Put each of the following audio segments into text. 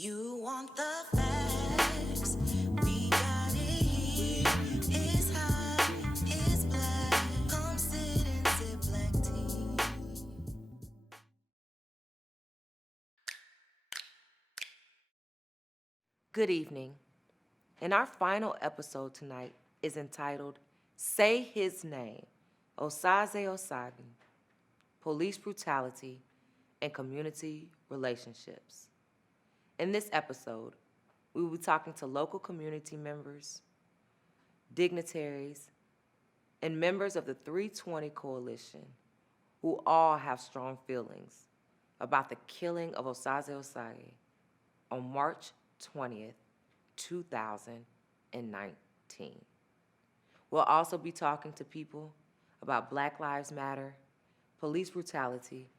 You want the facts? We got it here. It's hot, it's black. Come sit and sip black tea. Good evening. And our final episode tonight is entitled Say His Name, Osaze Osagi, Police Brutality and Community Relationships. In this episode, we will be talking to local community members, dignitaries, and members of the 320 Coalition who all have strong feelings about the killing of Osaze Osagi on March 20th, 2019. We'll also be talking to people about Black Lives Matter, police brutality,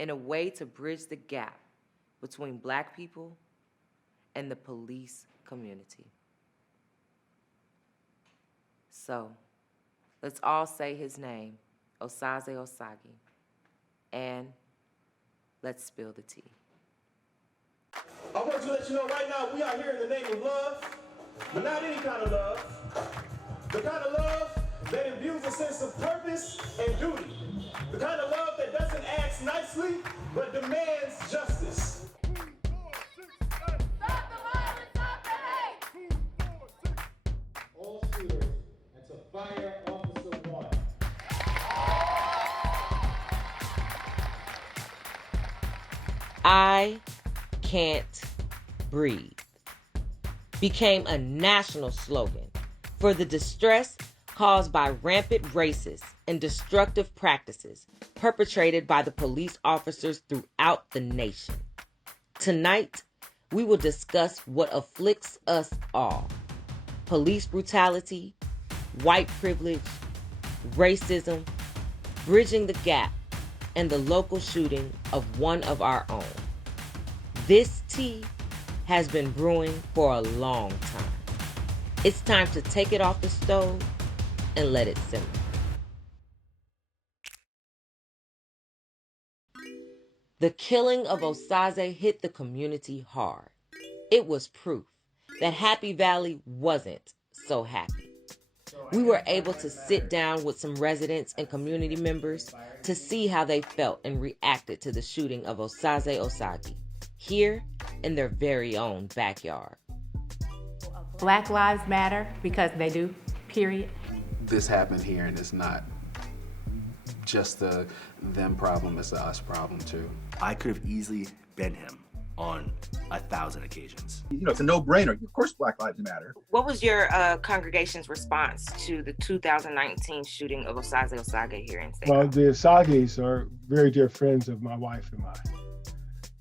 and a way to bridge the gap between Black people and the police community. So, let's all say his name, Osaze Osagi, and let's spill the tea. I want to let you know right now, we are here in the name of love, but not any kind of love. The kind of love that imbues a sense of purpose and duty. The kind of love that doesn't ask nicely, but demands justice. Stop the violence, stop the hate! All shooters and to fire Officer 1. I can't breathe became a national slogan for the distress caused by rampant racist and destructive practices perpetrated by the police officers throughout the nation. Tonight, we will discuss what afflicts us all: police brutality, white privilege, racism, bridging the gap, and the local shooting of one of our own. This tea has been brewing for a long time. It's time to take it off the stove and let it simmer. The killing of Osaze hit the community hard. It was proof that Happy Valley wasn't so happy. We were able to sit down with some residents and community members to see how they felt and reacted to the shooting of Osaze Osagi here in their very own backyard. Black Lives Matter, because they do, period. This happened here, and it's not just a them problem, it's a us problem too. I could have easily been him on 1,000 occasions. You know, it's a no-brainer. Of course Black Lives Matter. What was your congregation's response to the 2019 shooting of Osaze Osagi here in St. Well, the Osagis are very dear friends of my wife and mine.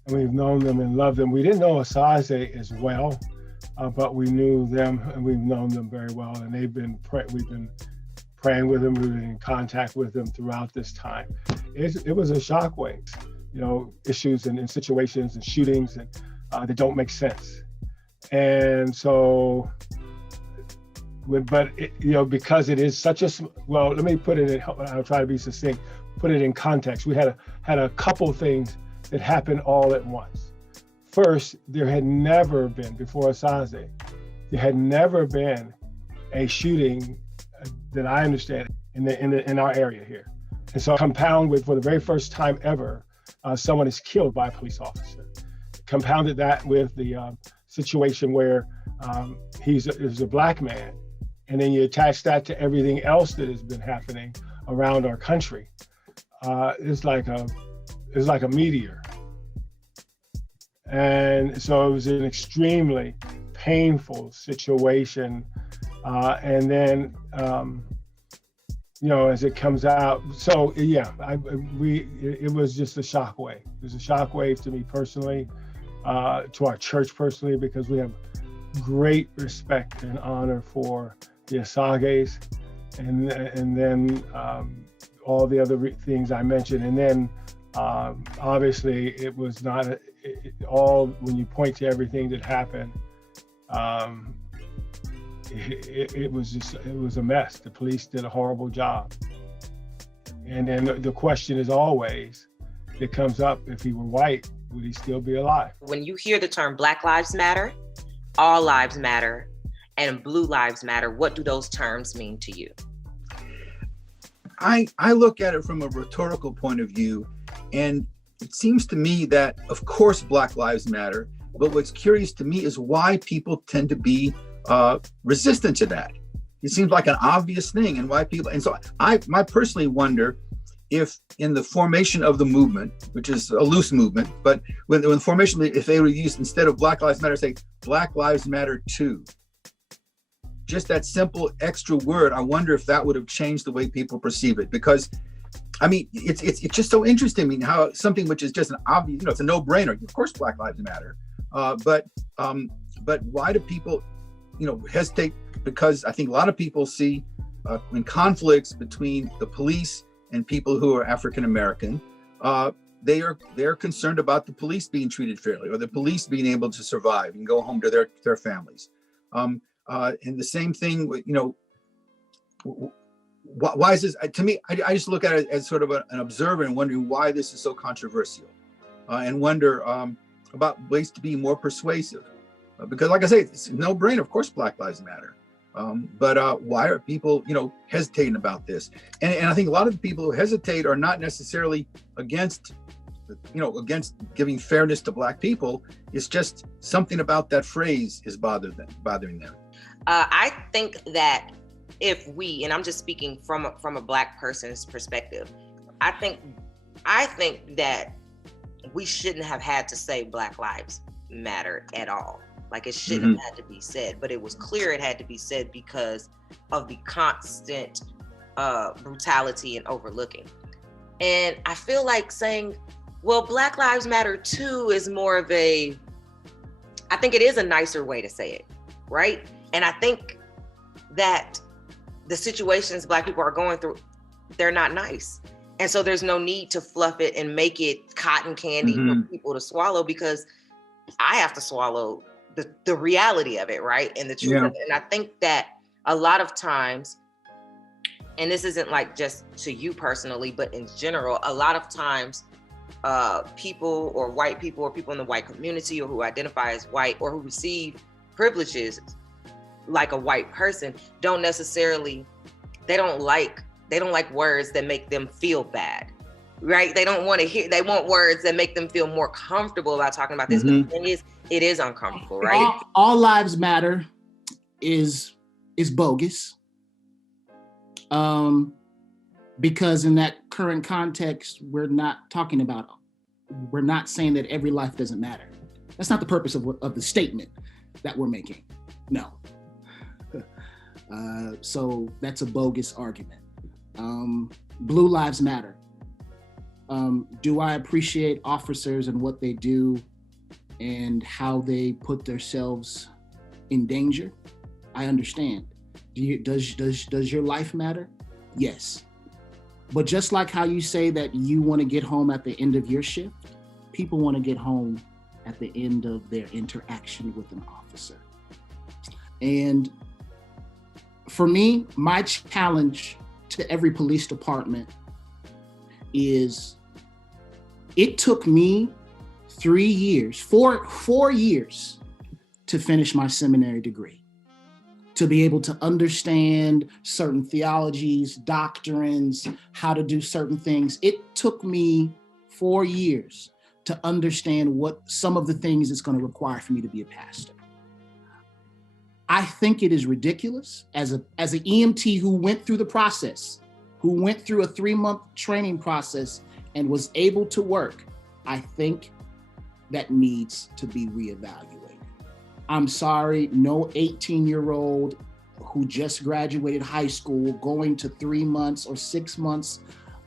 And we've known them and loved them. We didn't know Osaze as well, but we knew them and we've known them very well. And we've been praying with them, we've been in contact with them throughout this time. It was a shockwave, you know, issues and situations and shootings and that don't make sense. And so, because it is such a, well, let me put it in, I'll try to be succinct, put it in context. We had a couple things that happened all at once. First, there had never been, before Osaze, there had never been a shooting that I understand in our area here. And so compound with, for the very first time ever, someone is killed by a police officer. Compounded that with the situation where he's a Black man, and then you attach that to everything else that has been happening around our country. It's like a meteor. And so it was an extremely painful situation. And then, as it comes out, so yeah, it was just a shockwave. It was a shockwave to me personally, to our church personally, because we have great respect and honor for the Osages, and then all the other things I mentioned. And then obviously it was not all, when you point to everything that happened, it was a mess. The police did a horrible job. And then the question is always, it comes up, if he were white, would he still be alive? When you hear the term Black Lives Matter, All Lives Matter, and Blue Lives Matter, what do those terms mean to you? I look at it from a rhetorical point of view, and it seems to me that, of course, Black Lives Matter, but what's curious to me is why people tend to be resistant to that. It seems like an obvious thing, and why people, and so I personally wonder if in the formation of the movement, which is a loose movement, but when the formation, if they were used instead of Black Lives Matter, say Black Lives Matter too. Just that simple extra word, I wonder if that would have changed the way people perceive it. Because, I mean, it's just so interesting. I mean, how something which is just an obvious, it's a no-brainer. Of course, Black Lives Matter, but why do people, hesitate? Because I think a lot of people see in conflicts between the police and people who are African American, they're concerned about the police being treated fairly, or the police being able to survive and go home to their families. And the same thing, why is this? To me, I just look at it as sort of an observer and wondering why this is so controversial, and wonder about ways to be more persuasive. Because, like I say, it's no brainer. Of course, Black Lives Matter. But why are people, hesitating about this? And I think a lot of the people who hesitate are not necessarily against giving fairness to Black people. It's just something about that phrase is bothering them. I think that if we, and I'm just speaking from a Black person's perspective, I think that we shouldn't have had to say Black Lives Matter at all. Like, it shouldn't have had to be said, but it was clear it had to be said because of the constant brutality and overlooking. And I feel like saying, well, Black Lives Matter too is more of I think it is a nicer way to say it, right? And I think that the situations Black people are going through, they're not nice. And so there's no need to fluff it and make it cotton candy for people to swallow, because I have to swallow the reality of it, right? And the truth of it. And I think that a lot of times, and this isn't like just to you personally, but in general, a lot of times people or white people or people in the white community or who identify as white or who receive privileges like a white person they don't like words that make them feel bad, right? They want words that make them feel more comfortable about talking about this. But the thing is, it is uncomfortable, right? All lives matter is bogus. Because in that current context, we're not saying that every life doesn't matter. That's not the purpose of the statement that we're making. No. So that's a bogus argument. Blue lives matter. Do I appreciate officers and what they do and how they put themselves in danger? I understand. Does your life matter? Yes. But just like how you say that you want to get home at the end of your shift, people want to get home at the end of their interaction with an officer. And for me, my challenge to every police department is, it took me 4 years to finish my seminary degree, to be able to understand certain theologies, doctrines, how to do certain things. It took me 4 years to understand what some of the things it's going to require for me to be a pastor. I think it is ridiculous as an EMT who went through the process, who went through a 3-month training process and was able to work. I think that needs to be reevaluated. I'm sorry, no 18-year-old who just graduated high school going to 3 months or 6 months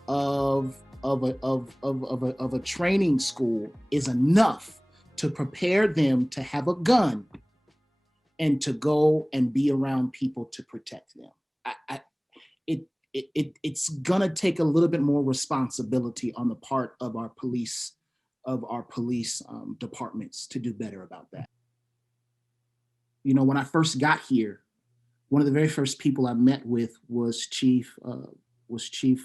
of a training school is enough to prepare them to have a gun and to go and be around people to protect them. It's gonna take a little bit more responsibility on the part of our police departments to do better about that. When I first got here, one of the very first people I met with was Chief Wilson.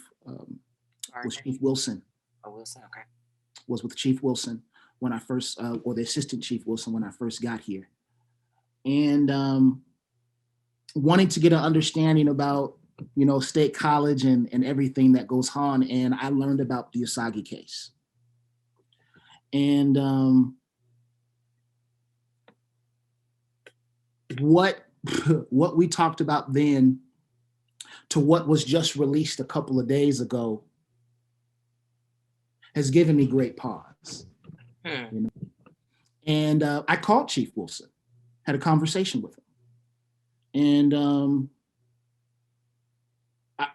Oh, Wilson, okay. Was with Chief Wilson, when I first, or the Assistant Chief Wilson when I first got here. And wanting to get an understanding about, State College and everything that goes on. And I learned about the Usagi case. And what we talked about then to what was just released a couple of days ago has given me great pause. And I called Chief Wilson, had a conversation with him. And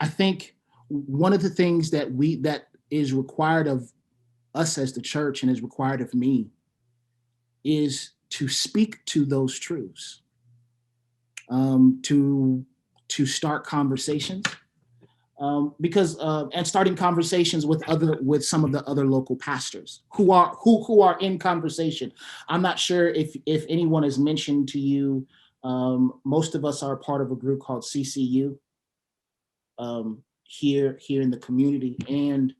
I think one of the things that is required of us as the church and is required of me is to speak to those truths, to start conversations, because and starting conversations with some of the other local pastors who are in conversation. I'm not sure if anyone has mentioned to you. Most of us are a part of a group called CCU here in the community, and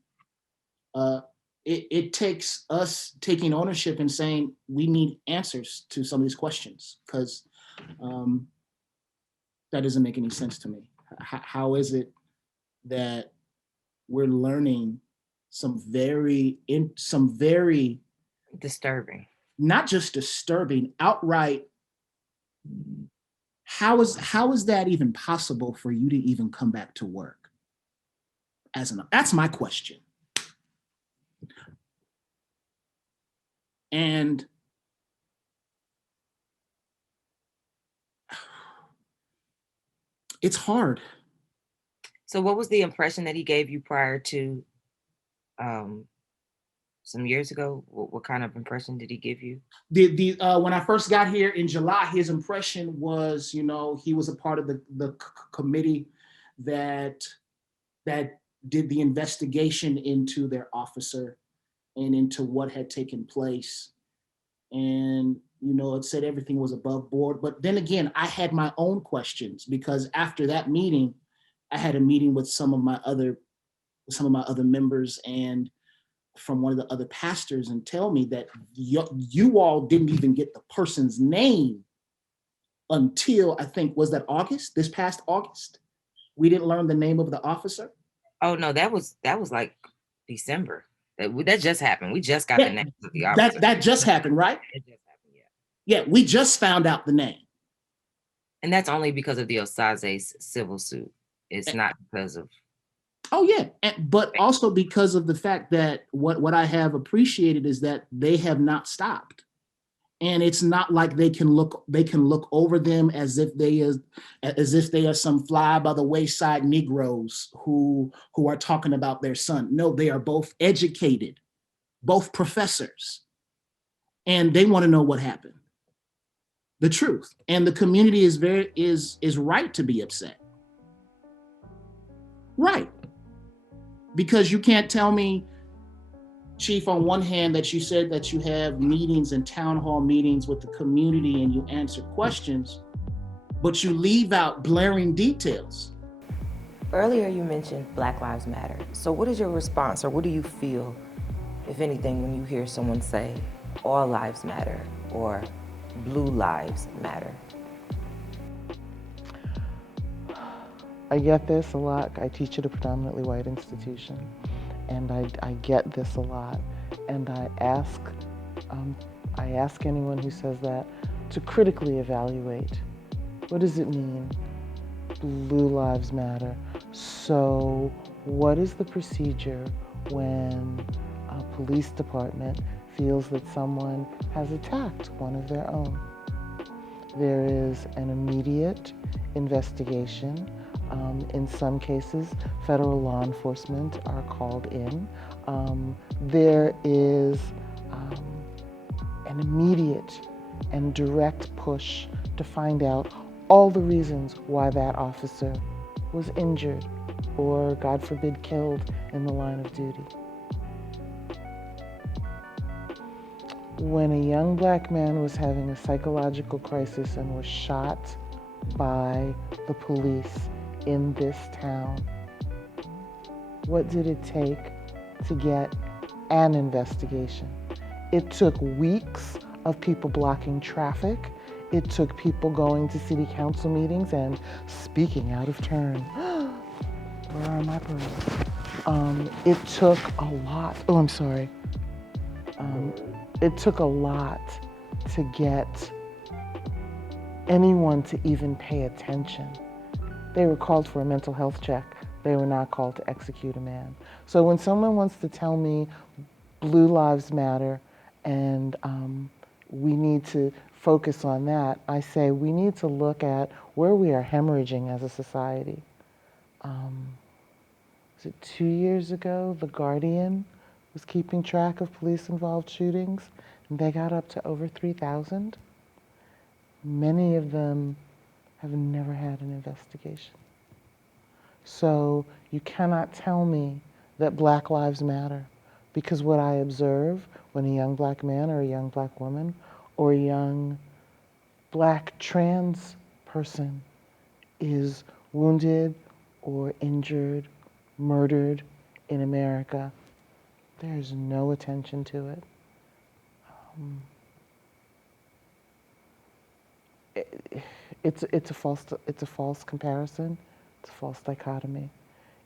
it takes us taking ownership and saying we need answers to some of these questions, because that doesn't make any sense to me. How is it that we're learning some very disturbing, not just disturbing, outright? How is that even possible for you to even come back to work? That's my question. And it's hard. So what was the impression that he gave you prior to some years ago? What kind of impression did he give you? When I first got here in July, his impression was, he was a part of the committee that did the investigation into their officer and into what had taken place. And, it said everything was above board. But then again, I had my own questions, because after that meeting, I had a meeting with some of my other members and from one of the other pastors, and tell me that you all didn't even get the person's name until, I think, was that August, this past August? We didn't learn the name of the officer. Oh no, that was like December. That just happened. We just got the name of the officer. That just happened, right? It just happened, yeah. Yeah, we just found out the name. And that's only because of the Osaze's civil suit. It's not because of... Oh yeah, but also because of the fact that what I have appreciated is that they have not stopped, and it's not like they can look over them as if they are some fly by the wayside Negroes who are talking about their son. No, they are both educated, both professors, and they want to know what happened, the truth, and the community is right to be upset, right. Because you can't tell me, Chief, on one hand that you said that you have meetings and town hall meetings with the community and you answer questions, but you leave out blaring details. Earlier you mentioned Black Lives Matter. So what is your response, or what do you feel, if anything, when you hear someone say all lives matter or blue lives matter? I get this a lot. I teach at a predominantly white institution, and I get this a lot. And I ask anyone who says that to critically evaluate, what does it mean? Blue lives matter. So what is the procedure when a police department feels that someone has attacked one of their own? There is an immediate investigation. In some cases, federal law enforcement are called in. There is an immediate and direct push to find out all the reasons why that officer was injured or, God forbid, killed in the line of duty. When a young Black man was having a psychological crisis and was shot by the police in this town, what did it take to get an investigation? It took weeks of people blocking traffic. It took people going to city council meetings and speaking out of turn. Where are my pearls? It took a lot. Oh, I'm sorry. It took a lot to get anyone to even pay attention. They were called for a mental health check. They were not called to execute a man. So when someone wants to tell me Blue Lives Matter and we need to focus on that, I say we need to look at where we are hemorrhaging as a society. Was it 2 years ago, The Guardian was keeping track of police-involved shootings, and they got up to over 3,000. Many of them have never had an investigation. So you cannot tell me that Black Lives Matter, because what I observe when a young Black man or a young Black woman or a young Black trans person is wounded or injured, murdered in America, there's no attention to it. It's a false comparison. It's a false dichotomy.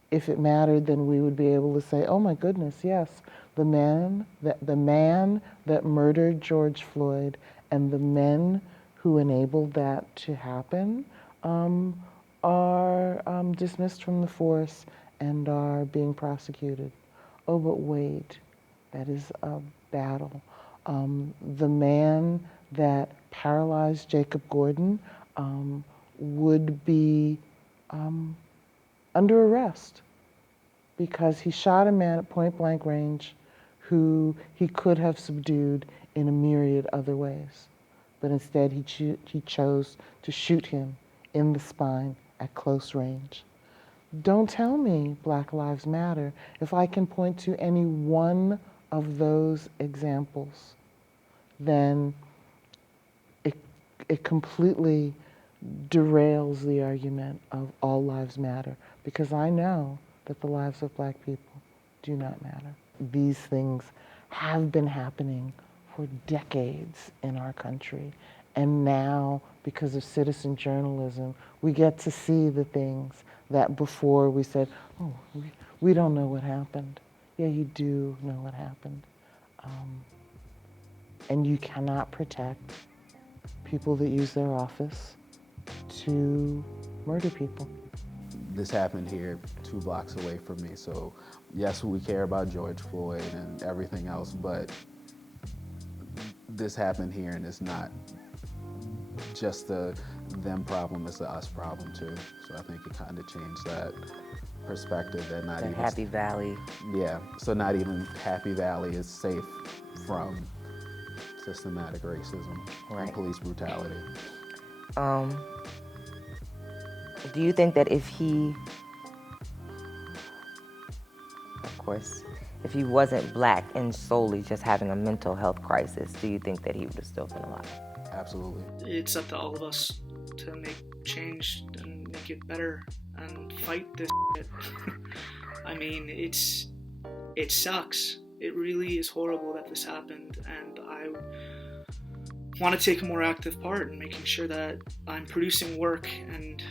If it mattered, then we would be able to say, oh my goodness, yes, the man that murdered George Floyd and the men who enabled that to happen are dismissed from the force and are being prosecuted. Oh, but wait, that is a battle. The man that paralyzed Jacob Gordon would be under arrest because he shot a man at point blank range who he could have subdued in a myriad other ways. But instead he chose to shoot him in the spine at close range. Don't tell me Black Lives Matter if I can point to any one of those examples, then it completely derails the argument of all lives matter, because I know that the lives of Black people do not matter. These things have been happening for decades in our country, and now, because of citizen journalism, we get to see the things that before we said, oh, we don't know what happened. Yeah, you do know what happened. And you cannot protect people that use their office to murder people. This happened here 2 blocks away from me, so yes, we care about George Floyd and everything else, but this happened here and it's not just a them problem, it's a us problem too. So I think it kind of changed that perspective that not even Happy Valley. Yeah, so not even Happy Valley is safe from systematic racism and police brutality. Do you think that if he, of course, if he wasn't Black and solely just having a mental health crisis, do you think that he would have still been alive? Absolutely. It's up to all of us to make change and make it better and fight this shit. I mean, it sucks. It really is horrible that this happened, and I want to take a more active part in making sure that I'm producing work and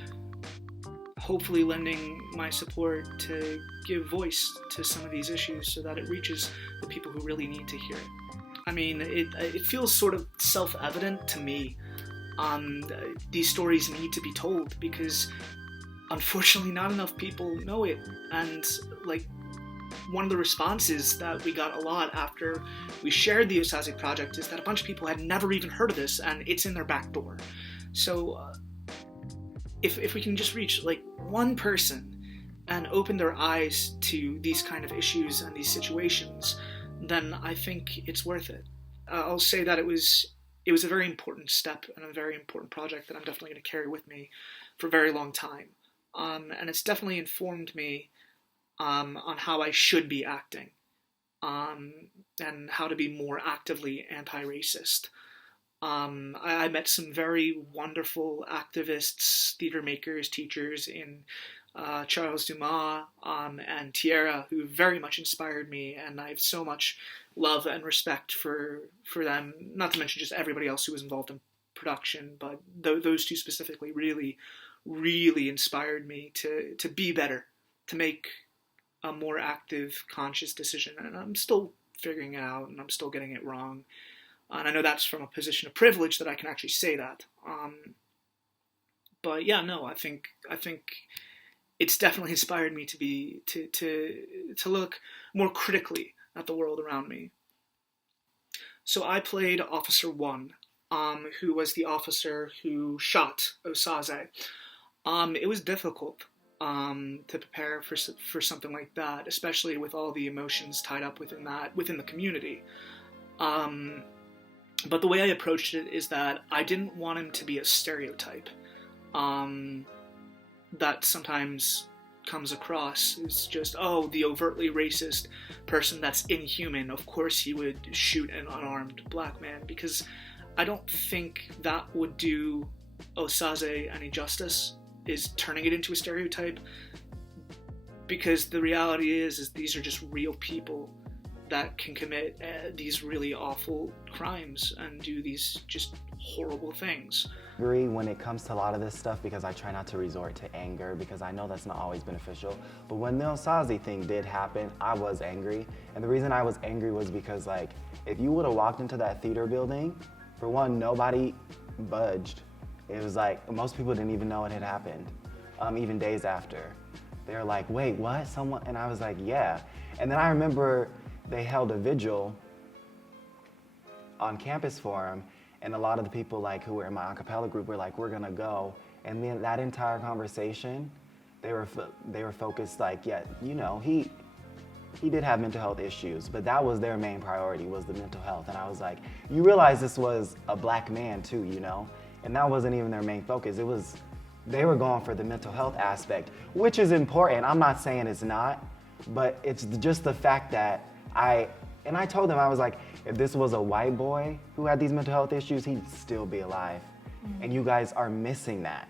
hopefully lending my support to give voice to some of these issues so that it reaches the people who really need to hear it. I mean, it feels sort of self-evident to me. These stories need to be told because unfortunately not enough people know it. And like, one of the responses that we got a lot after we shared the Osaze Project is that a bunch of people had never even heard of this and it's in their back door. So if we can just reach like one person and open their eyes to these kind of issues and these situations, then I think it's worth it. I'll say that it was a very important step and a very important project that I'm definitely going to carry with me for a very long time. And it's definitely informed me on how I should be acting and how to be more actively anti-racist. I met some very wonderful activists, theater makers, teachers in Charles Dumas and Tierra, who very much inspired me, and I have so much love and respect for them, not to mention just everybody else who was involved in production, but those two specifically really, really inspired me to be better, to make a more active, conscious decision. And I'm still figuring it out, and I'm still getting it wrong. And I know that's from a position of privilege that I can actually say that. But yeah, no, I think it's definitely inspired me to look more critically at the world around me. So I played Officer 1, who was the officer who shot Osaze. It was difficult to prepare for something like that, especially with all the emotions tied up within the community. But the way I approached it is that I didn't want him to be a stereotype that sometimes comes across as just, oh, the overtly racist person that's inhuman. Of course he would shoot an unarmed black man, because I don't think that would do Osaze any justice, is turning it into a stereotype, because the reality is these are just real people that can commit these really awful crimes and do these just horrible things. I agree when it comes to a lot of this stuff, because I try not to resort to anger, because I know that's not always beneficial. But when the Osaze thing did happen, I was angry. And the reason I was angry was because, like, if you would have walked into that theater building, for one, nobody budged. It was like, most people didn't even know it had happened, even days after. They were like, wait, what? Someone? And I was like, yeah. And then I remember they held a vigil on campus for him, and a lot of the people like who were in my a cappella group were like, we're gonna go. And then that entire conversation, they were focused like, yeah, you know, he did have mental health issues, but that was their main priority, was the mental health. And I was like, you realize this was a black man too, you know? And that wasn't even their main focus. It was, they were going for the mental health aspect, which is important. I'm not saying it's not, but it's just the fact that I told them, I was like, if this was a white boy who had these mental health issues, he'd still be alive. Mm-hmm. And you guys are missing that.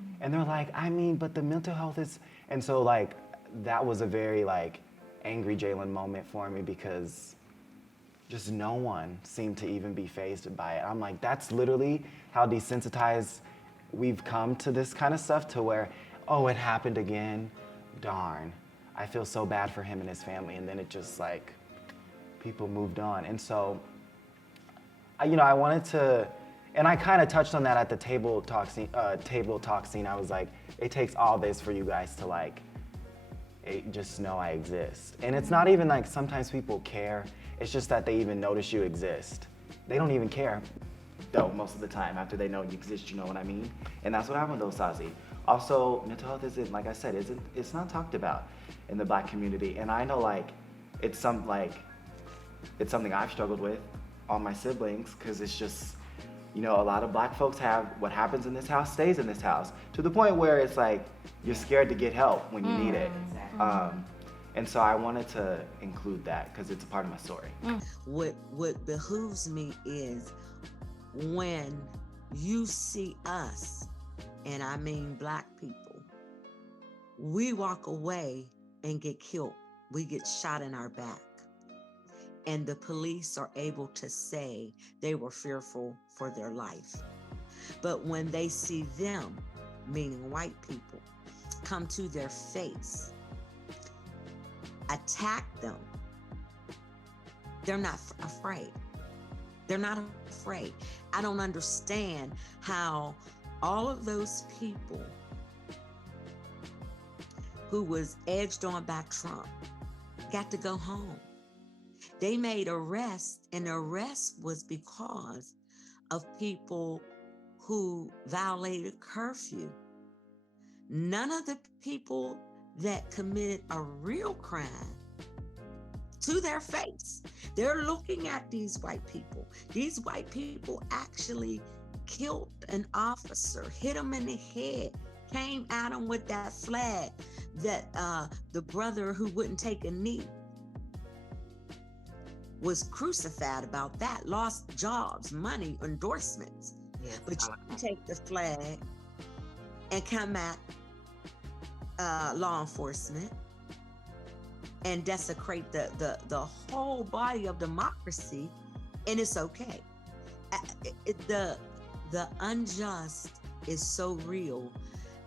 Mm-hmm. And they're like, I mean, but the mental health is, and so like, that was a very like angry Jalen moment for me, because just no one seemed to even be fazed by it. I'm like, that's literally how desensitized we've come to this kind of stuff, to where, oh, it happened again, darn. I feel so bad for him and his family. And then it just like, people moved on. And so, you know, I wanted to, and I kind of touched on that at the table talk scene. I was like, it takes all this for you guys to like, just know I exist. And it's not even like sometimes people care, it's just that they even notice you exist. They don't even care, though, most of the time. After they know you exist, you know what I mean? And that's what happened with Osaze. Also, mental health isn't, like I said, it's not talked about in the black community. And I know like, it's something I've struggled with on my siblings, because it's just, you know, a lot of black folks have what happens in this house stays in this house, to the point where it's like, you're scared to get help when you need it. And so I wanted to include that because it's a part of my story. What behooves me is when you see us, and I mean black people, we walk away and get killed. We get shot in our back. And the police are able to say they were fearful for their life. But when they see them, meaning white people, come to their face, attack them, they're not afraid. They're not afraid. I don't understand how all of those people who was edged on by Trump got to go home. They made arrests, and the arrest was because of people who violated curfew. None of the people that committed a real crime, to their face, they're looking at these white people. These white people actually killed an officer, hit him in the head, came at him with that flag that the brother who wouldn't take a knee was crucified about that, lost jobs, money, endorsements. Yes, but you take the flag and come at law enforcement and desecrate the whole body of democracy, and it's okay. The unjust is so real,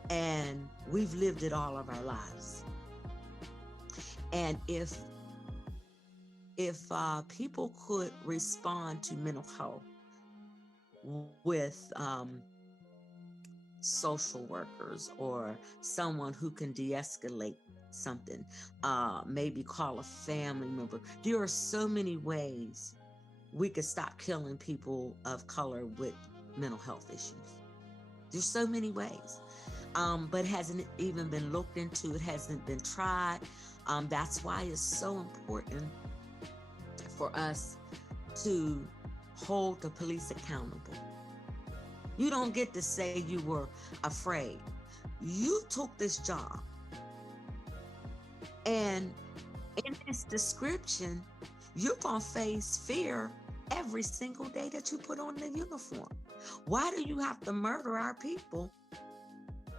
and we've lived it all of our lives. And if people could respond to mental health with social workers or someone who can de-escalate something, maybe call a family member. There are so many ways we could stop killing people of color with mental health issues. There's so many ways, but hasn't even been looked into. It hasn't been tried. That's why it's so important for us to hold the police accountable. You don't get to say you were afraid. You took this job. And in this description, you're gonna face fear every single day that you put on the uniform. Why do you have to murder our people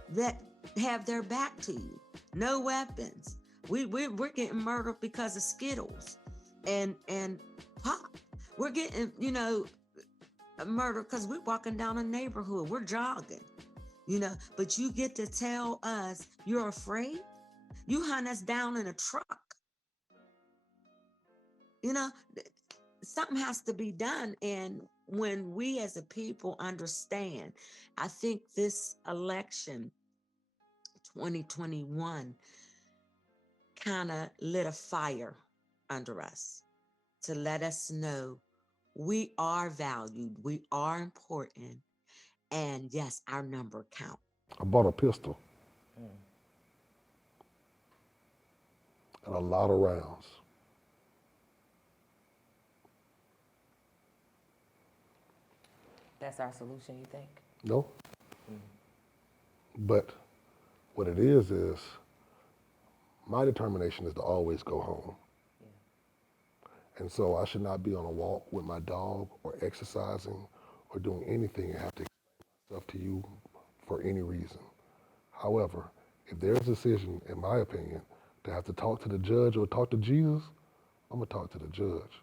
that have their back to you? No weapons. We're getting murdered because of Skittles and pop. We're getting, murdered because we're walking down a neighborhood. We're jogging, but you get to tell us you're afraid? You hunt us down in a truck. Something has to be done. And when we as a people understand, I think this election, 2021, kind of lit a fire under us to let us know we are valued, we are important, and yes, our number count. I bought a pistol and a lot of rounds. That's our solution, you think? No. But what it is my determination is to always go home. And so I should not be on a walk with my dog or exercising or doing anything and have to explain myself to you for any reason. However, if there's a decision, in my opinion, to have to talk to the judge or talk to Jesus, I'm gonna talk to the judge.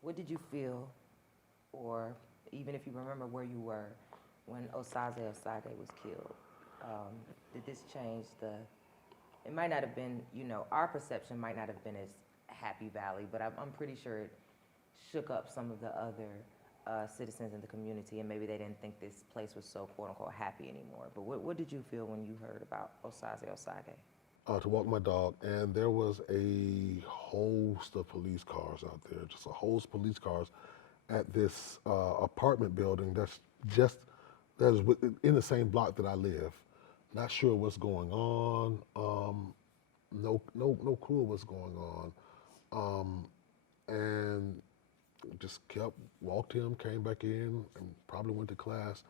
What did you feel, or even if you remember where you were when Osaze Osage was killed? Did this change it might not have been, our perception might not have been as Happy Valley, but I'm pretty sure it shook up some of the other citizens in the community, and maybe they didn't think this place was so quote unquote happy anymore. But what did you feel when you heard about Osaze Osage? To walk my dog, and there was a host of police cars out there, just a host of police cars at this apartment building that's in the same block that I live. Not sure what's going on. No clue what's going on. And just walked him, came back in, and probably went to class.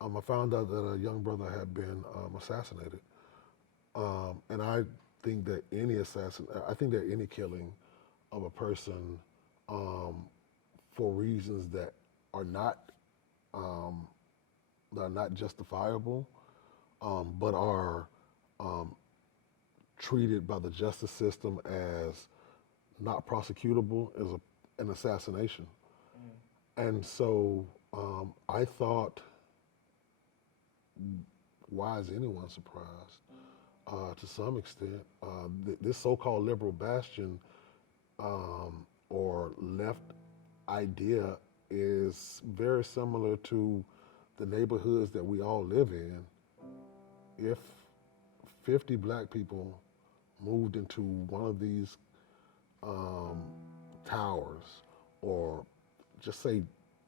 I found out that a young brother had been assassinated. And I think that any killing of a person for reasons that are not justifiable, but are treated by the justice system as not prosecutable is an assassination. And so I thought, why is anyone surprised? To some extent, this so-called liberal bastion or left idea is very similar to the neighborhoods that we all live in. If 50 black people moved into one of these towers, or just say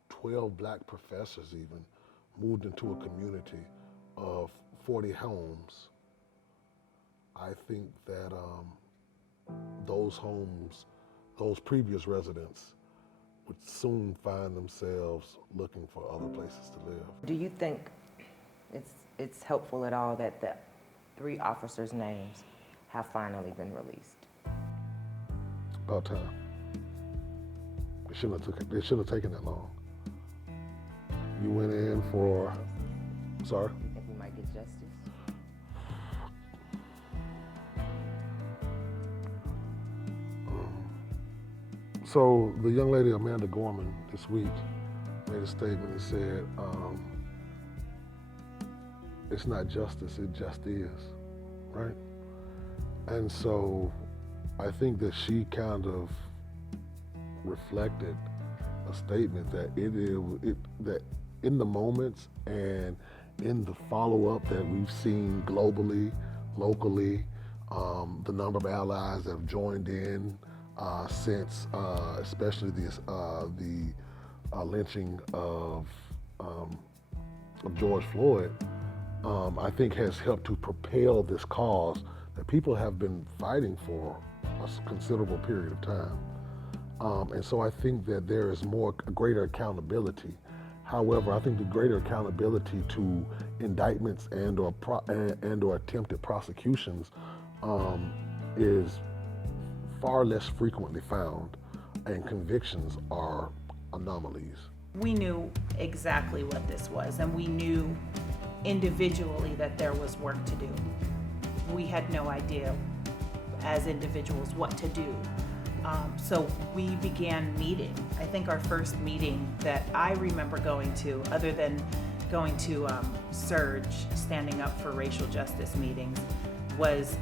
12 black professors even, moved into a community of 40 homes, I think that those homes, those previous residents, would soon find themselves looking for other places to live. Do you think it's helpful at all that the 3 officers' names have finally been released? About time. They shouldn't have taken that long. You went in for, sorry? You think we might get justice? So the young lady, Amanda Gorman, this week made a statement and said, it's not justice, it just is, right? And so I think that she kind of reflected a statement that that in the moments and in the follow-up that we've seen globally, locally, the number of allies that have joined in since, especially the lynching of George Floyd, I think has helped to propel this cause that people have been fighting for a considerable period of time. And so I think that there is greater accountability. However, I think the greater accountability to indictments and or attempted prosecutions is far less frequently found, and convictions are anomalies. We knew exactly what this was, and we knew individually that there was work to do. We had no idea as individuals what to do. So we began meeting. I think our first meeting that I remember going to, other than going to Surge, standing up for racial justice meetings, was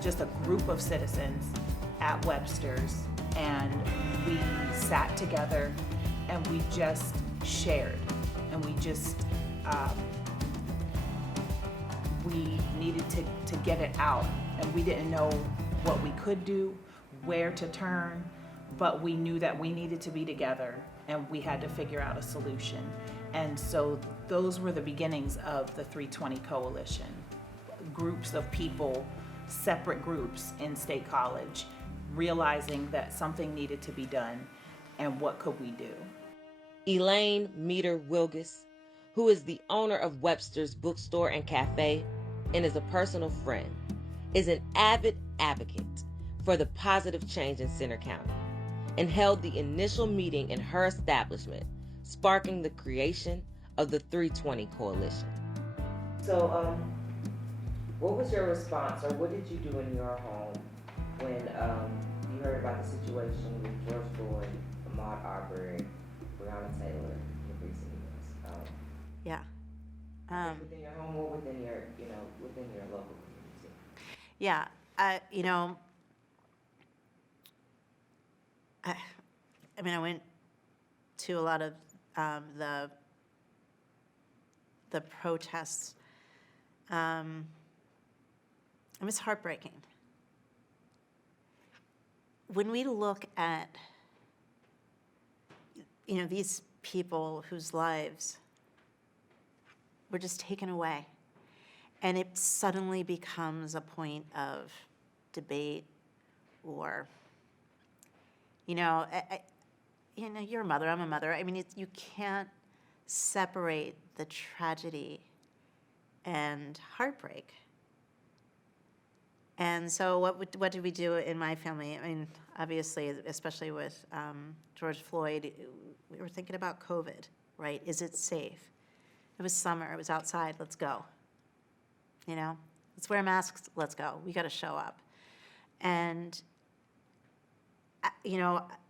just a group of citizens at Webster's, and we sat together and we just shared, and we just we needed to get it out, and we didn't know what we could do, where to turn, but we knew that we needed to be together and we had to figure out a solution. And so those were the beginnings of the 320 Coalition. Groups of people, separate groups in State College, realizing that something needed to be done, and what could we do? Elaine Meter Wilgus, who is the owner of Webster's Bookstore and Cafe and is a personal friend, is an avid advocate for the positive change in Centre County, and held the initial meeting in her establishment, sparking the creation of the 320 Coalition. So, what was your response, or what did you do in your home when you heard about the situation with George Floyd, Ahmaud Arbery, Breonna Taylor, and recent events? Yeah. Within your home or within your, within your local community? Yeah, I went to a lot of the protests. It was heartbreaking. When we look at, these people whose lives were just taken away, and it suddenly becomes a point of debate or, you're a mother, I'm a mother. I mean, you can't separate the tragedy and heartbreak. And so what did we do in my family? I mean, obviously, especially with George Floyd, we were thinking about COVID, right? Is it safe? It was summer, it was outside, let's go. Let's wear masks, let's go. We gotta show up. And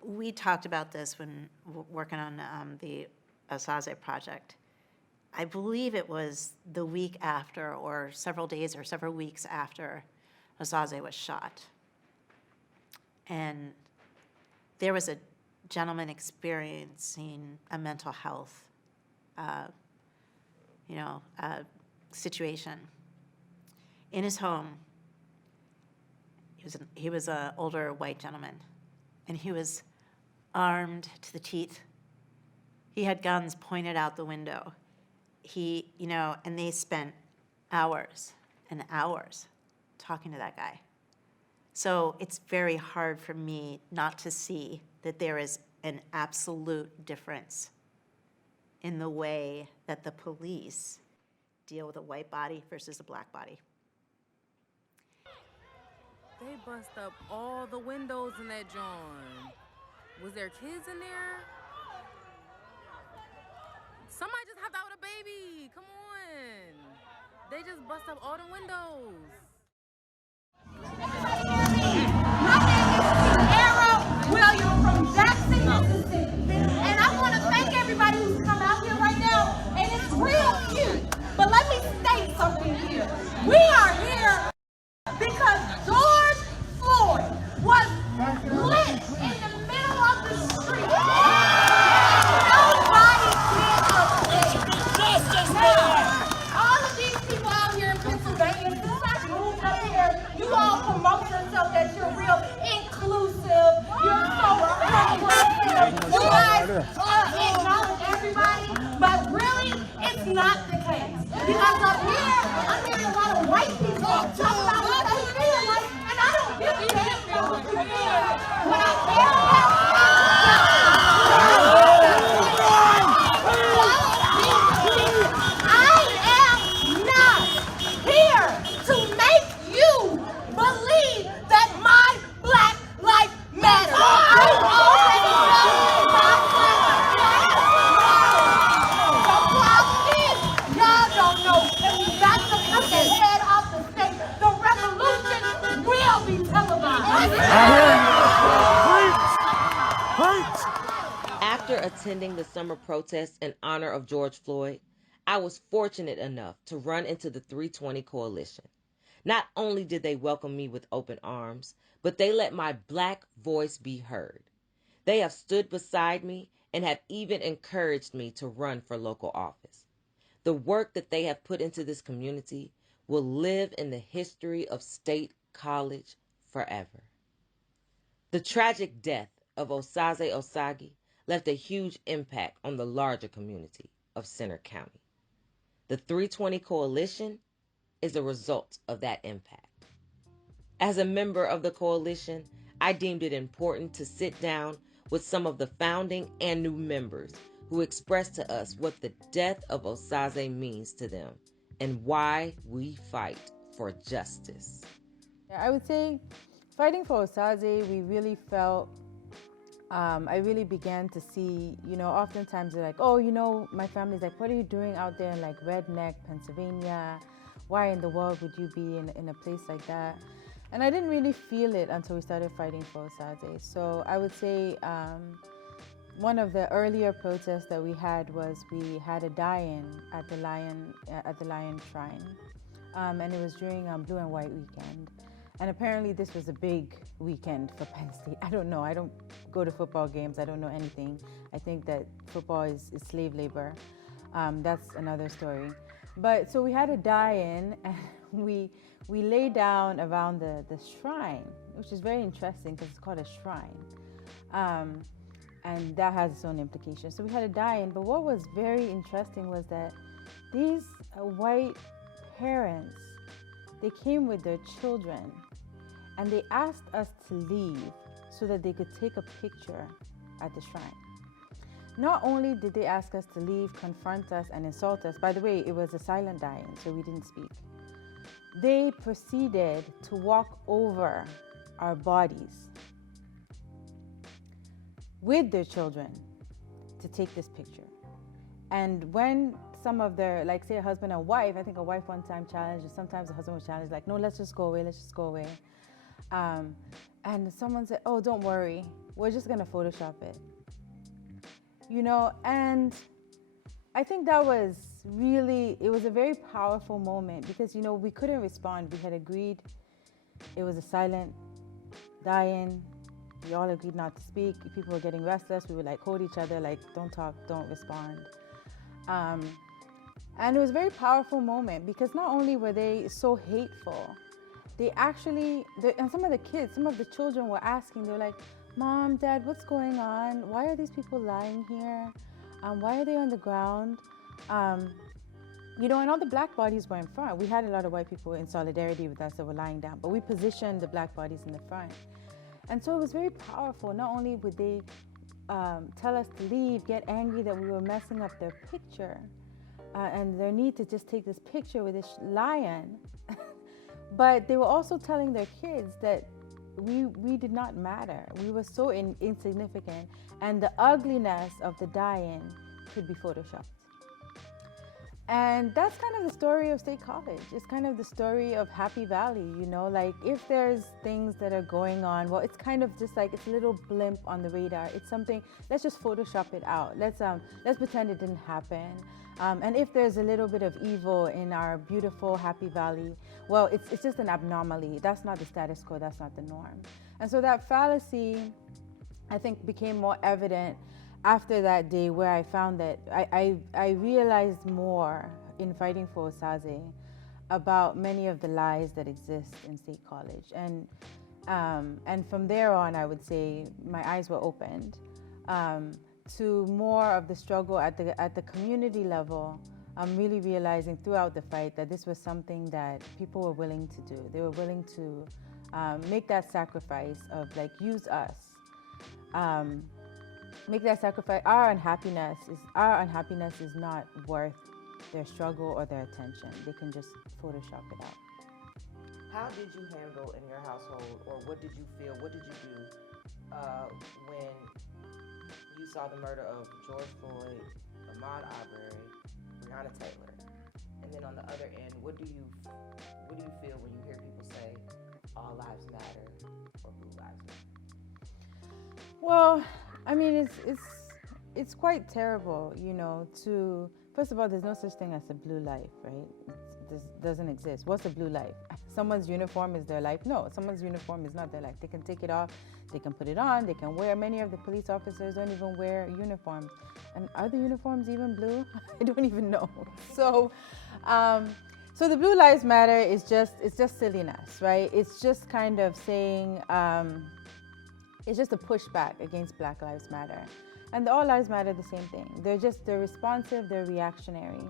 we talked about this when working on the Osaze project. I believe it was the week after, or several days or several weeks after Osaze was shot. And there was a gentleman experiencing a mental health, situation in his home. He was an older white gentleman, and he was armed to the teeth. He had guns pointed out the window. And they spent hours and hours talking to that guy. So it's very hard for me not to see that there is an absolute difference in the way that the police deal with a white body versus a black body. They bust up all the windows in that joint. Was there kids in there? Somebody just hopped out with a baby. Come on. They just bust up all the windows. My name is Arrow Williams from Jackson. real cute. But let me state something here. We are here because George Floyd was lynched in the middle of the street. Nobody did a thing. Justice now, all of these people out here in Pennsylvania, since I moved up here, you all promote yourself that you're real inclusive. You're so progressive. You guys acknowledge everybody, but really, it's not the case. Because up here, I'm hearing a lot of white people talk about what they feel like, and I don't give a damn about what you feel like. What I care about I am not here to make you believe that my Black life matters. I already know my Black life matters. The problem is, y'all don't know. And we got to put the head off the state. The revolution will be televised. After attending the summer protests in honor of George Floyd, I was fortunate enough to run into the 320 Coalition. Not only did they welcome me with open arms, but they let my Black voice be heard. They have stood beside me and have even encouraged me to run for local office. The work that they have put into this community will live in the history of State College forever. The tragic death of Osaze Osagi left a huge impact on the larger community of Centre County. The 320 Coalition is a result of that impact. As a member of the coalition, I deemed it important to sit down with some of the founding and new members who expressed to us what the death of Osaze means to them and why we fight for justice. I would say fighting for Osaze, we really felt, I really began to see, oftentimes they're like, oh, my family's like, what are you doing out there in like Redneck, Pennsylvania? Why in the world would you be in a place like that? And I didn't really feel it until we started fighting for Osaze. So I would say one of the earlier protests that we had was we had a die-in at the Lion Shrine, and it was during Blue and White weekend. And apparently this was a big weekend for Penn State. I don't know. I don't go to football games. I don't know anything. I think that football is slave labor. That's another story. But so we had a die-in, and we lay down around the shrine, which is very interesting because it's called a shrine. And that has its own implications. So we had a die-in, but what was very interesting was that these white parents, they came with their children, and they asked us to leave so that they could take a picture at the shrine. Not only did they ask us to leave, confront us, and insult us, by the way, it was a silent die-in, so we didn't speak. They proceeded to walk over our bodies with their children to take this picture. And when some of their, like say a husband and wife, I think a wife one time challenged, and sometimes the husband was challenged, like, no, let's just go away, let's just go away. And someone said, oh, don't worry, we're just gonna Photoshop it. And I think that was really, it was a very powerful moment because, we couldn't respond. We had agreed. It was a silent die-in. We all agreed not to speak. People were getting restless. We would hold each other, don't talk, don't respond. And it was a very powerful moment because not only were they so hateful, they actually, and some of the children were asking, they were like, Mom, Dad, what's going on? Why are these people lying here? Why are they on the ground? And all the black bodies were in front. We had a lot of white people in solidarity with us that were lying down, but we positioned the black bodies in the front. And so it was very powerful. Not only would they tell us to leave, get angry that we were messing up their picture, and their need to just take this picture with this lion, but they were also telling their kids that we did not matter. We were so insignificant, and the ugliness of the die-in could be photoshopped. And that's kind of the story of State College. It's kind of the story of Happy Valley, you know, like if there's things that are going on, well, it's kind of just like, it's a little blimp on the radar. It's something, let's just Photoshop it out. Let's pretend it didn't happen. And if there's a little bit of evil in our beautiful Happy Valley, well, it's just an abnormality. That's not the status quo, that's not the norm. And so that fallacy, I think, became more evident after that day, where I found that I realized more in fighting for Osaze about many of the lies that exist in State College. And from there on, I would say my eyes were opened to more of the struggle at the community level. I'm really realizing throughout the fight that this was something that people were willing to do. They were willing to make that sacrifice of like, use us. Make that sacrifice. Our unhappiness is not worth their struggle or their attention. They can just Photoshop it out. How did you handle in your household, or what did you feel, what did you do when you saw the murder of George Floyd, Ahmaud Arbery, Breonna Taylor? And then on the other end, what do you feel when you hear people say all lives matter or blue lives matter? Well, I mean, it's quite terrible, you know, first of all, there's no such thing as a blue life, right? This doesn't exist. What's a blue life? Someone's uniform is their life? No, someone's uniform is not their life. They can take it off, they can put it on, they can wear, many of the police officers don't even wear uniforms. And are the uniforms even blue? I don't even know. So the Blue Lives Matter is it's just silliness, right? It's just kind of saying, it's just a pushback against Black Lives Matter. And the All Lives Matter, the same thing. They're responsive, they're reactionary,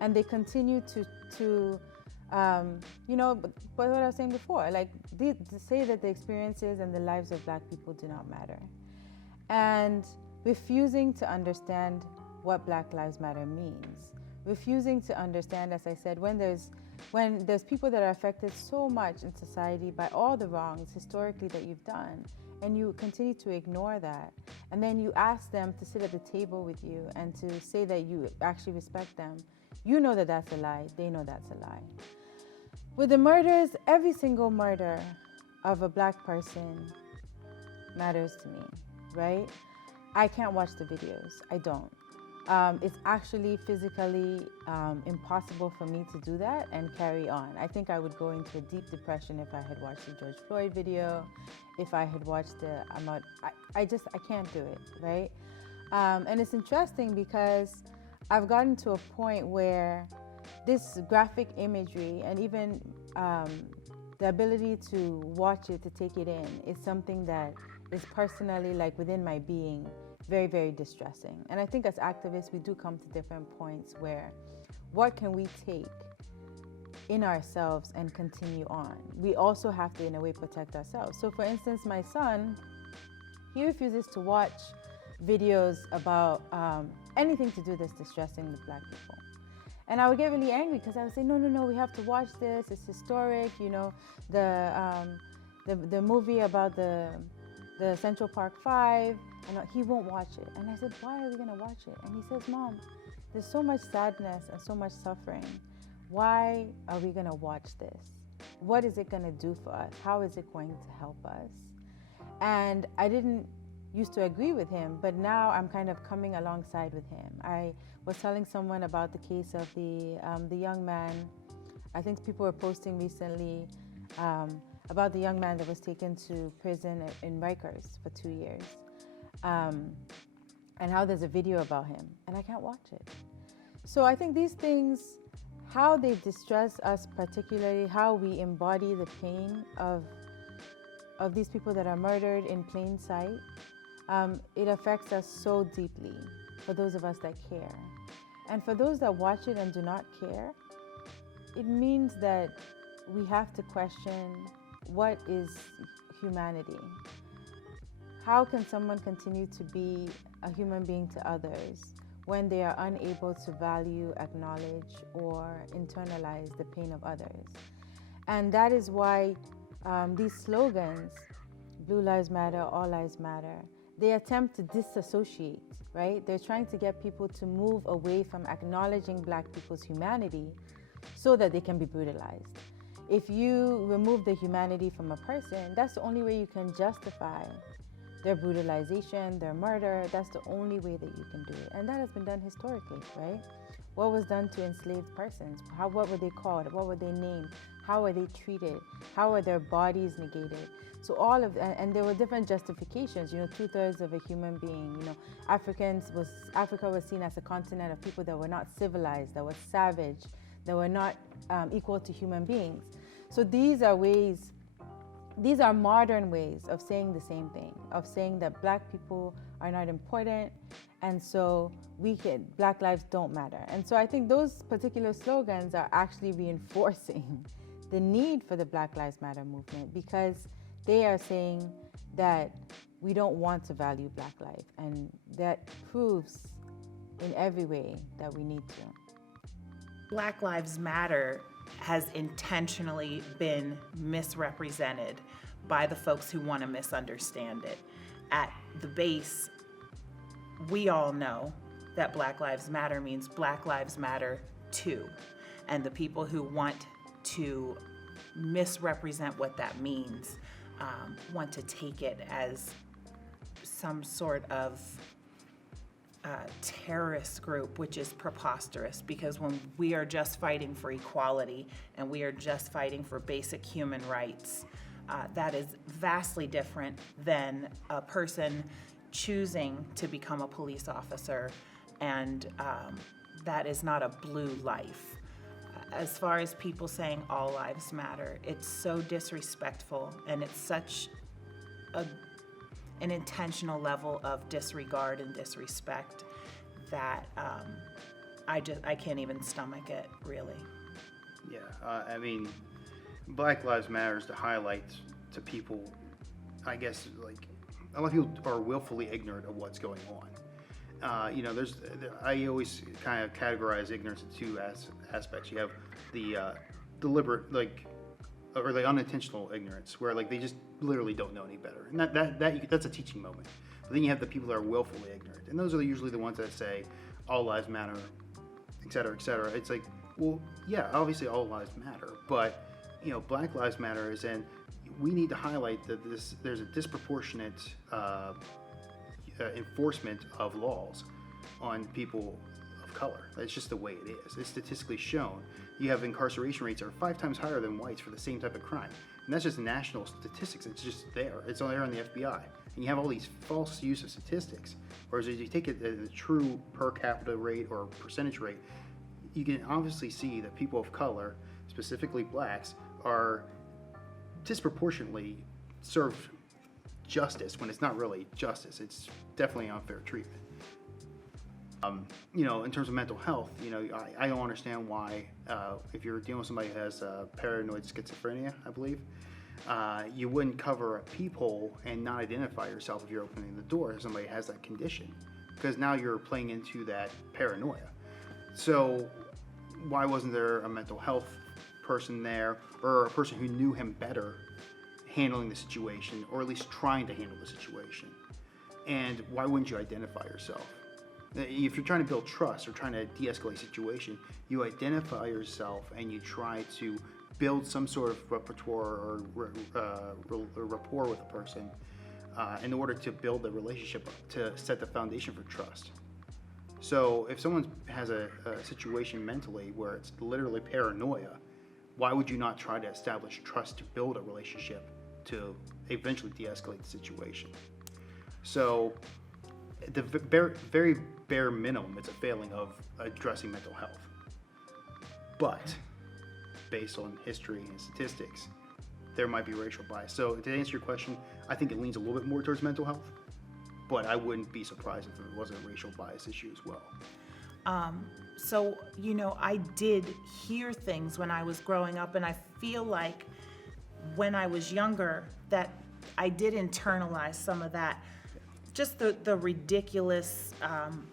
and they continue to you know, but what I was saying before, like to say that the experiences and the lives of Black people do not matter. And refusing to understand what Black Lives Matter means. Refusing to understand, as I said, when there's people that are affected so much in society by all the wrongs historically that you've done, and you continue to ignore that, and then you ask them to sit at the table with you and to say that you actually respect them, you know that that's a lie, they know that's a lie. With the murders, every single murder of a Black person matters to me, right? I can't watch the videos, I don't. It's actually physically impossible for me to do that and carry on. I think I would go into a deep depression if I had watched the George Floyd video, if I had watched the Ahmaud. I can't do it, right? And it's interesting because I've gotten to a point where this graphic imagery and even the ability to watch it, to take it in, is something that is personally, like within my being, very, very distressing. And I think as activists, we do come to different points where what can we take in ourselves and continue on? We also have to, in a way, protect ourselves. So for instance, my son, he refuses to watch videos about anything to do that's distressing the Black people. And I would get really angry because I would say, no, we have to watch this, it's historic, you know, the movie about the Central Park 5, and he won't watch it. And I said, why are we gonna watch it? And he says, Mom, there's so much sadness and so much suffering. Why are we gonna watch this? What is it gonna do for us? How is it going to help us? And I didn't used to agree with him, but now I'm kind of coming alongside with him. I was telling someone about the case of the young man. I think people were posting recently about the young man that was taken to prison in Rikers for 2 years, and how there's a video about him, and I can't watch it. So I think these things, how they distress us particularly, how we embody the pain of these people that are murdered in plain sight, it affects us so deeply for those of us that care. And for those that watch it and do not care, it means that we have to question, what is humanity? How can someone continue to be a human being to others when they are unable to value, acknowledge, or internalize the pain of others? And that is why these slogans, Blue Lives Matter, All Lives Matter, they attempt to disassociate, right? They're trying to get people to move away from acknowledging Black people's humanity so that they can be brutalized. If you remove the humanity from a person, that's the only way you can justify their brutalization, their murder. That's the only way that you can do it. And that has been done historically, right? What was done to enslaved persons? What were they called? What were they named? How were they treated? How were their bodies negated? So all of that, and there were different justifications. 2/3 of a human being. Africa was seen as a continent of people that were not civilized, that were savage, that were not equal to human beings. So these are modern ways of saying the same thing, of saying that Black people are not important, and so Black lives don't matter. And so I think those particular slogans are actually reinforcing the need for the Black Lives Matter movement, because they are saying that we don't want to value Black life, and that proves in every way that we need to. Black Lives Matter has intentionally been misrepresented by the folks who want to misunderstand it. At the base, we all know that Black Lives Matter means Black Lives Matter too. And the people who want to misrepresent what that means want to take it as some sort of terrorist group, which is preposterous, because when we are just fighting for equality and we are just fighting for basic human rights, that is vastly different than a person choosing to become a police officer, and that is not a blue life. As far as people saying all lives matter, it's so disrespectful, and it's such an intentional level of disregard and disrespect that I can't even stomach it, really. Yeah, I mean, Black Lives Matter is to highlight to people, I guess, like, a lot of people are willfully ignorant of what's going on. I always kind of categorize ignorance in two aspects. You have the deliberate, or the unintentional ignorance, where they just literally don't know any better, and that's a teaching moment. But then you have the people that are willfully ignorant, and those are usually the ones that say all lives matter, et cetera, et cetera. It's like, well, yeah, obviously all lives matter, but Black Lives Matter is, and we need to highlight that there's a disproportionate enforcement of laws on people of color. That's just the way it is. It's statistically shown. You have incarceration rates that are 5 times higher than whites for the same type of crime. And that's just national statistics. It's just there. It's there on the FBI. And you have all these false use of statistics. Whereas if you take it at the true per capita rate or percentage rate, you can obviously see that people of color, specifically blacks, are disproportionately served justice when it's not really justice. It's definitely unfair treatment. In terms of mental health, I don't understand why, if you're dealing with somebody who has paranoid schizophrenia, I believe, you wouldn't cover a peephole and not identify yourself if you're opening the door if somebody has that condition, because now you're playing into that paranoia. So why wasn't there a mental health person there, or a person who knew him better handling the situation, or at least trying to handle the situation? And why wouldn't you identify yourself? If you're trying to build trust or trying to de-escalate a situation, you identify yourself and you try to build some sort of repertoire or rapport with a person in order to build the relationship, to set the foundation for trust. So if someone has a situation mentally where it's literally paranoia, why would you not try to establish trust to build a relationship to eventually de-escalate the situation? So at the very bare minimum, it's a failing of addressing mental health. But based on history and statistics, there might be racial bias. So to answer your question, I think it leans a little bit more towards mental health, but I wouldn't be surprised if it wasn't a racial bias issue as well. So, I did hear things when I was growing up, and I feel like when I was younger that I did internalize some of that. Just the ridiculous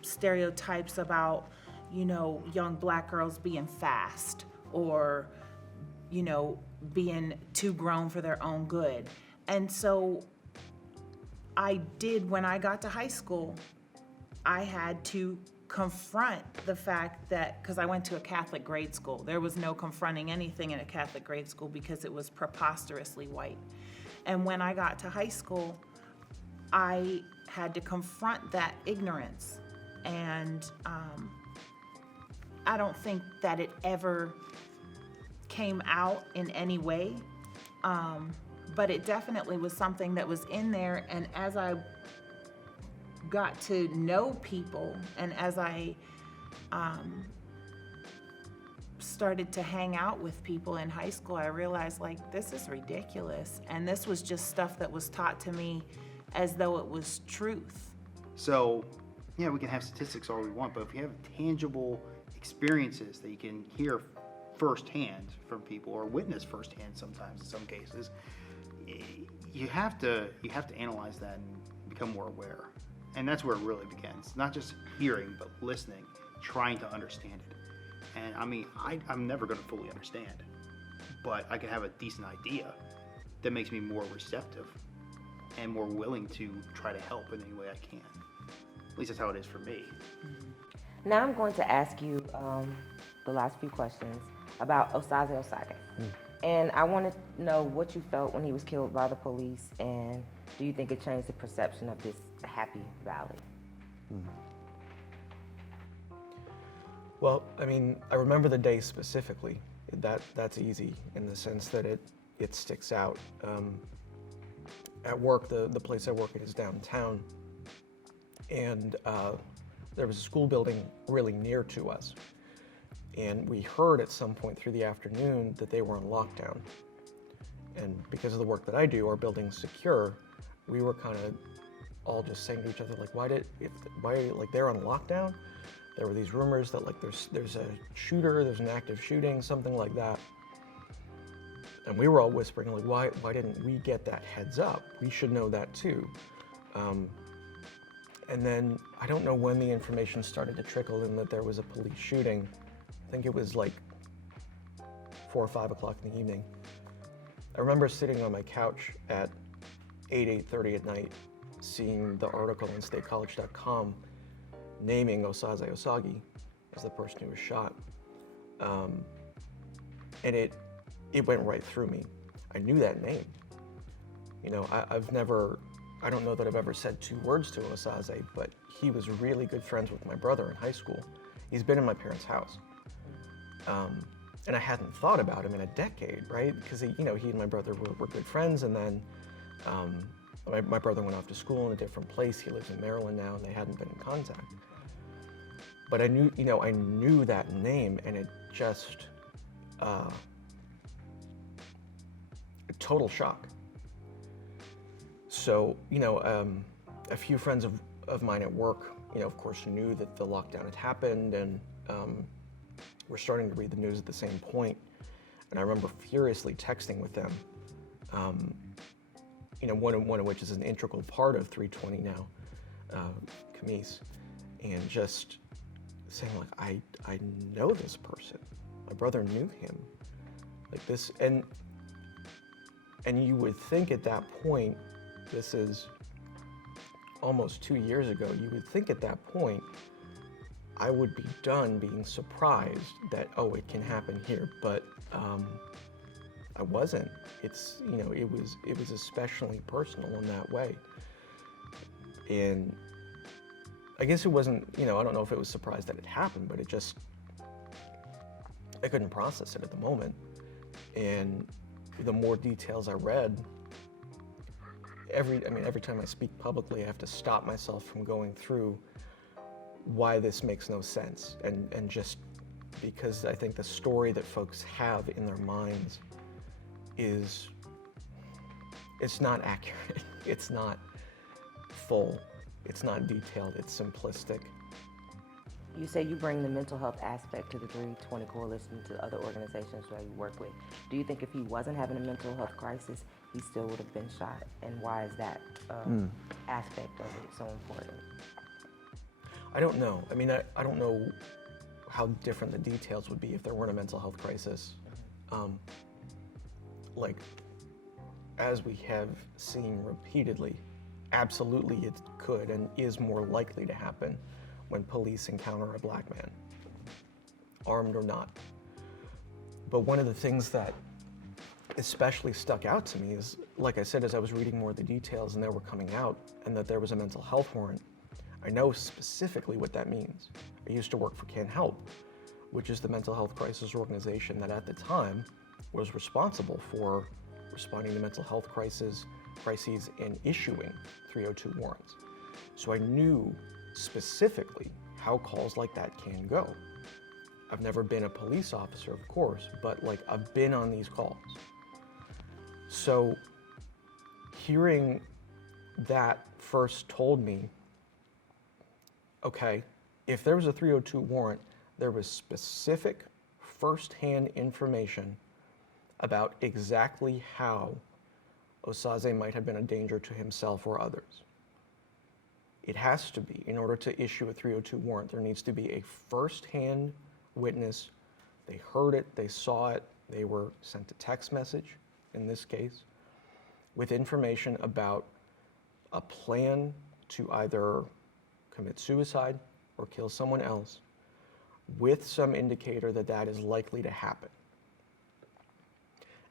stereotypes about, young black girls being fast, or, being too grown for their own good. And so I did, when I got to high school, I had to confront the fact that, because I went to a Catholic grade school, there was no confronting anything in a Catholic grade school because it was preposterously white. And when I got to high school, I had to confront that ignorance. And I don't think that it ever came out in any way, but it definitely was something that was in there. And as I got to know people, and as I started to hang out with people in high school, I realized, like, this is ridiculous. And this was just stuff that was taught to me as though it was truth. So, yeah, we can have statistics all we want, but if you have tangible experiences that you can hear firsthand from people or witness firsthand sometimes in some cases, you have to analyze that and become more aware. And that's where it really begins. Not just hearing, but listening, trying to understand it. And I mean, I'm never going to fully understand, but I can have a decent idea that makes me more receptive and more willing to try to help in any way I can. At least that's how it is for me. Now I'm going to ask you the last few questions about Osaze Osage. And I want to know what you felt when he was killed by the police, and do you think it changed the perception of this Happy Valley? Well, I mean, I remember the day specifically. That's easy in the sense that it sticks out. At work, the place I work at is downtown, and there was a school building really near to us. And we heard at some point through the afternoon that they were on lockdown. And because of the work that I do, our building's secure, we were kind of all just saying to each other, like, why they're on lockdown? There were these rumors that, like, there's a shooter, there's an active shooting, something like that. And we were all whispering, like, why didn't we get that heads up? We should know that too. And then I don't know when the information started to trickle in that there was a police shooting. I think it was like 4 or 5 o'clock in the evening. I remember sitting on my couch at 8:30 at night, seeing the article on statecollege.com naming Osaze Osage as the person who was shot. And it went right through me. I knew that name. You know, I don't know that I've ever said 2 words to Osaze, but he was really good friends with my brother in high school. He's been in my parents' house. And I hadn't thought about him in a decade, right? Because he and my brother were good friends, and then my brother went off to school in a different place. He lives in Maryland now, and they hadn't been in contact. But I knew that name, and it just a total shock. So, a few friends of mine at work, of course, knew that the lockdown had happened, and we're starting to read the news at the same point. And I remember furiously texting with them, one of which is an integral part of 320 now, Camise, and just saying, like, I know this person. My brother knew him. Like this, and you would think at that point, this is almost 2 years ago, you would think at that point, I would be done being surprised that, oh, it can happen here, but I wasn't. It's, it was especially personal in that way. And I guess it wasn't, I don't know if it was surprised that it happened, but I couldn't process it at the moment. And the more details I read, every time I speak publicly, I have to stop myself from going through why this makes no sense, and just because I think the story that folks have in their minds it's not accurate, it's not full, it's not detailed, it's simplistic. You say you bring the mental health aspect to the 320 Coalition to other organizations that you work with. Do you think if he wasn't having a mental health crisis, he still would have been shot? And why is that aspect of it so important? I don't know. I mean, I don't know how different the details would be if there weren't a mental health crisis. Like, as we have seen repeatedly, absolutely it could and is more likely to happen when police encounter a black man, armed or not. But one of the things that especially stuck out to me is, like I said, as I was reading more of the details and they were coming out and that there was a mental health warrant, I know specifically what that means. I used to work for Can Help, which is the mental health crisis organization that at the time was responsible for responding to mental health crises and issuing 302 warrants. So I knew specifically how calls like that can go. I've never been a police officer, of course, but like I've been on these calls. So hearing that first told me, okay, if there was a 302 warrant, there was specific firsthand information about exactly how Osaze might have been a danger to himself or others. It has to be, in order to issue a 302 warrant, there needs to be a firsthand witness. They heard it, they saw it, they were sent a text message, in this case, with information about a plan to either commit suicide or kill someone else, with some indicator that that is likely to happen.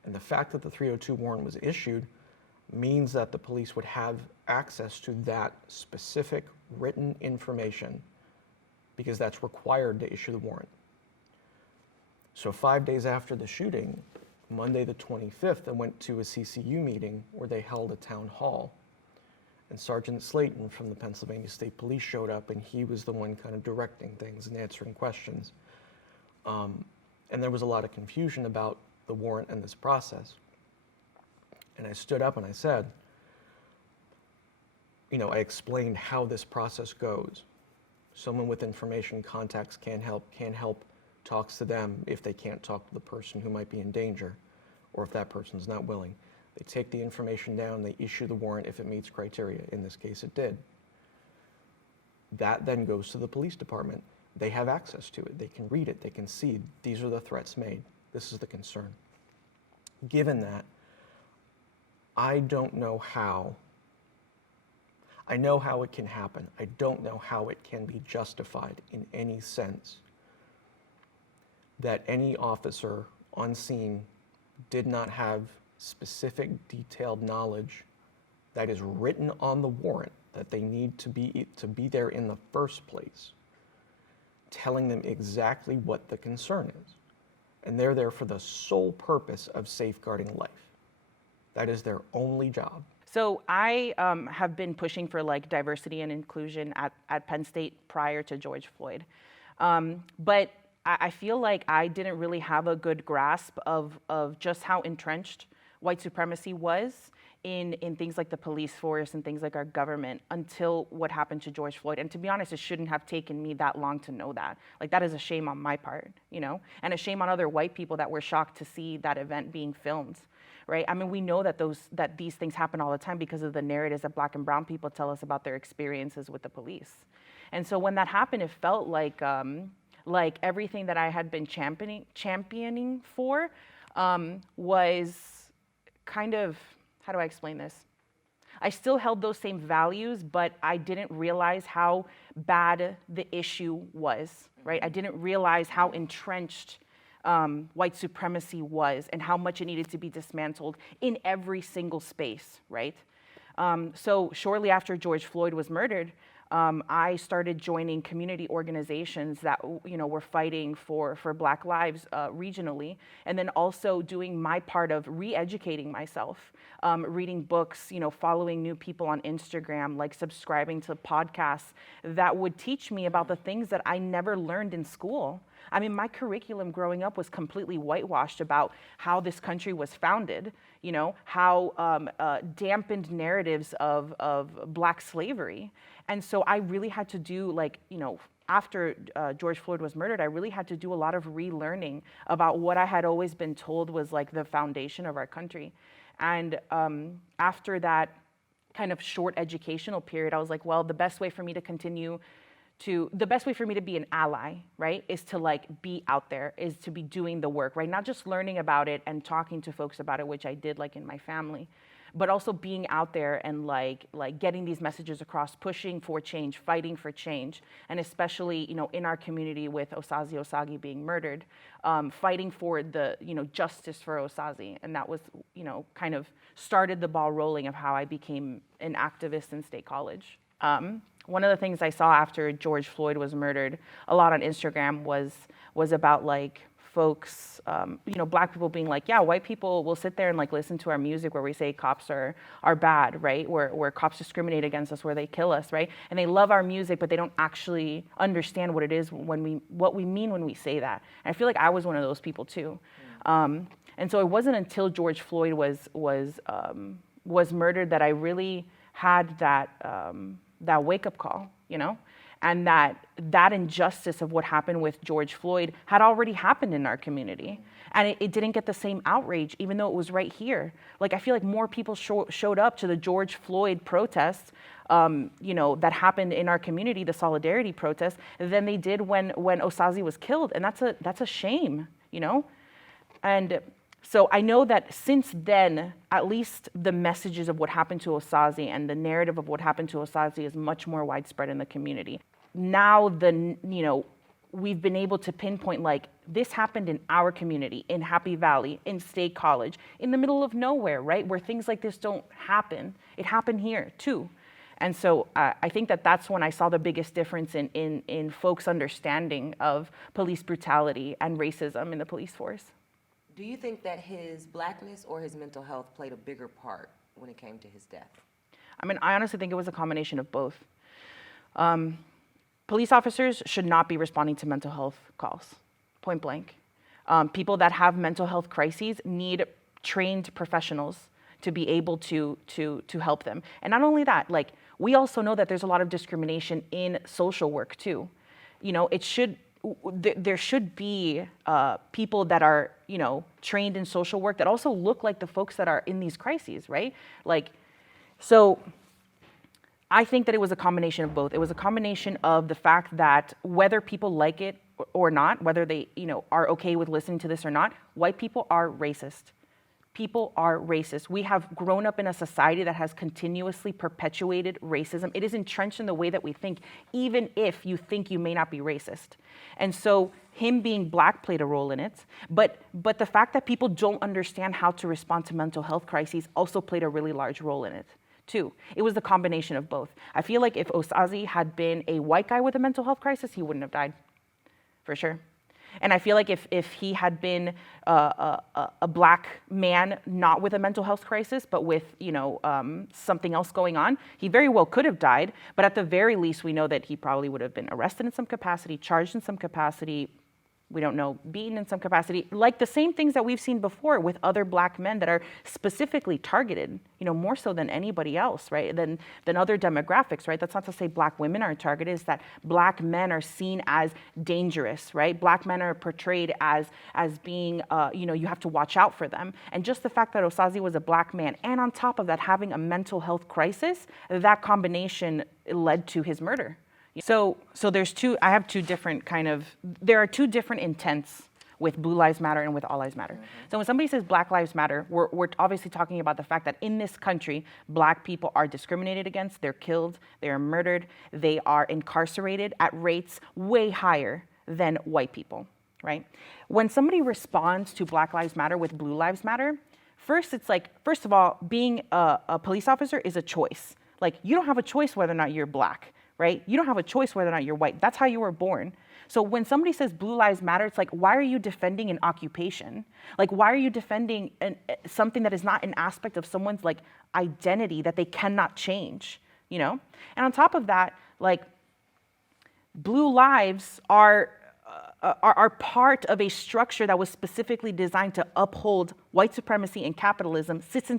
And the fact that the 302 warrant was issued means that the police would have access to that specific written information because that's required to issue the warrant. So 5 days after the shooting, Monday the 25th, I went to a CCU meeting where they held a town hall. And Sergeant Slayton from the Pennsylvania State Police showed up, and he was the one kind of directing things and answering questions. And there was a lot of confusion about the warrant and this process. And I stood up and I said, I explained how this process goes. Someone with information contacts Can Help talks to them if they can't talk to the person who might be in danger, or if that person's not willing. They take the information down, they issue the warrant if it meets criteria. In this case, it did. That then goes to the police department. They have access to it. They can read it. They can see these are the threats made. This is the concern. Given that, I don't know how. I know how it can happen. I don't know how it can be justified in any sense that any officer on scene did not have specific detailed knowledge that is written on the warrant that they need to be there in the first place, telling them exactly what the concern is. And they're there for the sole purpose of safeguarding life. That is their only job. So I have been pushing for like diversity and inclusion at Penn State prior to George Floyd. But I feel like I didn't really have a good grasp of just how entrenched white supremacy was in things like the police force and things like our government until what happened to George Floyd. And to be honest, it shouldn't have taken me that long to know that. Like, that is a shame on my part, and a shame on other white people that were shocked to see that event being filmed, right? I mean, we know that these things happen all the time because of the narratives that Black and brown people tell us about their experiences with the police. And so when that happened, it felt like everything that I had been championing for was kind of, how do I explain this? I still held those same values, but I didn't realize how bad the issue was, right? I didn't realize how entrenched white supremacy was and how much it needed to be dismantled in every single space, right? So shortly after George Floyd was murdered, I started joining community organizations that were fighting for Black lives regionally, and then also doing my part of re-educating myself, reading books, following new people on Instagram, like subscribing to podcasts that would teach me about the things that I never learned in school. I mean, my curriculum growing up was completely whitewashed about how this country was founded, how dampened narratives of Black slavery. And so I really had to do, after George Floyd was murdered, I really had to do a lot of relearning about what I had always been told was like the foundation of our country. And after that kind of short educational period, I was like, well, the best way for me to be an ally, right, is to be out there, is to be doing the work, right? Not just learning about it and talking to folks about it, which I did in my family, but also being out there and like getting these messages across, pushing for change, fighting for change, and especially, you know, in our community with Osaze Osagi being murdered, fighting for the, you know, justice for Osaze. And that was, you know, kind of started the ball rolling of how I became an activist in State College. One of the things I saw after George Floyd was murdered a lot on Instagram was about like folks, you know, Black people being like, yeah, white people will sit there and like listen to our music where we say cops are bad, right? Where cops discriminate against us, where they kill us, right? And they love our music, but they don't actually understand what it is what we mean when we say that. And I feel like I was one of those people too. And so it wasn't until George Floyd was murdered that I really had that wake-up call, you know? And that injustice of what happened with George Floyd had already happened in our community. And it didn't get the same outrage, even though it was right here. Like, I feel like more people showed up to the George Floyd protests, you know, that happened in our community, the solidarity protest, than they did when Osaze was killed. And that's a shame, you know? And so I know that since then, at least the messages of what happened to Osaze and the narrative of what happened to Osaze is much more widespread in the community. Now, you know, we've been able to pinpoint like this happened in our community, in Happy Valley, in State College, in the middle of nowhere, right? Where things like this don't happen. It happened here too. And so I think that that's when I saw the biggest difference in folks' understanding of police brutality and racism in the police force. Do you think that his Blackness or his mental health played a bigger part when it came to his death? I mean, I honestly think it was a combination of both. Police officers should not be responding to mental health calls, point blank. People that have mental health crises need trained professionals to be able to help them. And not only that, like, we also know that there's a lot of discrimination in social work too. You know, there should be people that are, you know, trained in social work that also look like the folks that are in these crises, right? Like, so I think that it was a combination of both. It was a combination of the fact that whether people like it or not, whether they, you know, are okay with listening to this or not, white people are racist. People are racist. We have grown up in a society that has continuously perpetuated racism. It is entrenched in the way that we think, even if you think you may not be racist. And so him being Black played a role in it, but the fact that people don't understand how to respond to mental health crises also played a really large role in it too. It was the combination of both. I feel like if Osaze had been a white guy with a mental health crisis, he wouldn't have died, for sure. And I feel like if he had been a Black man, not with a mental health crisis, but with, you know, something else going on, he very well could have died. But at the very least, we know that he probably would have been arrested in some capacity, charged in some capacity, we don't know, beaten in some capacity, like the same things that we've seen before with other Black men that are specifically targeted, you know, more so than anybody else, right? Than other demographics, right? That's not to say Black women aren't targeted, it's that Black men are seen as dangerous, right? Black men are portrayed as being, you know, you have to watch out for them. And just the fact that Osaze was a Black man, and on top of that, having a mental health crisis, that combination led to his murder. So I have two different there are two different intents with Blue Lives Matter and with All Lives Matter. So when somebody says Black Lives Matter, we're obviously talking about the fact that in this country, Black people are discriminated against, they're killed, they are murdered, they are incarcerated at rates way higher than white people, right? When somebody responds to Black Lives Matter with Blue Lives Matter, first it's like, first of all, being a police officer is a choice. Like, you don't have a choice whether or not you're Black, right? You don't have a choice whether or not you're white. That's how you were born. So when somebody says Blue Lives Matter, it's like, why are you defending an occupation? Like, why are you defending something that is not an aspect of someone's like identity that they cannot change, you know? And on top of that, like, Blue Lives are part of a structure that was specifically designed to uphold white supremacy and capitalism since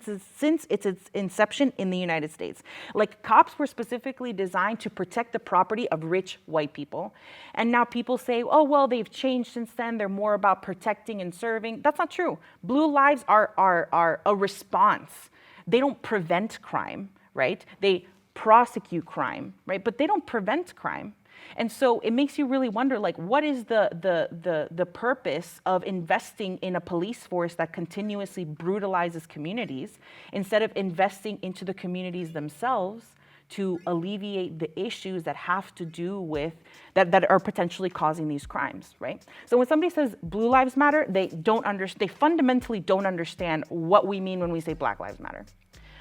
its inception in the United States. Like, cops were specifically designed to protect the property of rich white people. And now people say, oh, well, they've changed since then. They're more about protecting and serving. That's not true. Blue Lives are a response. They don't prevent crime, right? They prosecute crime, right? But they don't prevent crime. And so it makes you really wonder, like, what is the purpose of investing in a police force that continuously brutalizes communities instead of investing into the communities themselves to alleviate the issues that have to do with, that are potentially causing these crimes, right? So when somebody says Blue Lives Matter, they fundamentally don't understand what we mean when we say Black Lives Matter.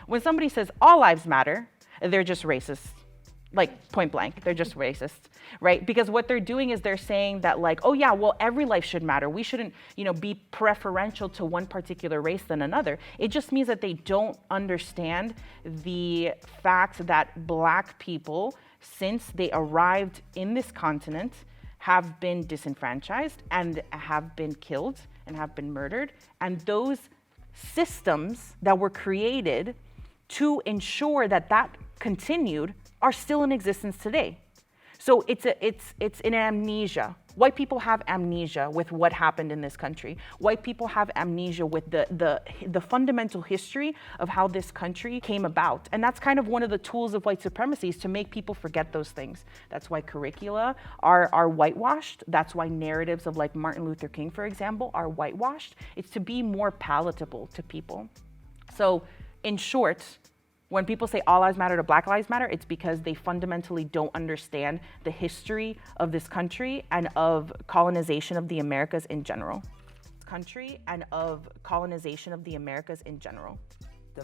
When somebody says All Lives Matter, they're just racist. Like, point blank, they're just racist, right? Because what they're doing is they're saying that, like, oh yeah, well, every life should matter. We shouldn't, be preferential to one particular race than another. It just means that they don't understand the fact that Black people, since they arrived in this continent, have been disenfranchised and have been killed and have been murdered. And those systems that were created to ensure that that continued are still in existence today. So it's an amnesia. White people have amnesia with what happened in this country. White people have amnesia with the fundamental history of how this country came about. And that's kind of one of the tools of white supremacy, is to make people forget those things. That's why curricula are whitewashed. That's why narratives of, like, Martin Luther King, for example, are whitewashed. It's to be more palatable to people. So in short, when people say All Lives Matter to Black Lives Matter, it's because they fundamentally don't understand the history of this country and of colonization of the Americas in general. The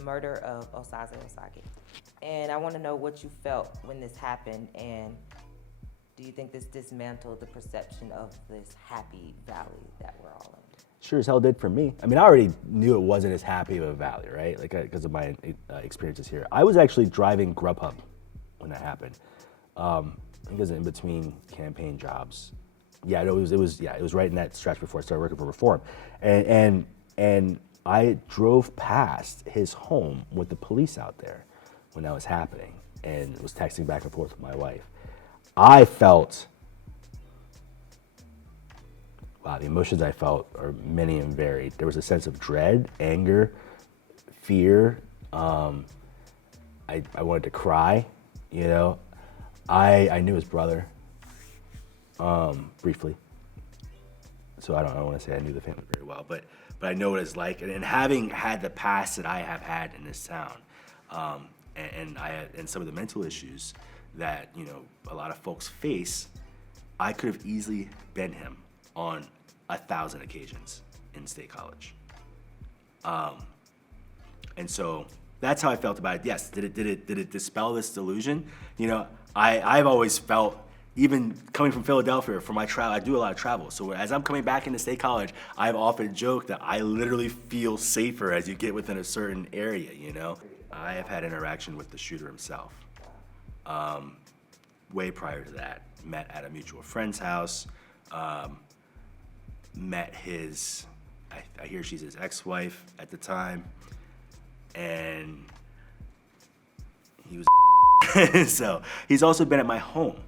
murder of Osaze Osage. And I want to know what you felt when this happened, and do you think this dismantled the perception of this happy valley that we're all in? Sure as hell did for me. I mean, I already knew it wasn't as happy of a valley, right? Like, because of my experiences here. I was actually driving Grubhub when that happened. I think it was in between campaign jobs. Yeah, it was right in that stretch before I started working for Reform. And I drove past his home with the police out there when that was happening, and was texting back and forth with my wife. I felt, wow, the emotions I felt are many and varied. There was a sense of dread, anger, fear. I wanted to cry, I knew his brother, briefly. So I don't want to say I knew the family very well, but I know what it's like. And having had the past that I have had in this town, and some of the mental issues that, a lot of folks face, I could have easily been him on 1,000 occasions in State College. And so that's how I felt about it. Yes, did it dispel this delusion? I've always felt, even coming from Philadelphia for my travel, I do a lot of travel. So as I'm coming back into State College, I've often joked that I literally feel safer as you get within a certain area, I have had interaction with the shooter himself. Way prior to that, met at a mutual friend's house, met his, I hear she's his ex-wife at the time, and he was so he's also been at my home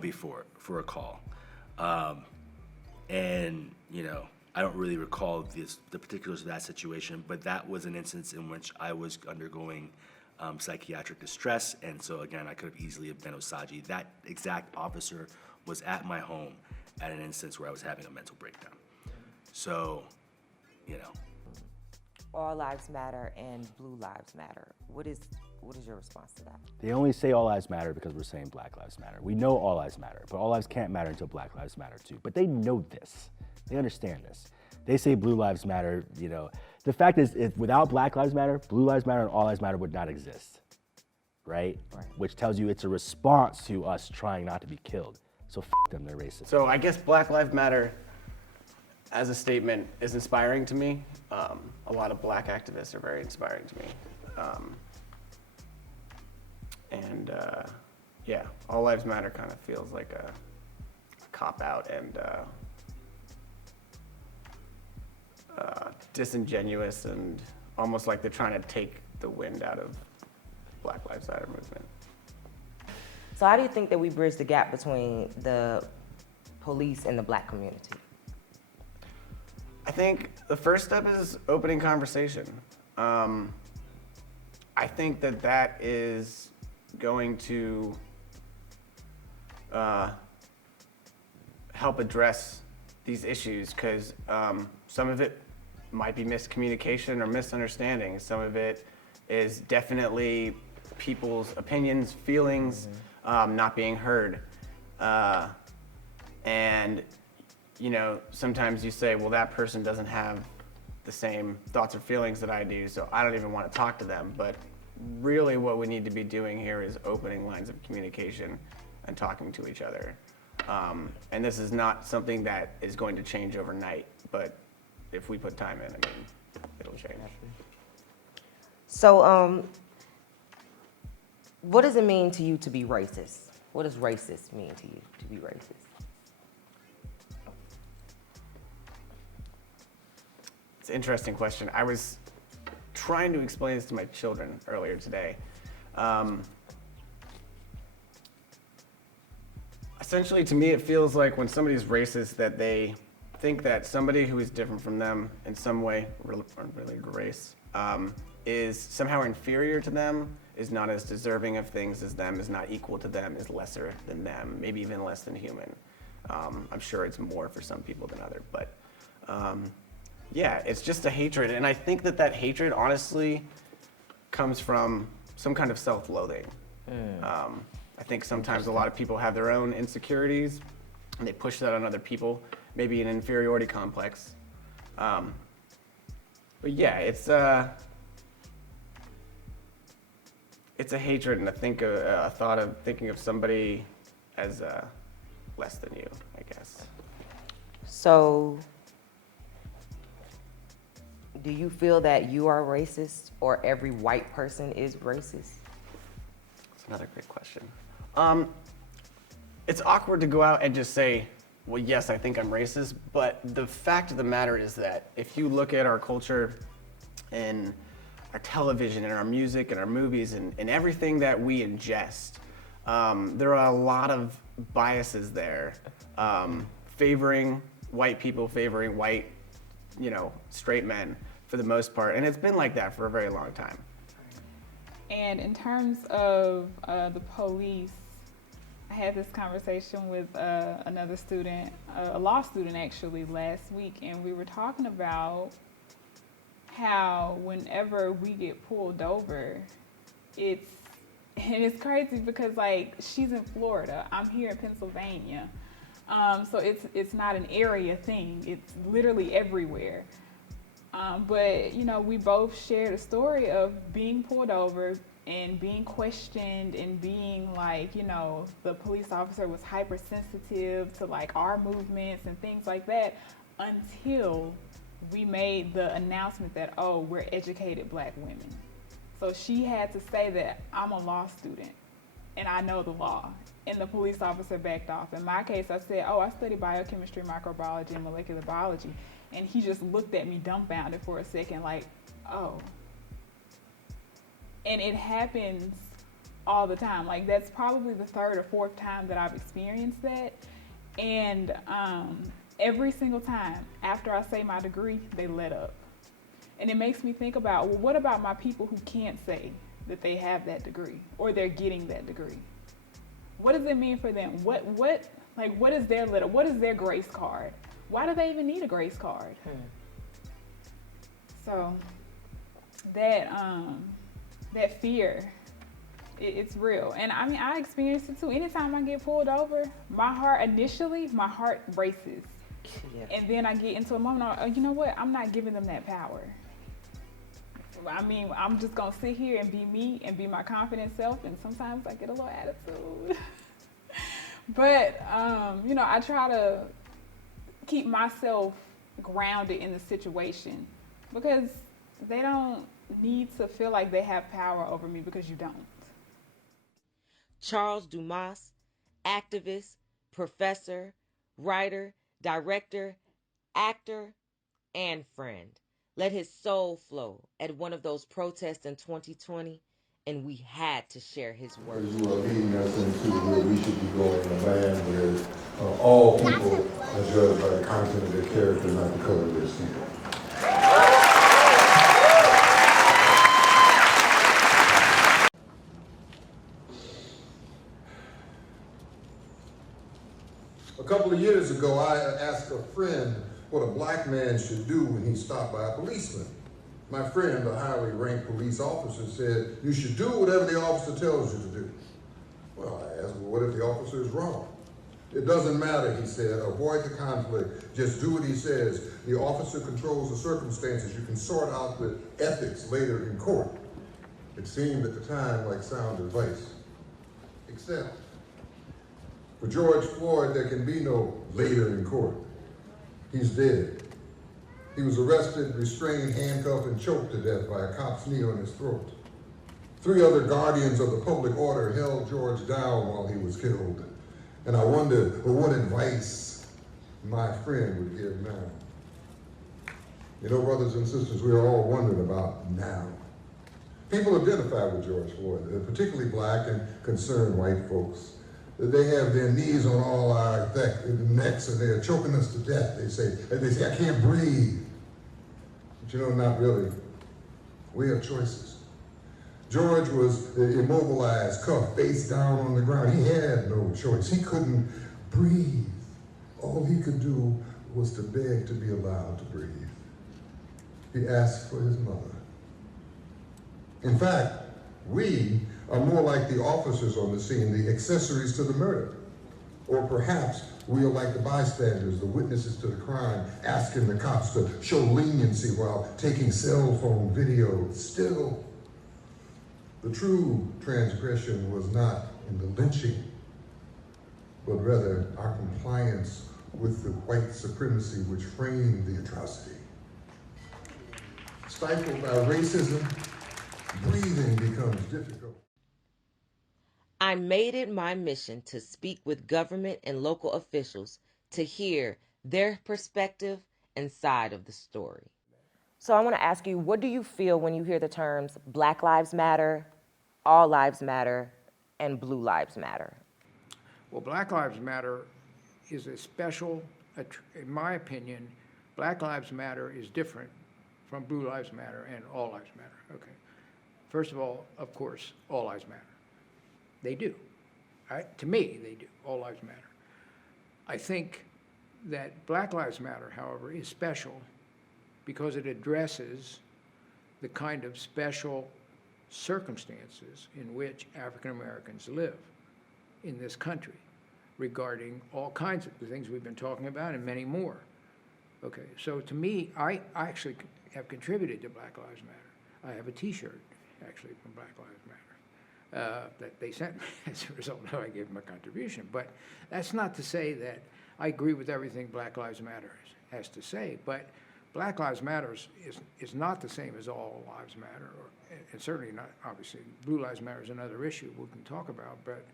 before for a call. And, I don't really recall the particulars of that situation, but that was an instance in which I was undergoing psychiatric distress. And so again, I could have easily have been Osage. That exact officer was at my home at an instance where I was having a mental breakdown. So, All Lives Matter and Blue Lives Matter. What is your response to that? They only say all lives matter because we're saying Black Lives Matter. We know all lives matter, but all lives can't matter until Black Lives Matter too. But they know this. They understand this. They say Blue Lives Matter, The fact is, if without Black Lives Matter, Blue Lives Matter and All Lives Matter would not exist, right? Which tells you it's a response to us trying not to be killed. So f them, they're racist. So I guess Black Lives Matter as a statement is inspiring to me. A lot of Black activists are very inspiring to me. All Lives Matter kind of feels like a cop-out and disingenuous, and almost like they're trying to take the wind out of Black Lives Matter movement. So how do you think that we bridge the gap between the police and the Black community? I think the first step is opening conversation. I think that is going to help address these issues, because some of it might be miscommunication or misunderstanding. Some of it is definitely people's opinions, feelings, not being heard. And, you know, sometimes you say, well, that person doesn't have the same thoughts or feelings that I do, so I don't even want to talk to them. But really what we need to be doing here is opening lines of communication and talking to each other. And this is not something that is going to change overnight, but if we put time in, I mean, it'll change. So, what does it mean to you to be racist? What does racist mean to you, to be racist? It's an interesting question. I was trying to explain this to my children earlier today. Essentially, to me, it feels like when somebody's racist that they think that somebody who is different from them in some way, related to race, is somehow inferior to them, is not as deserving of things as them, is not equal to them, is lesser than them, maybe even less than human. I'm sure it's more for some people than others, but yeah, it's just a hatred. And I think that that hatred, honestly, comes from some kind of self-loathing. I think sometimes a lot of people have their own insecurities, and they push that on other people, maybe an inferiority complex. But yeah, it's a hatred and a thought of thinking of somebody as less than you, I guess. So, do you feel that you are racist or every white person is racist? That's another great question. It's awkward to go out and just say, well, yes, I think I'm racist, but the fact of the matter is that if you look at our culture and our television and our music and our movies and everything that we ingest, there are a lot of biases there, favoring white people, favoring white, you know, straight men for the most part. And it's been like that for a very long time. And in terms of the police, I had this conversation with another student, a law student actually, last week, and we were talking about how whenever we get pulled over, it's crazy because, like, she's in Florida, I'm here in Pennsylvania, so it's not an area thing, it's literally everywhere. But, you know, we both shared a story of being pulled over and being questioned and being like, you know, the police officer was hypersensitive to like our movements and things like that until we made the announcement that, oh, we're educated black women. So she had to say that I'm a law student and I know the law. And the police officer backed off. In my case, I said, oh, I study biochemistry, microbiology, and molecular biology. And he just looked at me dumbfounded for a second like, oh. And it happens all the time. Like, that's probably the third or fourth time that I've experienced that. And every single time after I say my degree, they let up. And it makes me think about, well, what about my people who can't say that they have that degree or they're getting that degree? What does it mean for them? What is their letter? What is their grace card? Why do they even need a grace card? So that fear, it's real. And I mean, I experienced it too. Anytime I get pulled over, my heart races. Yeah. And then I get into a moment, you know what? I'm not giving them that power. I mean, I'm just gonna sit here and be me and be my confident self, and sometimes I get a little attitude. But, you know, I try to keep myself grounded in the situation because they don't need to feel like they have power over me because you don't. Charles Dumas, activist, professor, writer, director, actor, and friend, let his soul flow at one of those protests in 2020, and we had to share his words. You are leading us into where we should be going in a land where all people are judged by the content of their character, not the color of their skin. ago, I asked a friend what a black man should do when he's stopped by a policeman. My friend, a highly ranked police officer, said, you should do whatever the officer tells you to do. Well, I asked, well, what if the officer is wrong? It doesn't matter, he said. Avoid the conflict. Just do what he says. The officer controls the circumstances. You can sort out the ethics later in court. It seemed at the time like sound advice. Except, for George Floyd, there can be no later in court. He's dead. He was arrested, restrained, handcuffed, and choked to death by a cop's knee on his throat. 3 other guardians of the public order held George down while he was killed. And I wondered what advice my friend would give now. You know, brothers and sisters, we are all wondering about now. People identify with George Floyd, particularly black and concerned white folks. They have their knees on all our necks and they're choking us to death, they say. And they say, I can't breathe. But you know, not really. We have choices. George was immobilized, cuffed, face down on the ground. He had no choice. He couldn't breathe. All he could do was to beg to be allowed to breathe. He asked for his mother. In fact, we are more like the officers on the scene, the accessories to the murder. Or perhaps we are like the bystanders, the witnesses to the crime, asking the cops to show leniency while taking cell phone video. Still, the true transgression was not in the lynching, but rather our compliance with the white supremacy which framed the atrocity. Stifled by racism, breathing becomes difficult. I made it my mission to speak with government and local officials to hear their perspective and side of the story. So I want to ask you, what do you feel when you hear the terms Black Lives Matter, All Lives Matter, and Blue Lives Matter? Well, Black Lives Matter is a special, in my opinion, Black Lives Matter is different from Blue Lives Matter and All Lives Matter. Okay. First of all, of course, all lives matter. They do. To me, they do. All lives matter. I think that Black Lives Matter, however, is special because it addresses the kind of special circumstances in which African Americans live in this country regarding all kinds of the things we've been talking about and many more. Okay, so to me, I actually have contributed to Black Lives Matter. I have a T-shirt, actually, from Black Lives Matter that they sent me as a result of I gave them a contribution. But that's not to say that I agree with everything Black Lives Matter has to say, but Black Lives Matter is not the same as All Lives Matter, and certainly not, obviously, Blue Lives Matter is another issue we can talk about, but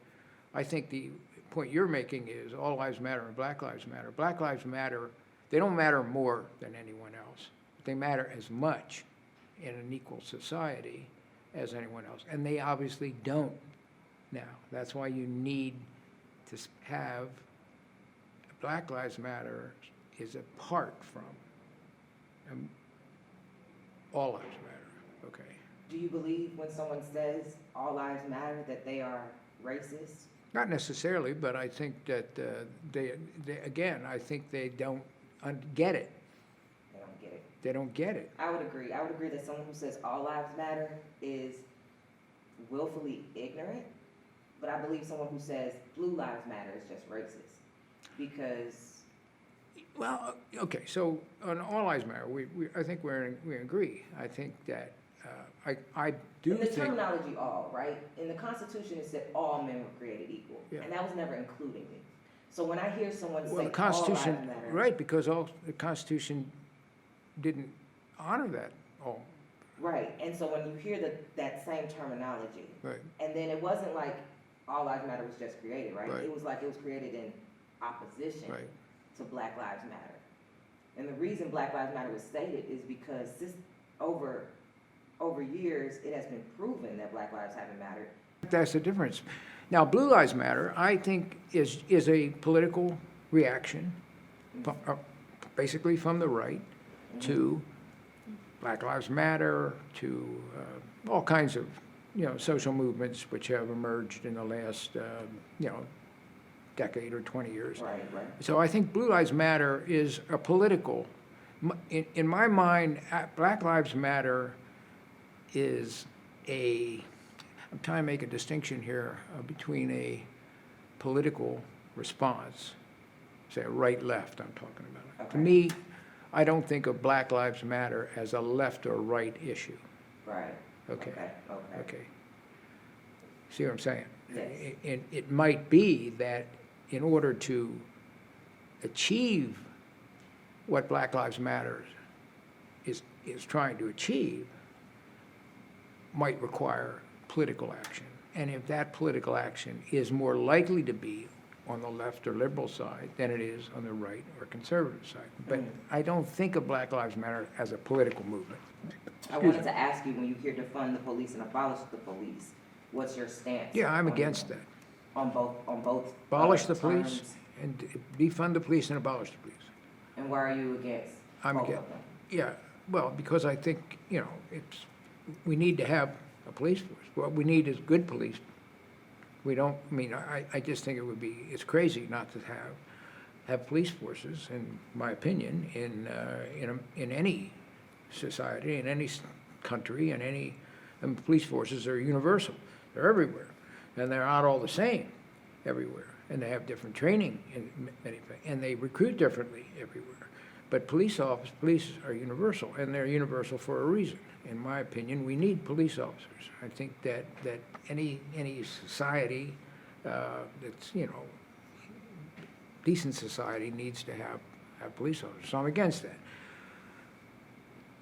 I think the point you're making is All Lives Matter and Black Lives Matter. Black Lives Matter, they don't matter more than anyone else. They matter as much in an equal society as anyone else, and they obviously don't now. That's why you need to have Black Lives Matter is apart from All Lives Matter, okay? Do you believe when someone says all lives matter that they are racist? Not necessarily, but I think that again, I think they don't get it. They don't get it. They don't get it. I would agree. I would agree that someone who says all lives matter is willfully ignorant, but I believe someone who says blue lives matter is just racist because. Well, okay, so on All Lives Matter, I think we agree. I think that I do think. In the think terminology all, right? In the Constitution it said all men were created equal, Yeah. and that was never including me. So when I hear someone well, say the Constitution, all lives matter, right? Because the Constitution didn't honor that all. right, and so when you hear that same terminology, Right. and then it wasn't like all lives matter was just created, right? Right. It was like it was created in opposition Right. to Black Lives Matter. And the reason Black Lives Matter was stated is because over years, it has been proven that Black lives haven't mattered. That's the difference. Now, Blue Lives Matter, I think, is a political reaction, basically from the right, to Black Lives Matter, to all kinds of, social movements which have emerged in the last, decade or 20 years. Right. So I think Blue Lives Matter is a political, in my mind, Black Lives Matter is I'm trying to make a distinction here between a political response, say a right-left I'm talking about. Okay. To me, I don't think of Black Lives Matter as a left or right issue. Right. Okay. Okay. See what I'm saying? Yes. And it might be that in order to achieve what Black Lives Matter is trying to achieve, might require political action. And if that political action is more likely to be on the left or liberal side than it is on the right or conservative side. But I don't think of Black Lives Matter as a political movement. I wanted to ask you, when you hear defund the police and abolish the police, what's your stance? Yeah, I'm against that. On both. Abolish the police terms? and defund the police and abolish the police. And why are you against I'm both against, of them? yeah, well, because I think, we need to have a police force. What we need is good police. We don't, I just think it's crazy not to have police forces, in my opinion, in any society, in any country, and police forces are universal. They're everywhere, and they're not all the same everywhere, and they have different training in many things, and they recruit differently everywhere. But police are universal, and they're universal for a reason. In my opinion, we need police officers. I think that any society that's, decent society needs to have police officers. So I'm against that.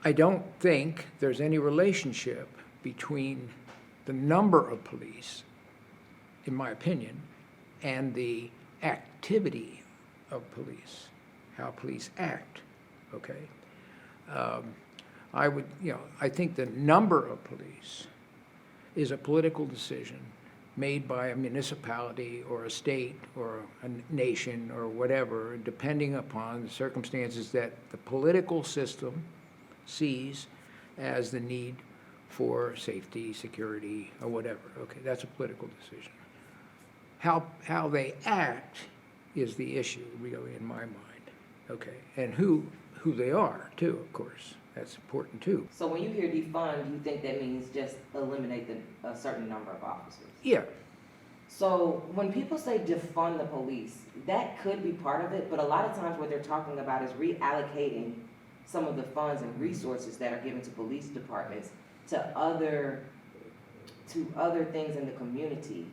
I don't think there's any relationship between the number of police, in my opinion, and the activity of police, how police act, okay? I think the number of police is a political decision made by a municipality or a state or a nation or whatever, depending upon the circumstances that the political system sees as the need for safety, security, or whatever. Okay, that's a political decision. How they act is the issue, really, in my mind. Okay, and who they are, too, of course. That's important, too. So when you hear defund, you think that means just eliminate a certain number of officers? Yeah. So when people say defund the police, that could be part of it, but a lot of times what they're talking about is reallocating some of the funds and resources that are given to police departments to other things in the community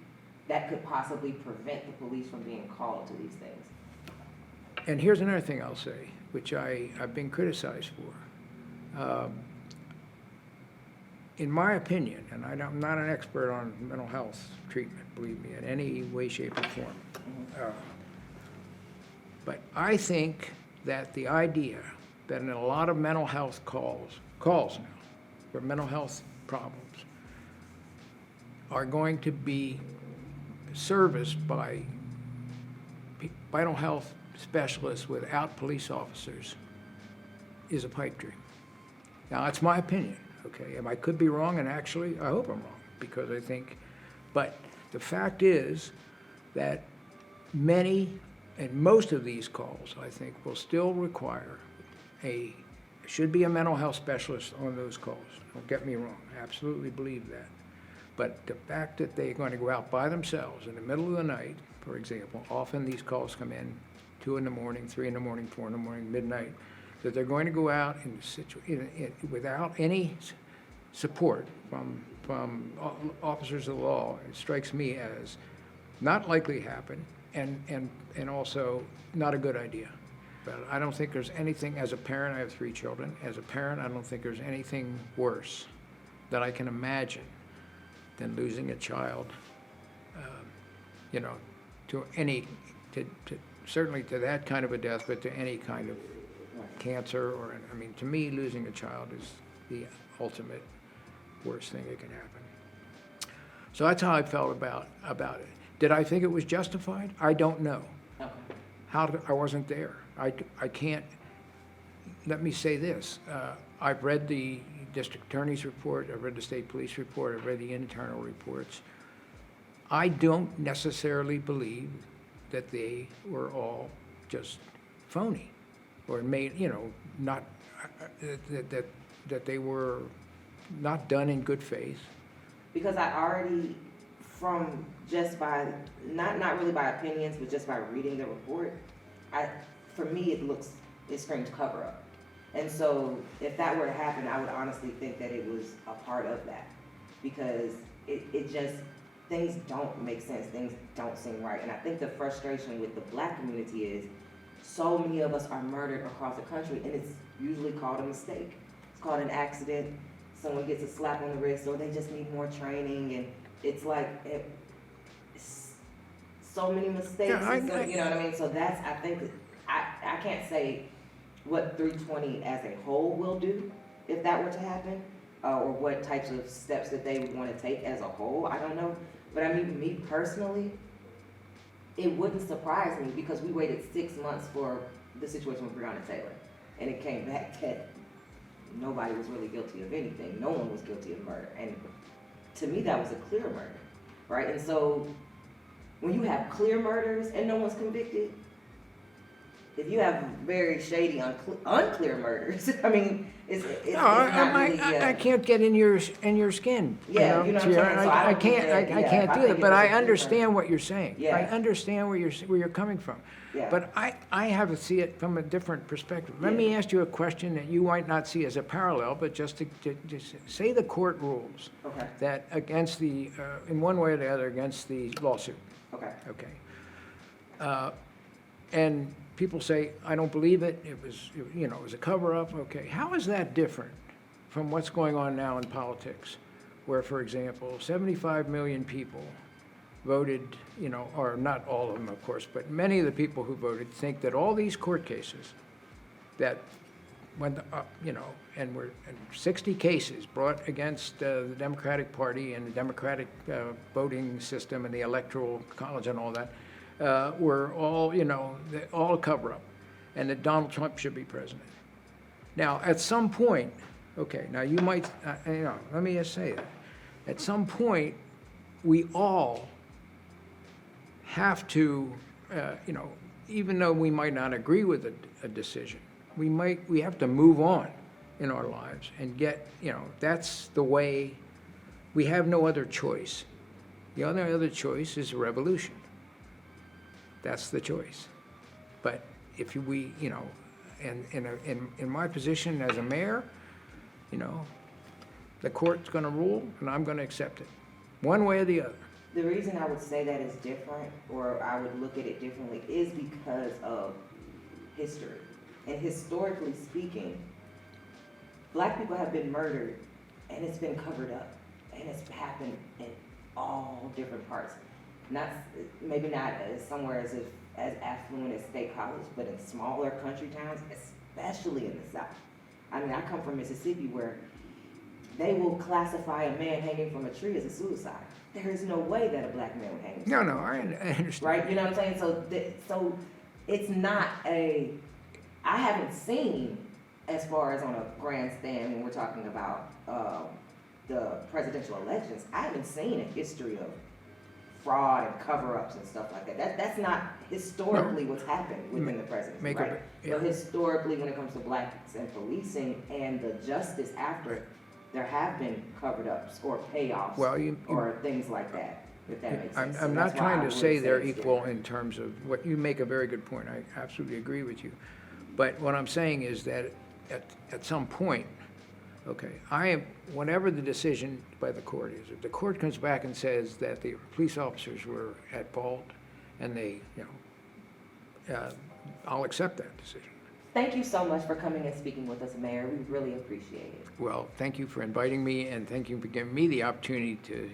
that could possibly prevent the police from being called to these things. And here's another thing I'll say, which I've been criticized for. In my opinion, and I'm not an expert on mental health treatment, believe me, in any way, shape, or form. But I think that the idea that in a lot of mental health calls now, for mental health problems, are going to be serviced by mental health specialists without police officers is a pipe dream. Now, that's my opinion, okay? And I could be wrong, and actually, I hope I'm wrong, because I think, but the fact is that many and most of these calls, I think, will still require should be a mental health specialist on those calls. Don't get me wrong, I absolutely believe that. But the fact that they're going to go out by themselves in the middle of the night, for example, often these calls come in 2 in the morning, 3 in the morning, 4 in the morning, midnight, that they're going to go out without any support from officers of the law, it strikes me as not likely to happen and also not a good idea. But I don't think there's anything, as a parent, I have 3 children, as a parent, I don't think there's anything worse that I can imagine than losing a child, certainly to that kind of a death, but to any kind of cancer to me, losing a child is the ultimate worst thing that can happen. So that's how I felt about it. Did I think it was justified? I don't know. Okay. I wasn't there. I can't. Let me say this. I've read the district attorney's report. I've read the state police report. I've read the internal reports. I don't necessarily believe that they were all just phony, or made, not, that they were not done in good faith. Because I already, from just by, not really by opinions, but just by reading the report, for me, it screams cover up. And so if that were to happen, I would honestly think that it was a part of that, because it just, things don't make sense, things don't seem right. And I think the frustration with the Black community is so many of us are murdered across the country, and it's usually called a mistake. It's called an accident, someone gets a slap on the wrist, or they just need more training, and it's like, so many mistakes, you know what I mean? So that's, I think, I can't say what 320 as a whole will do if that were to happen, or what types of steps that they would want to take as a whole, I don't know. But I mean, me personally, it wouldn't surprise me, because we waited 6 months for the situation with Breonna Taylor, and it came back that nobody was really guilty of anything. No one was guilty of murder. And to me, that was a clear murder, right? And so when you have clear murders and no one's convicted, if you have very shady, unclear murders, I mean, it's not really. I can't get in your skin. Yeah, you know what I'm saying? So I can't do that. But I understand what you're saying. Yeah. I understand where you're coming from. Yeah. But I have to see it from a different perspective. Let me ask you a question that you might not see as a parallel, but just to say the court rules that against the, in one way or the other, against the lawsuit. Okay. And people say, I don't believe it. It was a cover-up. Okay. How is that different from what's going on now in politics, where, for example, 75 million people voted, or not all of them, of course, but many of the people who voted think that all these court cases that went up, and 60 cases brought against the Democratic Party and the Democratic voting system and the Electoral College and all that, were all, all a cover-up, and that Donald Trump should be president. Now, at some point, okay, now you might, let me just say that. At some point, we all have to, even though we might not agree with a decision, we have to move on in our lives and get, that's the way, we have no other choice. The other choice is a revolution. That's the choice. But if we, and in my position as a mayor, the court's gonna rule and I'm gonna accept it, one way or the other. The reason I would say that is different, or I would look at it differently, is because of history. And historically speaking, Black people have been murdered, and it's been covered up, and it's happened in all different parts. Maybe not somewhere as affluent as State College, but in smaller country towns, especially in the South. I mean, I come from Mississippi, where they will classify a man hanging from a tree as a suicide. There is no way that a Black man would hang himself. No, I understand. Right, you know what I'm saying? So it's not I haven't seen, as far as on a grandstand when we're talking about the presidential elections, I haven't seen a history of fraud and cover-ups and stuff like that. That's not historically what's happened within the presidency, right? So historically, when it comes to Blacks and policing and the justice after it, there have been covered-ups or payoffs or things like that, if that makes sense. I'm not trying to say they're equal in terms of what you make a very good point. I absolutely agree with you. But what I'm saying is that at some point, okay, whatever the decision by the court is, if the court comes back and says that the police officers were at fault, and they, I'll accept that decision. Thank you so much for coming and speaking with us, Mayor. We really appreciate it. Well, thank you for inviting me, and thank you for giving me the opportunity to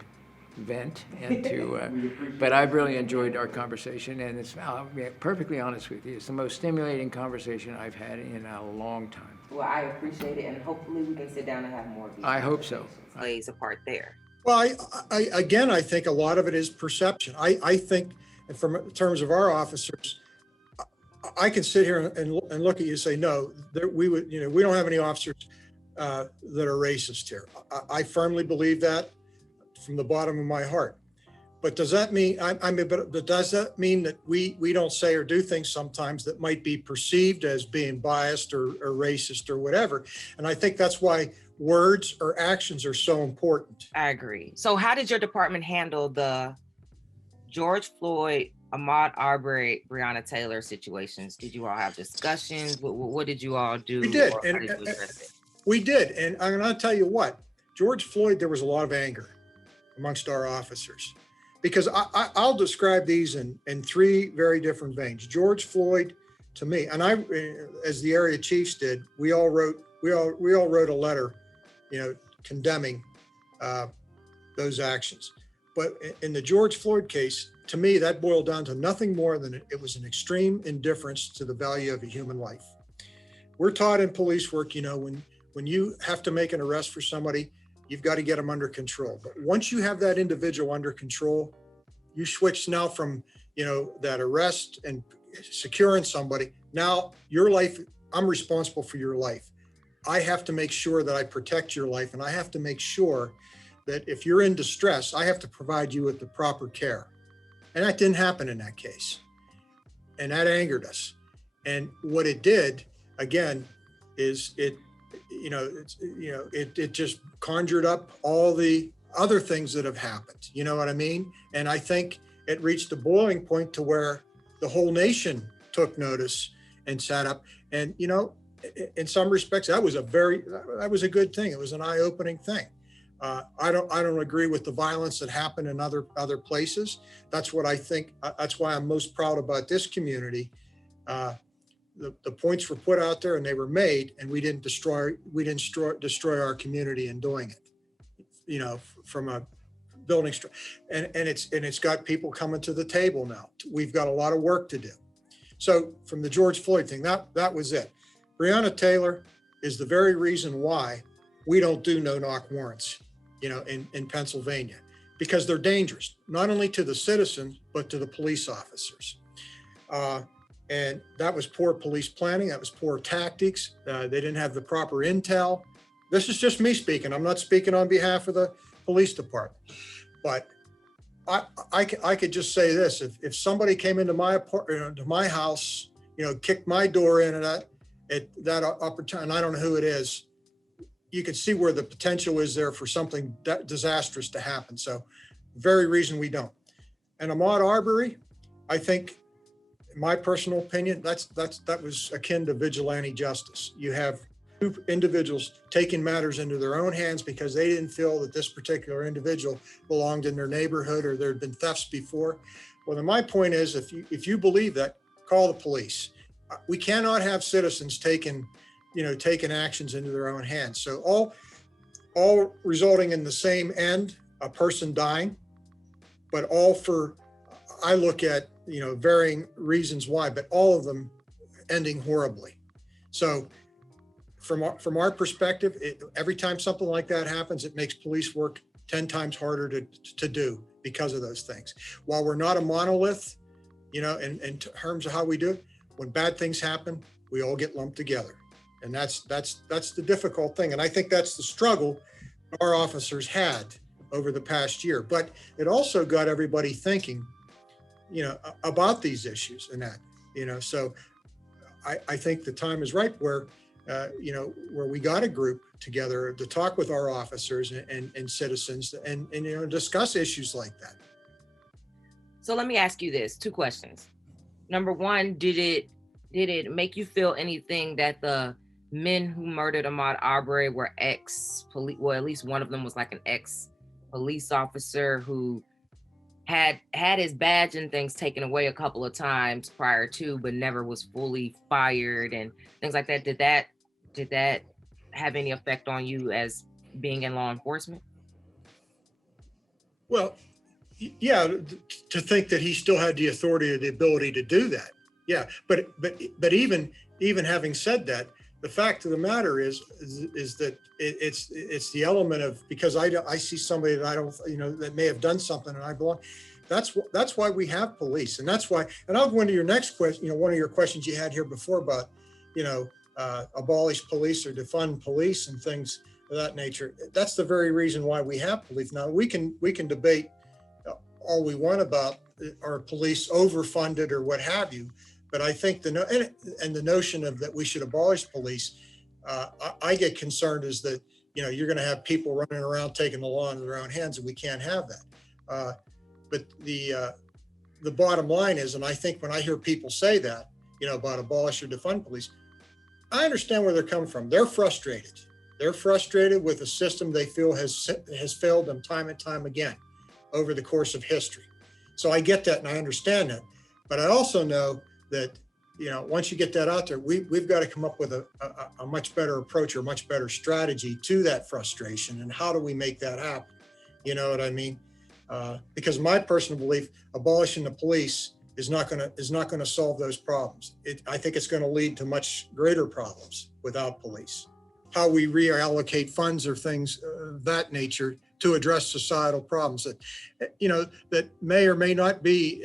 vent and to, but I've really enjoyed our conversation, and I'll be perfectly honest with you, it's the most stimulating conversation I've had in a long time. Well, I appreciate it, and hopefully we can sit down and have more of these. I hope so. Plays a part there. Well, I think a lot of it is perception. I think, in terms of our officers, I can sit here and look at you and say, no, we don't have any officers that are racist here. I firmly believe that from the bottom of my heart. But does that mean, but does that mean that we don't say or do things sometimes that might be perceived as being biased or racist or whatever? And I think that's why words or actions are so important. I agree. So how did your department handle the George Floyd, Ahmaud Arbery, Breonna Taylor situations? Did you all have discussions? What did you all do? We did. Or how did you address it? We did. And I'm going to tell you what, George Floyd, there was a lot of anger amongst our officers. Because I'll describe these in three very different veins. George Floyd, to me, and I, as the area chiefs did, we all wrote a letter, condemning those actions. But in the George Floyd case, to me, that boiled down to nothing more than it was an extreme indifference to the value of a human life. We're taught in police work, when you have to make an arrest for somebody, you've got to get them under control. But once you have that individual under control, you switch now from, that arrest and securing somebody. Now your life, I'm responsible for your life. I have to make sure that I protect your life. And I have to make sure that if you're in distress, I have to provide you with the proper care. And that didn't happen in that case. And that angered us. And what it did, again, is it just conjured up all the other things that have happened. You know what I mean? And I think it reached a boiling point to where the whole nation took notice and sat up. And, in some respects, that was a good thing. It was an eye-opening thing. I don't agree with the violence that happened in other places. That's what I think. That's why I'm most proud about this community. The points were put out there and they were made, and we didn't destroy our community in doing it, from a building. And it's got people coming to the table now. We've got a lot of work to do. So from the George Floyd thing, that was it. Breonna Taylor is the very reason why we don't do no-knock warrants, in Pennsylvania, because they're dangerous, not only to the citizens, but to the police officers. And that was poor police planning. That was poor tactics. They didn't have the proper intel. This is just me speaking. I'm not speaking on behalf of the police department. But I could just say this: if somebody came into my apartment, to my house, kicked my door in at that opportunity, and I don't know who it is, you could see where the potential is there for something disastrous to happen. So, very reason we don't. And Ahmaud Arbery, I think, in my personal opinion, that was akin to vigilante justice. You have two individuals taking matters into their own hands because they didn't feel that this particular individual belonged in their neighborhood or there had been thefts before. Well, then my point is, if you believe that, call the police. We cannot have citizens taking actions into their own hands. So all resulting in the same end, a person dying, but all for, I look at, varying reasons why, but all of them ending horribly. So from our perspective, every time something like that happens, it makes police work 10 times harder to do because of those things. While we're not a monolith, in terms of how we do it, when bad things happen, we all get lumped together. And that's the difficult thing. And I think that's the struggle our officers had over the past year. But it also got everybody thinking, about these issues and that, so I think the time is ripe where, where we got a group together to talk with our officers and citizens and discuss issues like that. So let me ask you this, 2 questions. Number one, did it make you feel anything that the men who murdered Ahmaud Arbery were ex-police, well, at least one of them was like an ex-police officer who had his badge and things taken away a couple of times prior to, but never was fully fired and things like that. Did that have any effect on you as being in law enforcement? Well, yeah, to think that he still had the authority or the ability to do that. Yeah, but even having said that, the fact of the matter is that it's the element of, because I see somebody that I don't, that may have done something and I belong. That's why we have police, and that's why. And I'll go into your next question. One of your questions you had here before about, abolish police or defund police and things of that nature. That's the very reason why we have police. Now we can debate all we want about our police overfunded or what have you. But I think the notion of that we should abolish police, I get concerned is that, you're going to have people running around taking the law into their own hands, and we can't have that. But the bottom line is, and I think when I hear people say that, about abolish or defund police, I understand where they're coming from. They're frustrated. They're frustrated with a system they feel has failed them time and time again over the course of history. So I get that and I understand that. But I also know that, once you get that out there, we've got to come up with a much better approach or much better strategy to that frustration. And how do we make that happen? You know what I mean? Because my personal belief, abolishing the police is not going to solve those problems. I think it's going to lead to much greater problems without police. How we reallocate funds or things of that nature to address societal problems that may or may not be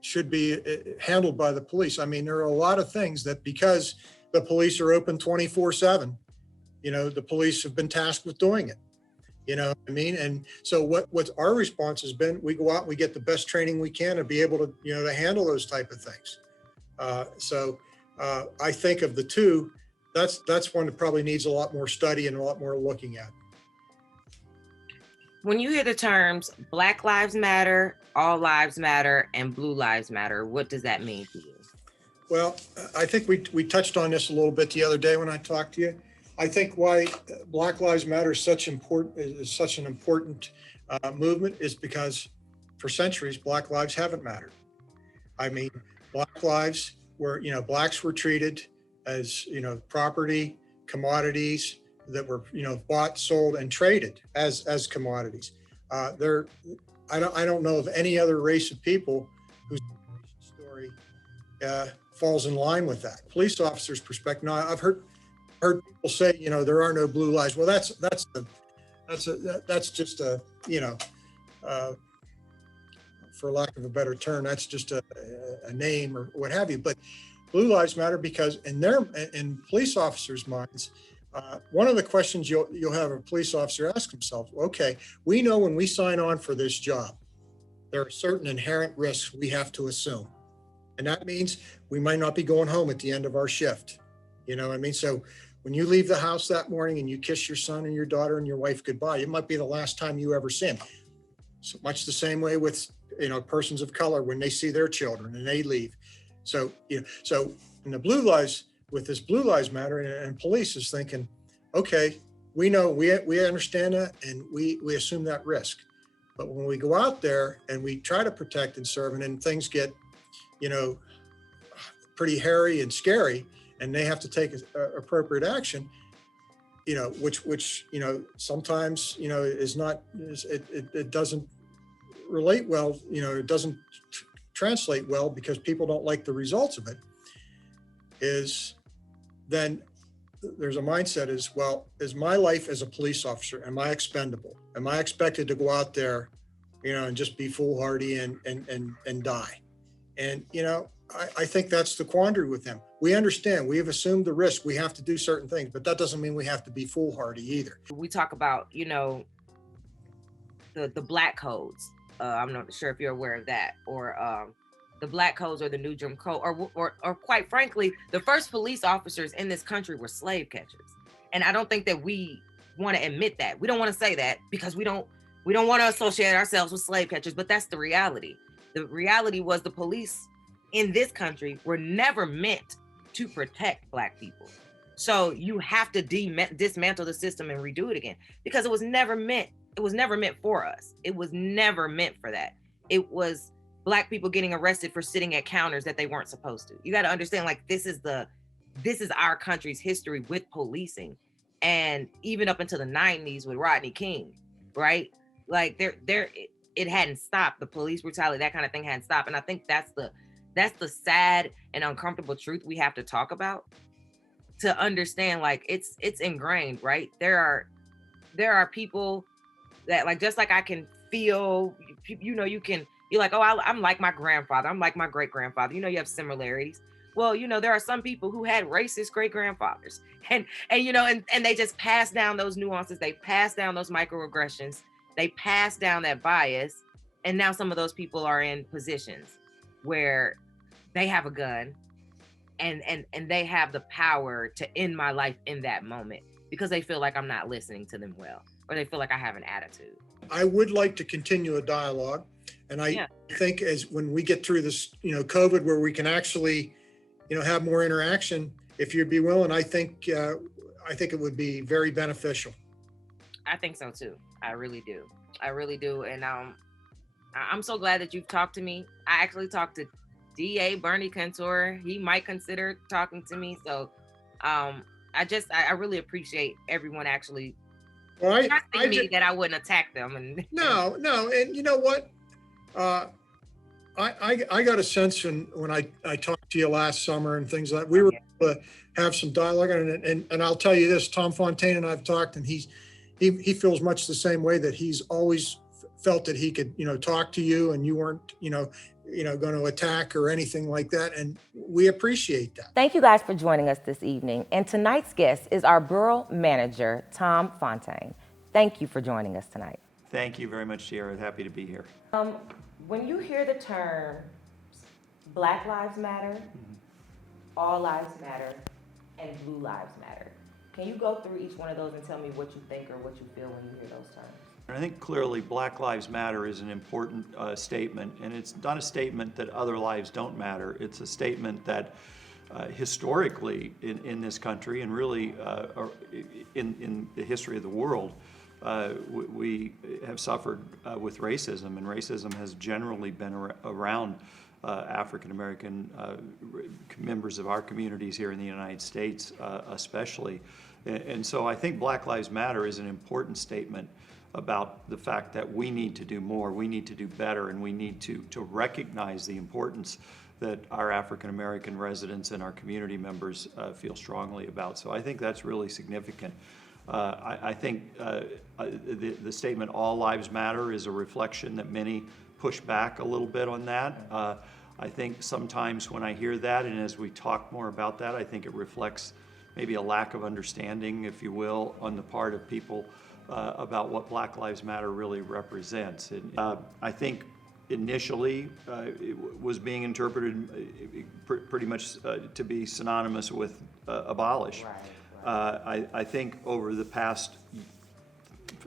should be handled by the police. I mean, there are a lot of things that, because the police are open 24/7, the police have been tasked with doing it. You know what I mean? And so what our response has been, we go out and we get the best training we can to be able to, to handle those type of things. I think of the two, that's one that probably needs a lot more study and a lot more looking at. When you hear the terms Black Lives Matter, All Lives Matter, and Blue Lives Matter, what does that mean to you? Well, I think we touched on this a little bit the other day when I talked to you. I think why Black Lives Matter is such an important movement is because for centuries, Black lives haven't mattered. I mean, Black lives were, Blacks were treated as, property, commodities that were, bought, sold, and traded as commodities. I don't know of any other race of people whose story falls in line with that. Police officers' perspective. Now, I've heard people say, there are no blue lives. Well, that's just a, for lack of a better term, that's just a name or what have you. But blue lives matter because in police officers' minds, one of the questions you'll have a police officer ask himself, okay, we know when we sign on for this job, there are certain inherent risks we have to assume. And that means we might not be going home at the end of our shift. You know what I mean? So when you leave the house that morning and you kiss your son and your daughter and your wife goodbye, it might be the last time you ever see them. So much the same way with, persons of color when they see their children and they leave. So, so in the blue lives, with this Blue Lives Matter, and police is thinking, okay, we know, we understand that, and we assume that risk. But when we go out there and we try to protect and serve, and then things get, pretty hairy and scary, and they have to take appropriate action, which sometimes, is not, it doesn't relate well, it doesn't translate well because people don't like the results of it, is then there's a mindset is, well, is my life as a police officer, am I expendable? Am I expected to go out there, and just be foolhardy and die? And, I think that's the quandary with them. We understand, we have assumed the risk, we have to do certain things, but that doesn't mean we have to be foolhardy either. We talk about, the black codes. I'm not sure if you're aware of that, or the black codes or the New Jim Crow, or quite frankly, the first police officers in this country were slave catchers. And I don't think that we want to admit that. We don't want to say that because we don't want to associate ourselves with slave catchers, but that's the reality. The reality was the police in this country were never meant to protect Black people. So you have to dismantle the system and redo it again, because it was never meant for us. It was never meant for that. It was Black people getting arrested for sitting at counters that they weren't supposed to. You got to understand, like, this is our country's history with policing. And even up until the 90s with Rodney King, right? Like it hadn't stopped. The police brutality, that kind of thing hadn't stopped. And I think that's the sad and uncomfortable truth we have to talk about, to understand, like, it's ingrained, right? There are people that, like, just like I can feel, you're like, oh, I'm like my grandfather. I'm like my great grandfather. You have similarities. Well, there are some people who had racist great grandfathers, and they just pass down those nuances. They pass down those microaggressions. They pass down that bias, And now some of those people are in positions where they have a gun and they have the power to end my life in that moment because they feel like I'm not listening to them well, or they feel like I have an attitude. I would like to continue a dialogue. And I think as when we get through this, COVID, where we can actually, have more interaction, if you'd be willing, I think it would be very beneficial. I think so too. I really do. I really do. And I'm so glad that you've talked to me. I actually talked to DA Bernie Cantor. He might consider talking to me. So I really appreciate everyone actually trusting me that I wouldn't attack them. And No. And you know what? I got a sense when I talked to you last summer and things like that, we were able to have some dialogue. And I'll tell you this, Tom Fontaine and I've talked, and he feels much the same way, that he's always felt that he could, talk to you and you weren't, going to attack or anything like that. And we appreciate that. Thank you guys for joining us this evening. And tonight's guest is our borough manager, Tom Fontaine. Thank you for joining us tonight. Thank you very much, Sierra. Happy to be here. When you hear the term Black Lives Matter, All Lives Matter, and Blue Lives Matter, can you go through each one of those and tell me what you think or what you feel when you hear those terms? I think clearly Black Lives Matter is an important statement, and it's not a statement that other lives don't matter. It's a statement that historically in this country, and really in the history of the world, we have suffered with racism, and racism has generally been around African American members of our communities here in the United States, especially. And so I think Black Lives Matter is an important statement about the fact that we need to do more, we need to do better, and we need to recognize the importance that our African American residents and our community members feel strongly about. So I think that's really significant. I think the statement "All Lives Matter" is a reflection that many push back a little bit on that. I think sometimes when I hear that, and as we talk more about that, I think it reflects maybe a lack of understanding, if you will, on the part of people about what Black Lives Matter really represents. And I think initially it was being interpreted pretty much to be synonymous with abolish. I think over the past,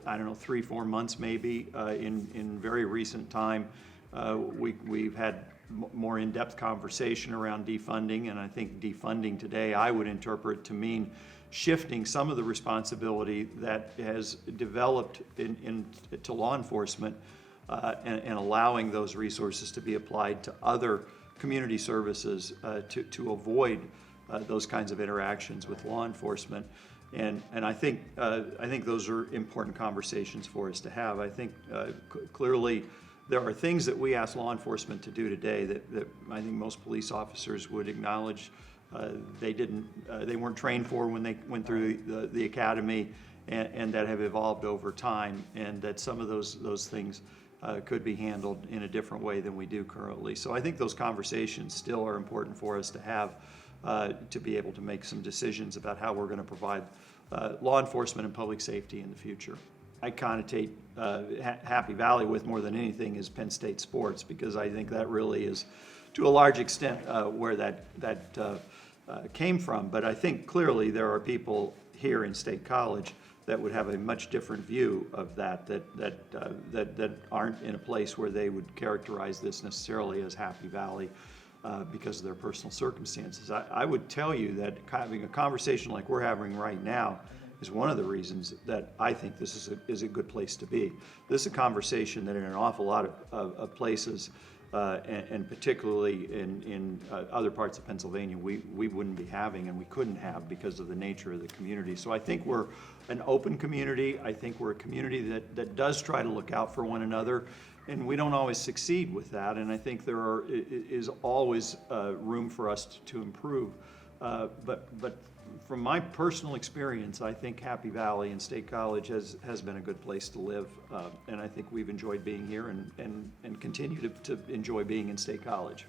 3-4 months maybe, in very recent time, we've had more in-depth conversation around defunding, and I think defunding today I would interpret to mean shifting some of the responsibility that has developed to law enforcement and allowing those resources to be applied to other community services to avoid those kinds of interactions with law enforcement. And I think those are important conversations for us to have. I think clearly there are things that we ask law enforcement to do today that I think most police officers would acknowledge they weren't trained for when they went through the academy, and that have evolved over time, and that some of those things could be handled in a different way than we do currently. So I think those conversations still are important for us to have to be able to make some decisions about how we're going to provide law enforcement and public safety in the future. I connotate Happy Valley with more than anything is Penn State sports, because I think that really is to a large extent where that came from. But I think clearly there are people here in State College that would have a much different view of that aren't in a place where they would characterize this necessarily as Happy Valley because of their personal circumstances. I would tell you that having a conversation like we're having right now is one of the reasons that I think this is a good place to be. This is a conversation that in an awful lot of places, and particularly in other parts of Pennsylvania, we wouldn't be having, and we couldn't have because of the nature of the community. So I think we're an open community. I think we're a community that does try to look out for one another, and we don't always succeed with that. And I think there is always room for us to improve. But from my personal experience, I think Happy Valley and State College has been a good place to live, and I think we've enjoyed being here and continue to enjoy being in State College.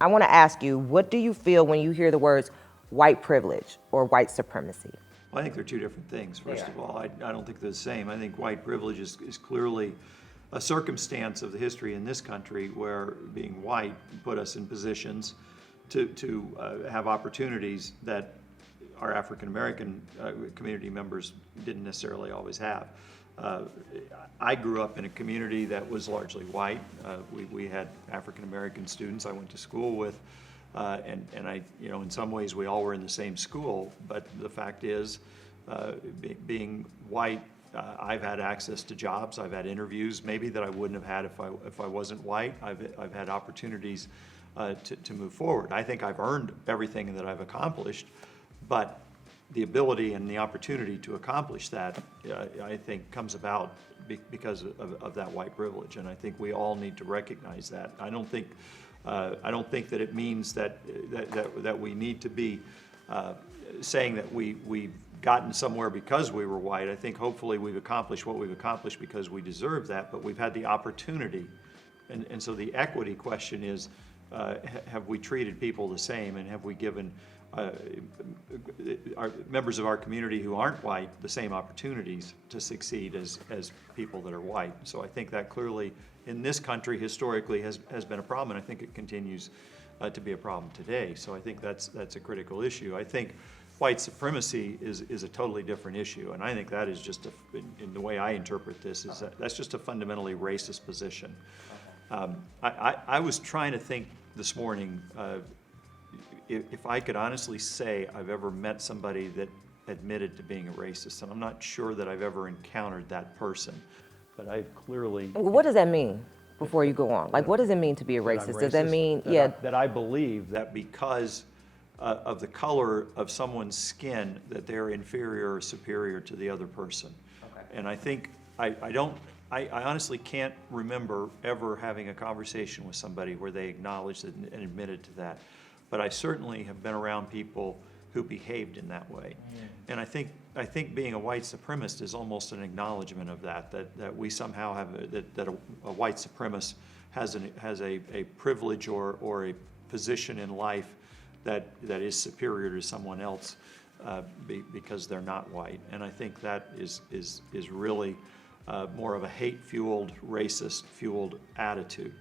I want to ask you, what do you feel when you hear the words white privilege or white supremacy? Well, I think they're two different things. First of all, I don't think they're the same. I think white privilege is clearly a circumstance of the history in this country where being white put us in positions to have opportunities that our African American community members didn't necessarily always have. I grew up in a community that was largely white. We had African American students I went to school with, and I, in some ways we all were in the same school, but the fact is, being white, I've had access to jobs, I've had interviews, maybe that I wouldn't have had if I wasn't white. I've had opportunities to move forward. I think I've earned everything that I've accomplished, but the ability and the opportunity to accomplish that, I think, comes about because of that white privilege, and I think we all need to recognize that. I don't think that it means that we need to be saying that we've gotten somewhere because we were white. I think hopefully we've accomplished what we've accomplished because we deserve that, but we've had the opportunity, and so the equity question is, have we treated people the same, and have we given our members of our community who aren't white the same opportunities to succeed as people that are white? So I think that clearly in this country historically has been a problem, and I think it continues to be a problem today. So I think that's a critical issue. I think white supremacy is a totally different issue, and I think that is just in the way I interpret this, is that's just a fundamentally racist position. I was trying to think this morning, if I could honestly say I've ever met somebody that admitted to being a racist, and I'm not sure that I've ever encountered that person, but I've clearly... Well, what does that mean before you go on? Like, what does it mean to be a racist? Does that mean, that I believe that because of the color of someone's skin, that they're inferior or superior to the other person. Okay. And I think, I honestly can't remember ever having a conversation with somebody where they acknowledged it and admitted to that. But I certainly have been around people who behaved in that way. And I think being a white supremacist is almost an acknowledgement of that we somehow have, that a white supremacist has a privilege or a position in life that is superior to someone else because they're not white. And I think that is really more of a hate-fueled, racist-fueled attitude.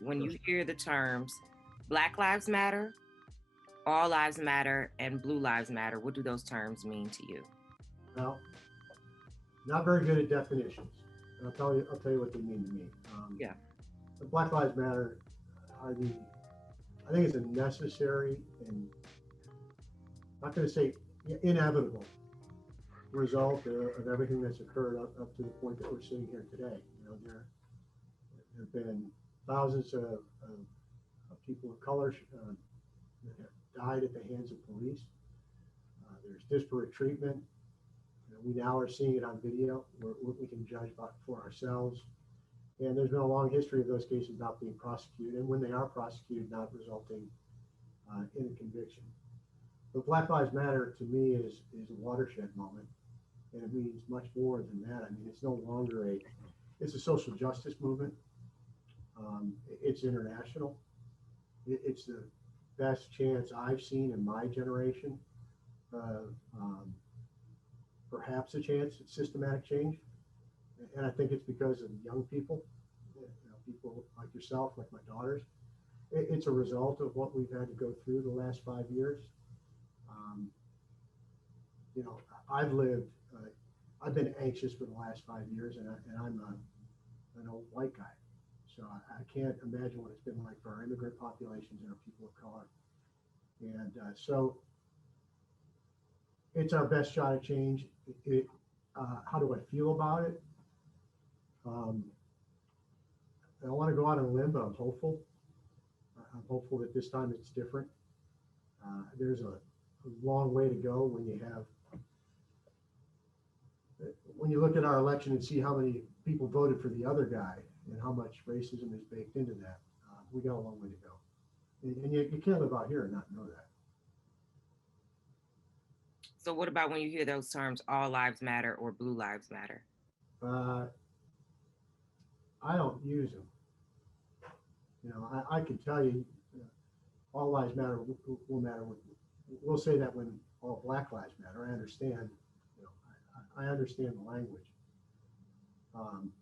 when you hear the terms Black Lives Matter, All Lives Matter, and Blue Lives Matter, what do those terms mean to you? Well, not very good at definitions. And I'll tell you what they mean to me. The Black Lives Matter I think it's a necessary and not going to say inevitable result of everything that's occurred up to the point that we're sitting here today. There have been thousands of people of color that have died at the hands of police. There's disparate treatment. We now are seeing it on video where we can judge for ourselves. And there's been a long history of those cases not being prosecuted, and when they are prosecuted, not resulting in a conviction. But Black Lives Matter to me is a watershed moment, and it means much more than that. I mean, it's no longer it's a social justice movement. It's international. It's the best chance I've seen in my generation of perhaps a chance at systematic change. And I think it's because of young people, people like yourself, like my daughters. It's a result of what we've had to go through the last 5 years. I've been anxious for the last 5 years, and I'm an old white guy. So I can't imagine what it's been like for our immigrant populations and our people of color. And so it's our best shot at change. How do I feel about it? I want to go out on a limb, but I'm hopeful. I'm hopeful that this time it's different. There's a long way to go when you look at our election and see how many people voted for the other guy and how much racism is baked into that. We got a long way to go. And you can't live out here and not know that. So what about when you hear those terms, All Lives Matter or Blue Lives Matter? I don't use them. I can tell you, all lives matter will matter. We'll say that when all Black Lives Matter. I understand. I understand the language.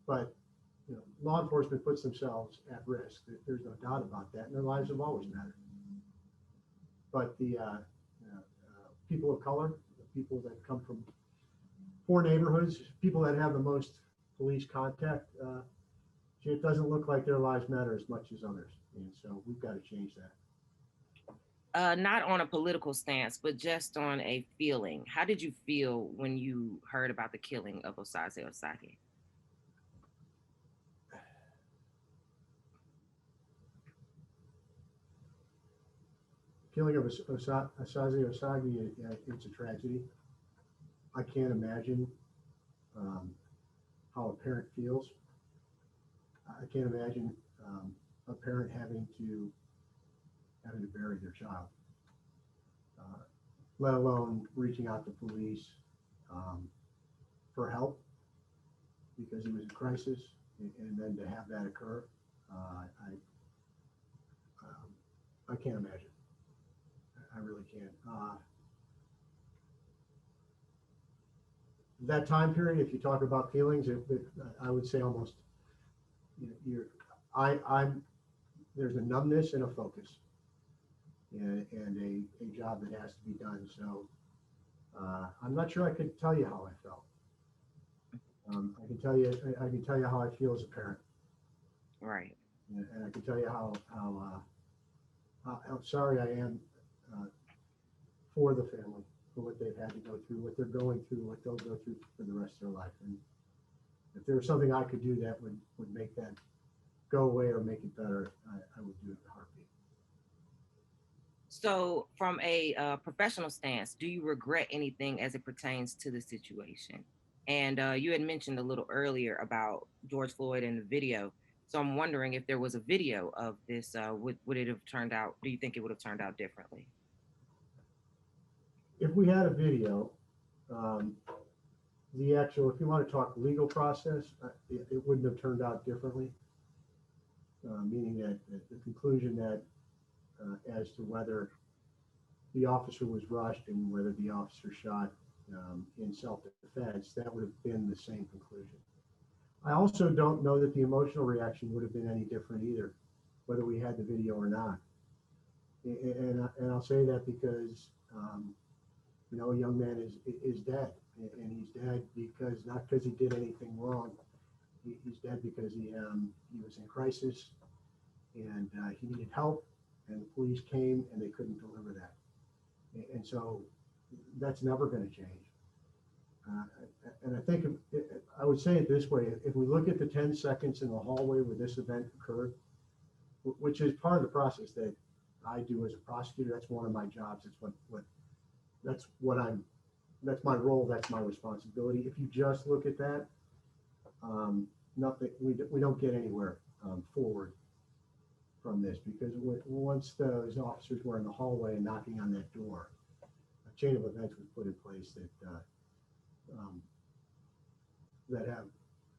But law enforcement puts themselves at risk. There's no doubt about that, and their lives have always mattered. But the people of color, the people that come from poor neighborhoods, people that have the most police contact, it doesn't look like their lives matter as much as others. And so we've got to change that. Not on a political stance, but just on a feeling. How did you feel when you heard about the killing of Osaze Osage? Killing of Osaze Osage, it's a tragedy. I can't imagine how a parent feels. I can't imagine a parent having to bury their child, let alone reaching out to police for help because he was in crisis, and then to have that occur, I can't imagine. I really can't. That time period, if you talk about feelings, I would say almost, there's a numbness and a focus, and a job that has to be done. So I'm not sure I could tell you how I felt. I can tell you how I feel as a parent. Right. And I can tell you how sorry I am for the family, for what they've had to go through, what they're going through, what they'll go through for the rest of their life. And if there was something I could do that would make that go away or make it better, I would do it in a heartbeat. So from a professional stance, do you regret anything as it pertains to the situation? And you had mentioned a little earlier about George Floyd and the video. So I'm wondering if there was a video of this, would it have turned out, do you think it would have turned out differently? If we had a video, the actual, if you want to talk legal process, it wouldn't have turned out differently. Meaning that the conclusion that as to whether the officer was rushed and whether the officer shot in self-defense, that would have been the same conclusion. I also don't know that the emotional reaction would have been any different either, whether we had the video or not. And I'll say that because a young man is dead, and he's dead because not because he did anything wrong. He's dead because he was in crisis, and he needed help, and the police came and they couldn't deliver that. And so that's never going to change. And I think I would say it this way: if we look at the 10 seconds in the hallway where this event occurred, which is part of the process that I do as a prosecutor, that's one of my jobs. That's my role. That's my responsibility. If you just look at that, nothing. We don't get anywhere forward from this, because once those officers were in the hallway and knocking on that door, a chain of events was put in place that have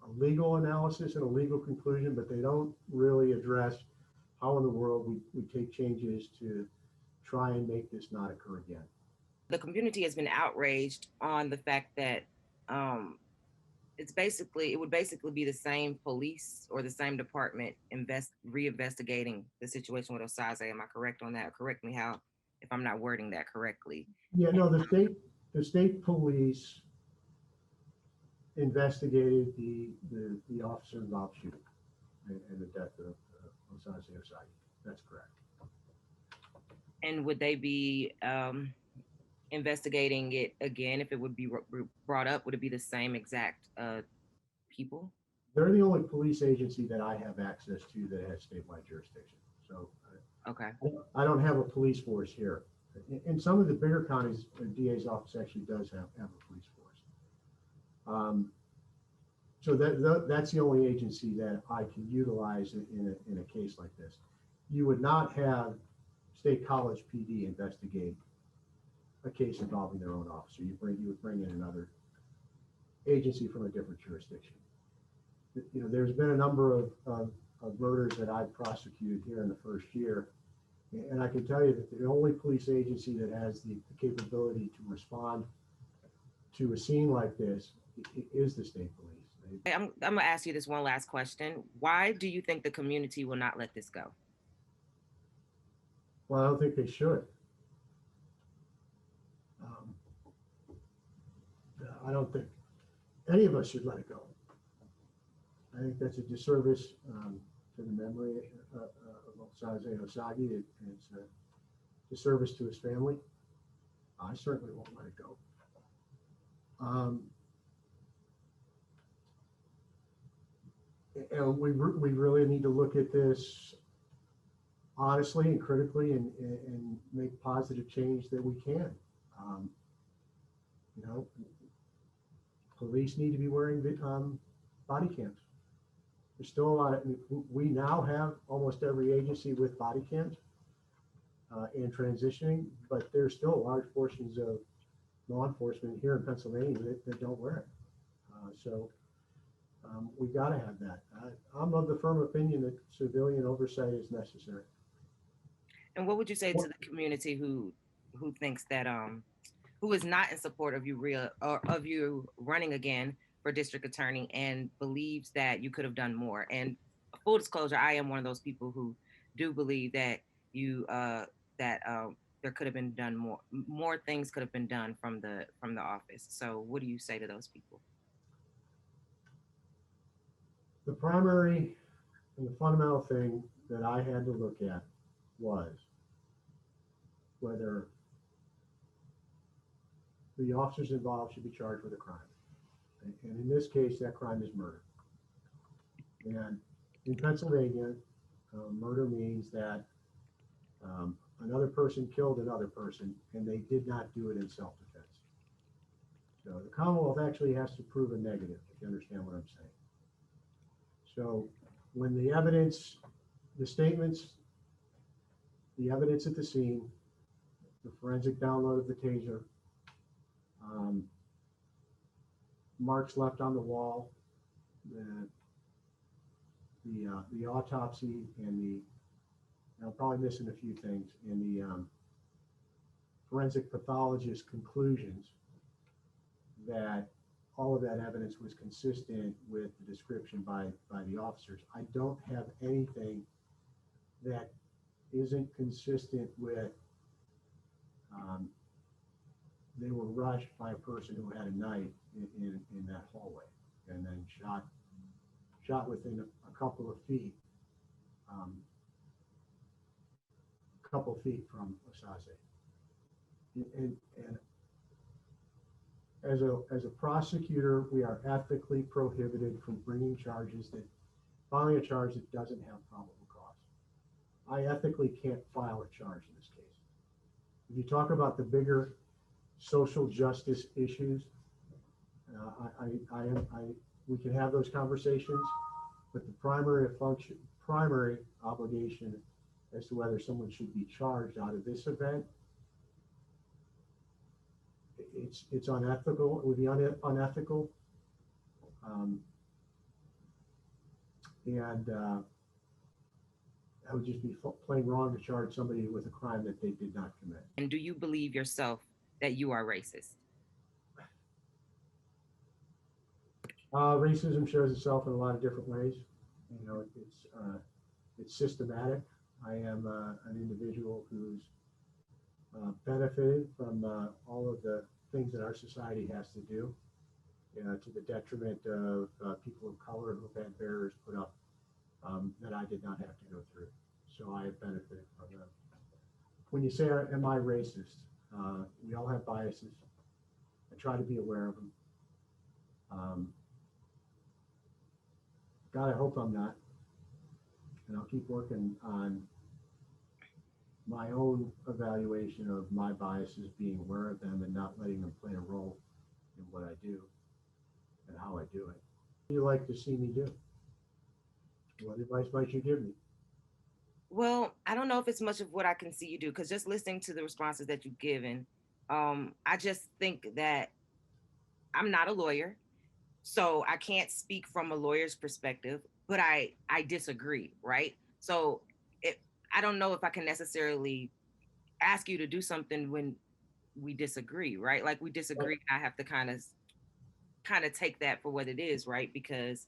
a legal analysis and a legal conclusion, but they don't really address how in the world we take changes to try and make this not occur again. The community has been outraged on the fact that it would basically be the same police or the same department reinvestigating the situation with Osaze. Am I correct on that? Correct me if I'm not wording that correctly. Yeah, no, the state police investigated the officer involved shooting and the death of Osaze Osage. That's correct. And would they be investigating it again if it would be brought up? Would it be the same exact people? They're the only police agency that I have access to that has statewide jurisdiction. So okay, I don't have a police force here. In some of the bigger counties, the DA's office actually does have a police force. So that's the only agency that I can utilize in a case like this. You would not have State College PD investigate a case involving their own officer. You would bring in another agency from a different jurisdiction. There's been a number of murders that I've prosecuted here in the first year, and I can tell you that the only police agency that has the capability to respond to a scene like this is the state police. I'm gonna ask you this one last question. Why do you think the community will not let this go? Well, I don't think they should. Um, I don't think any of us should let it go. I think that's a disservice to the memory of Osaze Osagi. It's a disservice to his family. I certainly won't let it go. And we really need to look at this honestly and critically and make positive change that we can. You know, police need to be wearing body cams. There's still a lot of, we now have almost every agency with body cams and transitioning, but there's still large portions of law enforcement here in Pennsylvania that don't wear it. We got to have that. I'm of the firm opinion that civilian oversight is necessary. And what would you say to the community who thinks that who is not in support of you running again for district attorney and believes that you could have done more? And full disclosure, I am one of those people who do believe that there could have been done more things could have been done from the office. So what do you say to those people? The primary and the fundamental thing that I had to look at was whether the officers involved should be charged with a crime. And in this case, that crime is murder. And in Pennsylvania, murder means that another person killed another person and they did not do it in self-defense. So the Commonwealth actually has to prove a negative, if you understand what I'm saying. So when the evidence, the statements, the evidence at the scene, the forensic download of the taser, marks left on the wall, the autopsy, and I'm probably missing a few things, in the forensic pathologist conclusions that all of that evidence was consistent with the description by the officers. I don't have anything that isn't consistent with they were rushed by a person who had a knife in that hallway and then shot within a couple of feet from Osaze. And as a prosecutor, we are ethically prohibited from filing a charge that doesn't have probable cause. I ethically can't file a charge in this case. If you talk about the bigger social justice issues, we can have those conversations, but the primary obligation as to whether someone should be charged out of this event, it's unethical. It would be unethical, and that would just be plain wrong to charge somebody with a crime that they did not commit. And do you believe yourself that you are racist? Racism shows itself in a lot of different ways. You know, it's systematic. I am an individual who's benefited from all of the things that our society has to do, to the detriment of people of color who've had barriers put up that I did not have to go through. So I have benefited from them. When you say, am I racist? We all have biases. I try to be aware of them. God, I hope I'm not. And I'll keep working on my own evaluation of my biases, being aware of them and not letting them play a role in what I do and how I do it. What do you like to see me do? What advice might you give me? Well, I don't know if it's much of what I can see you do, because just listening to the responses that you've given, I just think that I'm not a lawyer, so I can't speak from a lawyer's perspective, but I disagree, right? So I don't know if I can necessarily ask you to do something when we disagree, right? Like we disagree, I have to kind of kind of take that for what it is, right? Because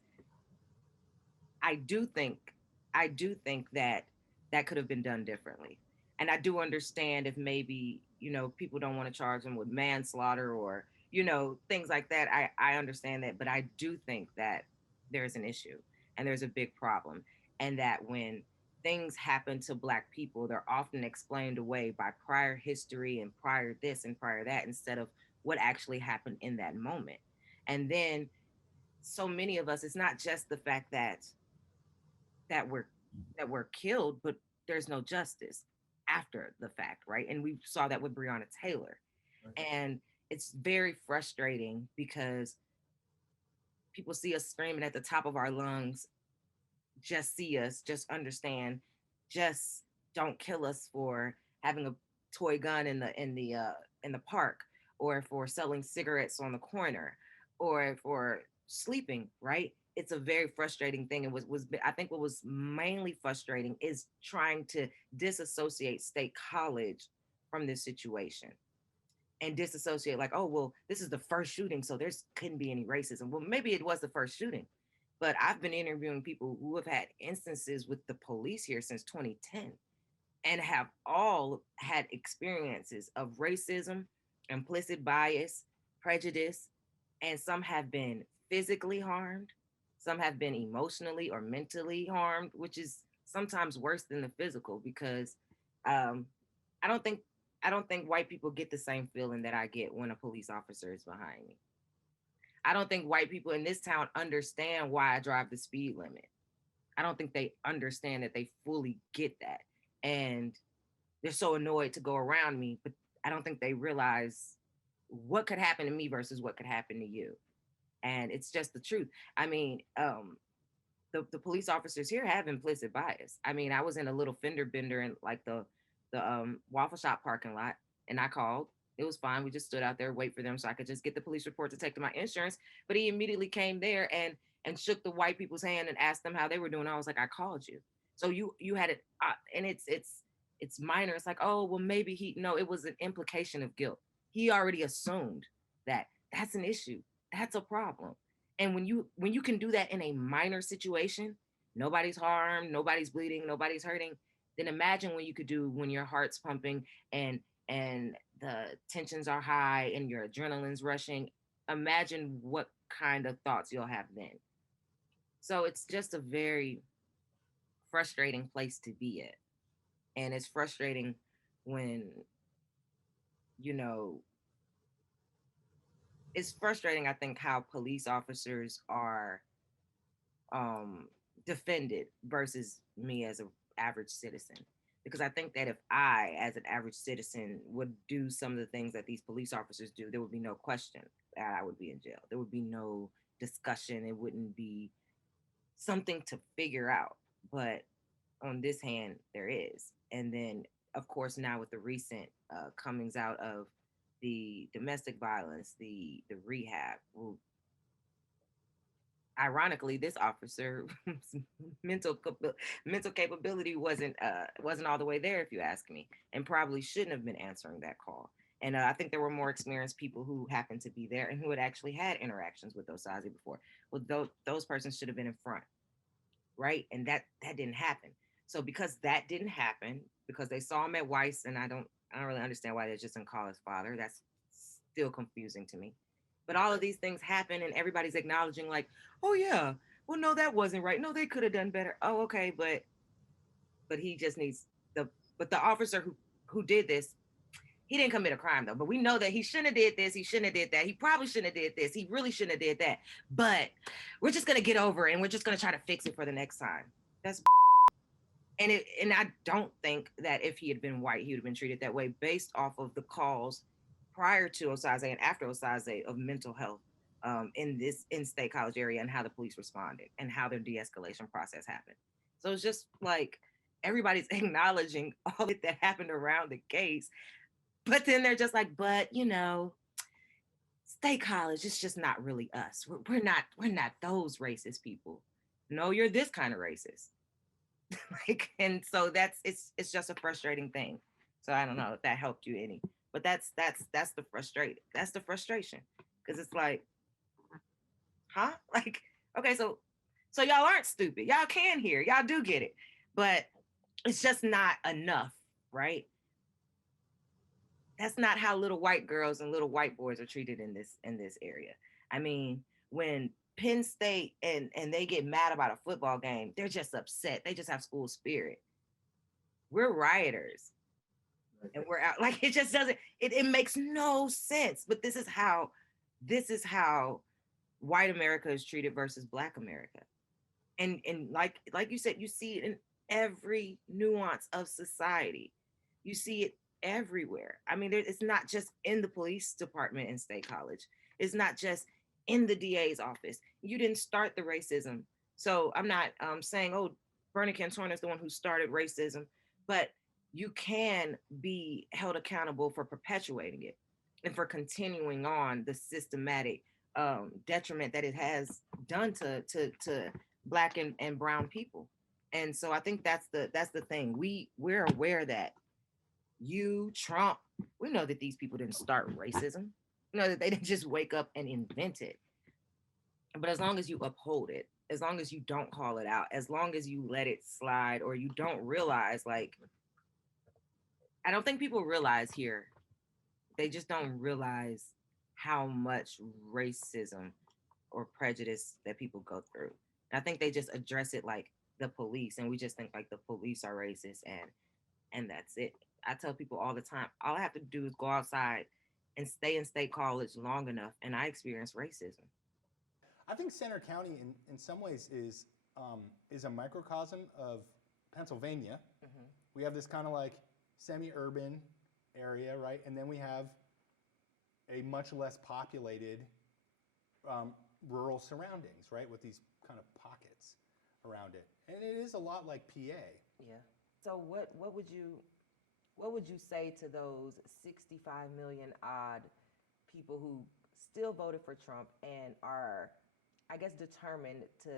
I do think that that could have been done differently. And I do understand if maybe, people don't want to charge them with manslaughter or, things like that. I understand that, but I do think that there's an issue and there's a big problem. And that when things happen to Black people, they're often explained away by prior history and prior this and prior that instead of what actually happened in that moment. And then so many of us, it's not just the fact that we're killed, but there's no justice after the fact, right? And we saw that with Breonna Taylor. And it's very frustrating because people see us screaming at the top of our lungs, just see us, just understand, just don't kill us for having a toy gun in the park, or for selling cigarettes on the corner, or for sleeping, right? It's a very frustrating thing. And was I think what was mainly frustrating is trying to disassociate State College from this situation and disassociate like, oh, well, this is the first shooting, so there couldn't be any racism. Well, maybe it was the first shooting, but I've been interviewing people who have had instances with the police here since 2010 and have all had experiences of racism, implicit bias, prejudice, and some have been physically harmed. Some have been emotionally or mentally harmed, which is sometimes worse than the physical because I don't think white people get the same feeling that I get when a police officer is behind me. I don't think white people in this town understand why I drive the speed limit. I don't think they understand that they fully get that. And they're so annoyed to go around me, but I don't think they realize what could happen to me versus what could happen to you. And it's just the truth. I mean, the police officers here have implicit bias. I mean, I was in a little fender bender in like the Waffle Shop parking lot, and I called. It was fine. We just stood out there, wait for them so I could just get the police report to take to my insurance. But he immediately came there and shook the white people's hand and asked them how they were doing. I was like, I called you. So you had it, and it's minor. It's like, oh, well, maybe no, it was an implication of guilt. He already assumed that that's an issue. That's a problem. And when you can do that in a minor situation, nobody's harmed, nobody's bleeding, nobody's hurting, then imagine what you could do when your heart's pumping and the tensions are high and your adrenaline's rushing. Imagine what kind of thoughts you'll have then. So it's just a very frustrating place to be at. And it's frustrating when, it's frustrating, I think, how police officers are defended versus me as an average citizen. Because I think that if I, as an average citizen, would do some of the things that these police officers do, there would be no question that I would be in jail. There would be no discussion. It wouldn't be something to figure out. But on this hand, there is. And then, of course, now with the recent comings out of the domestic violence, the rehab. Well, ironically, this officer mental capability wasn't all the way there, if you ask me, and probably shouldn't have been answering that call. And I think there were more experienced people who happened to be there and who had actually had interactions with Osaze before. Well, those persons should have been in front, right? And that didn't happen. So because that didn't happen, because they saw him at Weiss, and I don't really understand why they just didn't call his father. That's still confusing to me. But all of these things happen and everybody's acknowledging like, oh yeah, well, no, that wasn't right. No, they could have done better. Oh, okay. But he just needs but the officer who did this, he didn't commit a crime though, but we know that he shouldn't have did this. He shouldn't have did that. He probably shouldn't have did this. He really shouldn't have did that, but we're just going to get over it and we're just going to try to fix it for the next time. That's and I don't think that if he had been white, he would have been treated that way based off of the calls prior to Osaze and after Osaze of mental health in State College area and how the police responded and how their de-escalation process happened. So it's just like everybody's acknowledging all that happened around the case, but then they're just like, but State College, it's just not really us. We're not those racist people. No, you're this kind of racist. And so it's just a frustrating thing. So I don't know if that helped you any, but that's the frustration because it's like huh? Like, okay, so y'all aren't stupid. Y'all can hear. Y'all do get it. But it's just not enough, right? That's not how little white girls and little white boys are treated in this area. I mean, when Penn State and they get mad about a football game, they're just upset. They just have school spirit. We're rioters. And we're out. Like, it just doesn't, it makes no sense. But this is how white America is treated versus Black America. And like you said, you see it in every nuance of society. You see it everywhere. I mean, it's not just in the police department in State College. It's not just in the DA's office. You didn't start the racism. So I'm not saying, oh, Bernie Cantorn is the one who started racism, but you can be held accountable for perpetuating it and for continuing on the systematic detriment that it has done to Black and brown people. And so I think that's the thing. We're aware that you, Trump, we know that these people didn't start racism. We know that they didn't just wake up and invent it. But as long as you uphold it, as long as you don't call it out, as long as you let it slide, or you don't realize, like, I don't think people realize here, they just don't realize how much racism or prejudice that people go through. And I think they just address it like the police, and we just think like the police are racist and that's it. I tell people all the time, all I have to do is go outside and stay in State College long enough, and I experience racism. I think Centre County, in some ways, is a microcosm of Pennsylvania. Mm-hmm. We have this kind of like semi-urban area, right? And then we have a much less populated rural surroundings, right? With these kind of pockets around it. And it is a lot like PA. Yeah. So what would you say to those 65 million odd people who still voted for Trump and are, I guess, determined to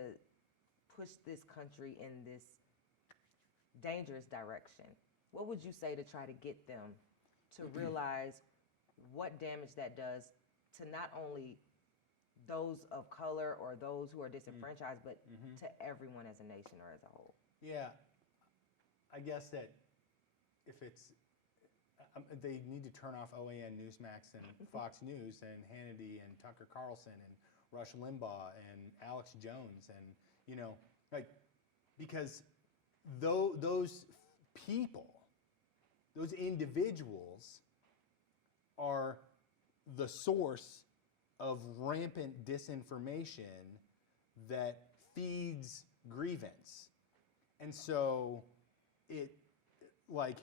push this country in this dangerous direction? What would you say to try to get them to realize what damage that does to not only those of color or those who are disenfranchised, but to everyone as a nation or as a whole? Yeah, I guess that if it's, they need to turn off OAN Newsmax and Fox News and Hannity and Tucker Carlson and Rush Limbaugh and Alex Jones and, you know, like, because those people, those individuals are the source of rampant disinformation that feeds grievance. And so it, like,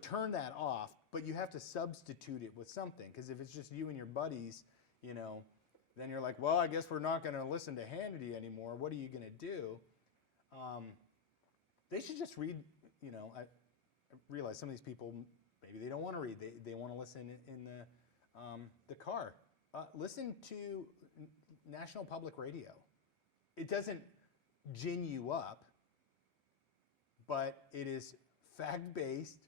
turn that off, but you have to substitute it with something. Because if it's just you and your buddies, you know, then you're like, well, I guess we're not going to listen to Hannity anymore. What are you going to do? They should just read, you know, I realize some of these people, maybe they don't want to read. They want to listen in the car. Listen to National Public Radio. It doesn't gin you up, but it is fact-based,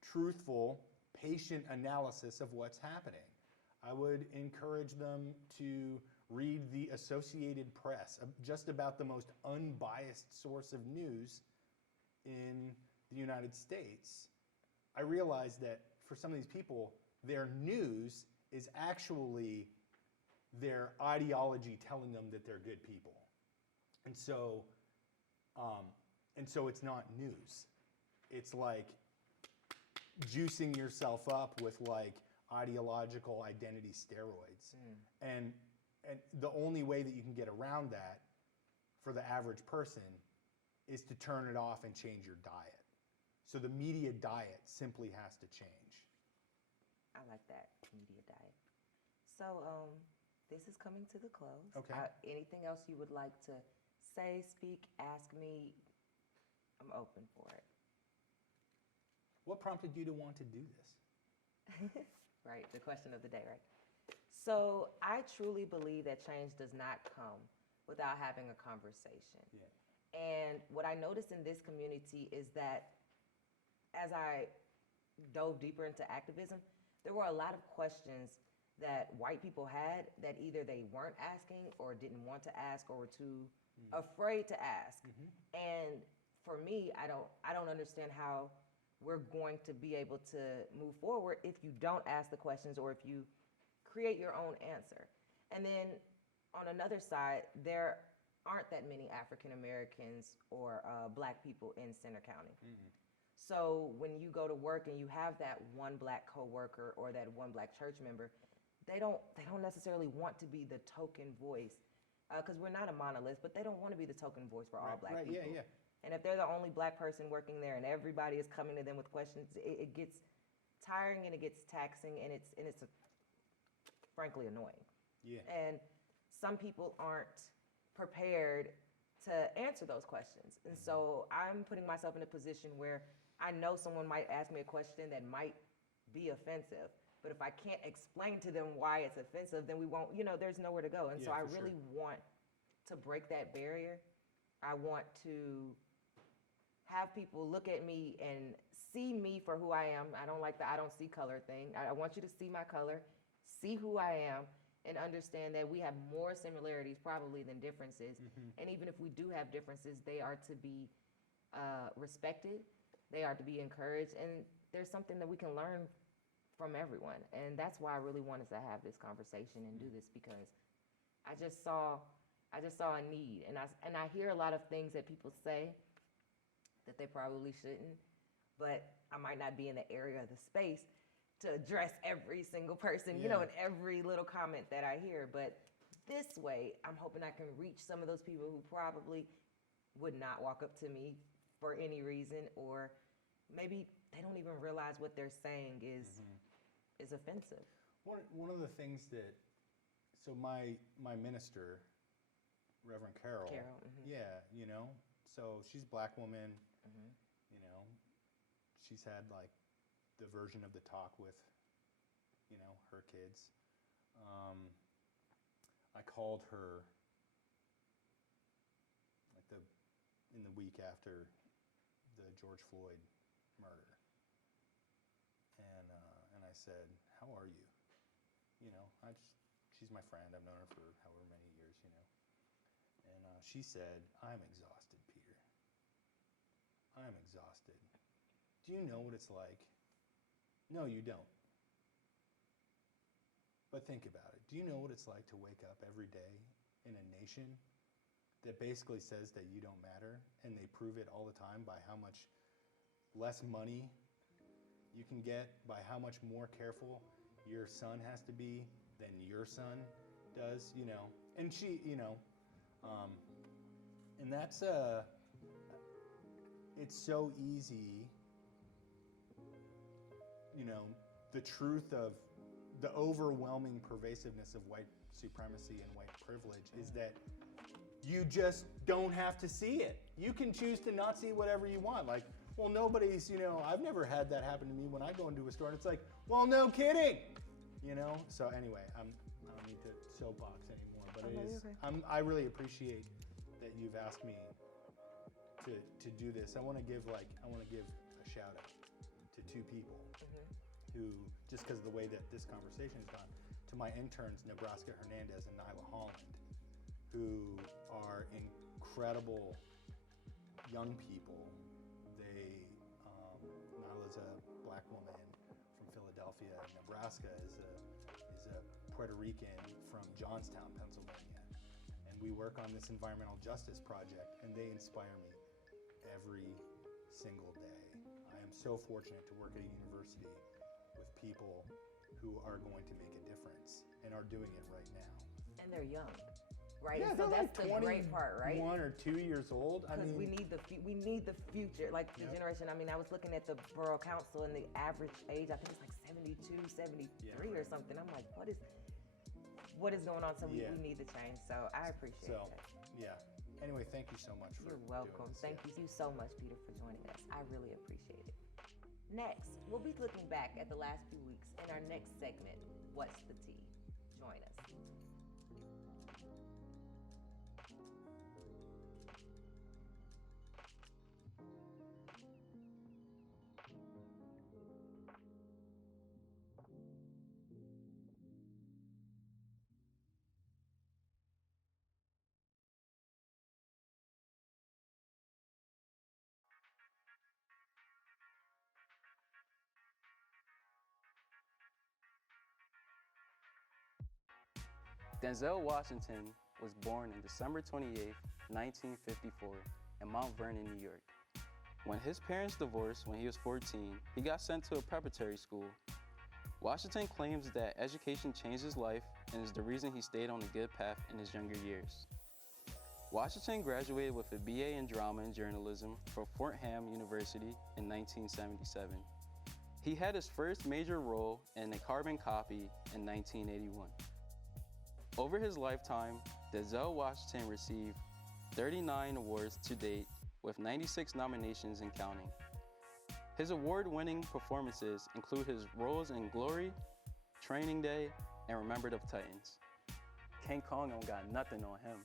truthful, patient analysis of what's happening. I would encourage them to read the Associated Press, just about the most unbiased source of news in the United States. I realize that for some of these people, their news is actually their ideology telling them that they're good people. And so it's not news. It's like juicing yourself up with like ideological identity steroids. And the only way that you can get around that for the average person is to turn it off and change your diet. So the media diet simply has to change. I like that, media diet. So this is coming to the close. Okay. Anything else you would like to say, speak, ask me? I'm open for it. What prompted you to want to do this? Right, the question of the day, right? So I truly believe that change does not come without having a conversation. Yeah. And what I noticed in this community is that as I dove deeper into activism, there were a lot of questions that white people had that either they weren't asking or didn't want to ask or were too afraid to ask. And for me, I don't understand how we're going to be able to move forward if you don't ask the questions or if you create your own answer. And then on another side, there aren't that many African Americans or Black people in Centre County. So when you go to work and you have that one Black coworker or that one Black church member, they don't necessarily want to be the token voice, because we're not a monolith, but they don't want to be the token voice for all Black people. Yeah. And if they're the only Black person working there and everybody is coming to them with questions, it gets tiring and it gets taxing and it's frankly annoying. Yeah. And some people aren't prepared to answer those questions. And so I'm putting myself in a position where I know someone might ask me a question that might be offensive, but if I can't explain to them why it's offensive, then we won't, there's nowhere to go. And so I really want to break that barrier. I want to have people look at me and see me for who I am. I don't like the I don't see color thing. I want you to see my color, see who I am, and understand that we have more similarities probably than differences. And even if we do have differences, they are to be respected, they are to be encouraged, and there's something that we can learn from everyone. And that's why I really wanted to have this conversation and do this, because I just saw a need, and I hear a lot of things that people say that they probably shouldn't, but I might not be in the area of the space to address every single person, and every little comment that I hear. But this way, I'm hoping I can reach some of those people who probably would not walk up to me for any reason, or maybe they don't even realize what they're saying is offensive. One of the things that, so my minister, Reverend Carol, yeah, so she's a Black woman, she's had like the version of the talk with, her kids. I called her like in the week after the George Floyd murder, and I said, "How are you?" She's my friend. I've known her for however many years, And she said, "I'm exhausted, Peter. I'm exhausted. Do you know what it's like?" No, you don't. But think about it. Do you know what it's like to wake up every day in a nation that basically says that you don't matter, and they prove it all the time by how much less money you can get, by how much more careful your son has to be than your son does, And she, and that's it's so easy, the truth of the overwhelming pervasiveness of white supremacy and white privilege is that you just don't have to see it. You can choose to not see whatever you want. Like, well, nobody's, I've never had that happen to me when I go into a store, and it's like, well, no kidding, So anyway, I don't need to soapbox anymore, but it is. Okay. I really appreciate that you've asked me to do this. I want to give a shout out to two people who, just because of the way that this conversation has gone, to my interns, Nebraska Hernandez and Nyla Holland, who are incredible young people. Nyla's a Black woman from Philadelphia. Nebraska is a Puerto Rican from Johnstown, Pennsylvania. And we work on this environmental justice project, and they inspire me every single day. I am so fortunate to work at a university with people who are going to make a difference and are doing it right now. And they're young, right? Yeah, so they're that's like the great part, right? 1 or 2 years old. Because we need the future, like the generation. I mean, I was looking at the borough council, and the average age, I think it's like 72, 73 or something. I'm like, what is going on? So we need to change. So I appreciate that. Yeah. Anyway, thank you so much for You're welcome. Thank you so much, Peter, for joining us. I really appreciate it. Next, we'll be looking back at the last few weeks in our next segment, What's the Tea? Join us. Denzel Washington was born on December 28, 1954, in Mount Vernon, New York. When his parents divorced when he was 14, he got sent to a preparatory school. Washington claims that education changed his life and is the reason he stayed on a good path in his younger years. Washington graduated with a BA in Drama and Journalism from Fordham University in 1977. He had his first major role in A Carbon Copy in 1981. Over his lifetime, Denzel Washington received 39 awards to date, with 96 nominations and counting. His award-winning performances include his roles in Glory, Training Day, and Remembered of Titans. King Kong don't got nothing on him.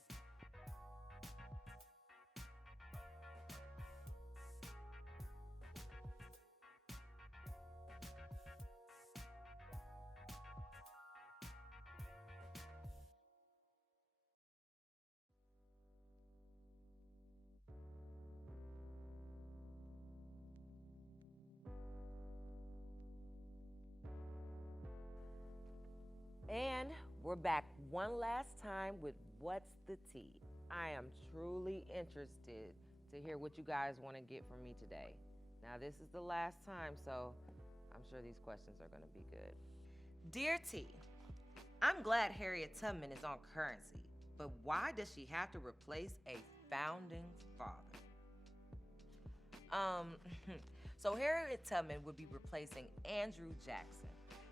And we're back one last time with What's the Tea? I am truly interested to hear what you guys want to get from me today. Now, this is the last time, so I'm sure these questions are going to be good. Dear T, I'm glad Harriet Tubman is on Currency, but why does she have to replace a founding father? So Harriet Tubman would be replacing Andrew Jackson.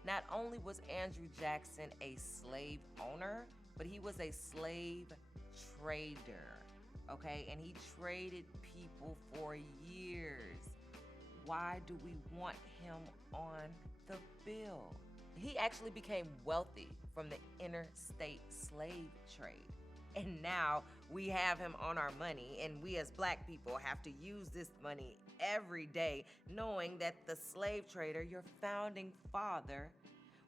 Not only was Andrew Jackson a slave owner, but he was a slave trader, okay? And he traded people for years. Why do we want him on the bill? He actually became wealthy from the interstate slave trade. And now we have him on our money, and we as Black people have to use this money every day, knowing that the slave trader, your founding father,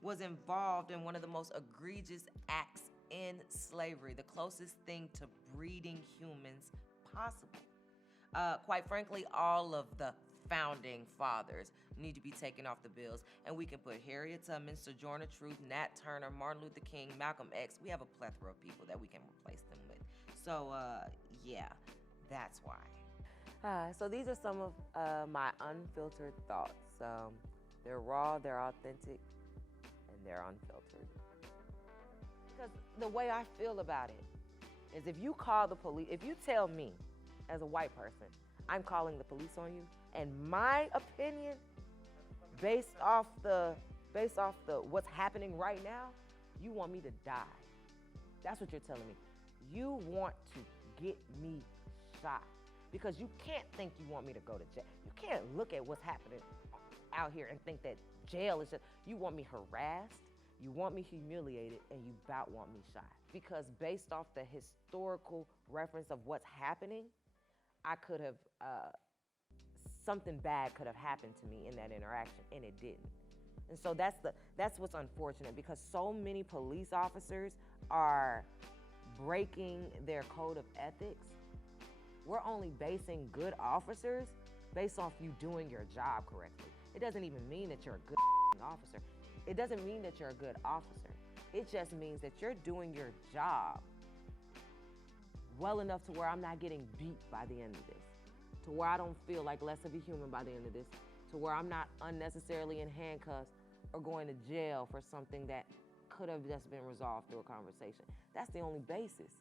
was involved in one of the most egregious acts in slavery, the closest thing to breeding humans possible. Quite frankly, all of the founding fathers need to be taken off the bills, and we can put Harriet Tubman, Sojourner Truth, Nat Turner, Martin Luther King, Malcolm X. We have a plethora of people that we can replace them with. So yeah, that's why. So these are some of my unfiltered thoughts. They're raw, they're authentic, and they're unfiltered. Because the way I feel about it is if you call the police, if you tell me as a white person, I'm calling the police on you, and my opinion, based off the what's happening right now, you want me to die. That's what you're telling me. You want to get me shot because you can't think you want me to go to jail. You can't look at what's happening out here and think that jail is just, you want me harassed, you want me humiliated, and you about want me shot. Because based off the historical reference of what's happening, I could have, something bad could have happened to me in that interaction, and it didn't. And so that's what's unfortunate, because so many police officers are breaking their code of ethics. We're only basing good officers based off you doing your job correctly. It doesn't even mean that you're a good officer. It doesn't mean that you're a good officer. It just means that you're doing your job well enough to where I'm not getting beat by the end of this, to where I don't feel like less of a human by the end of this, to where I'm not unnecessarily in handcuffs or going to jail for something that could have just been resolved through a conversation. That's the only basis.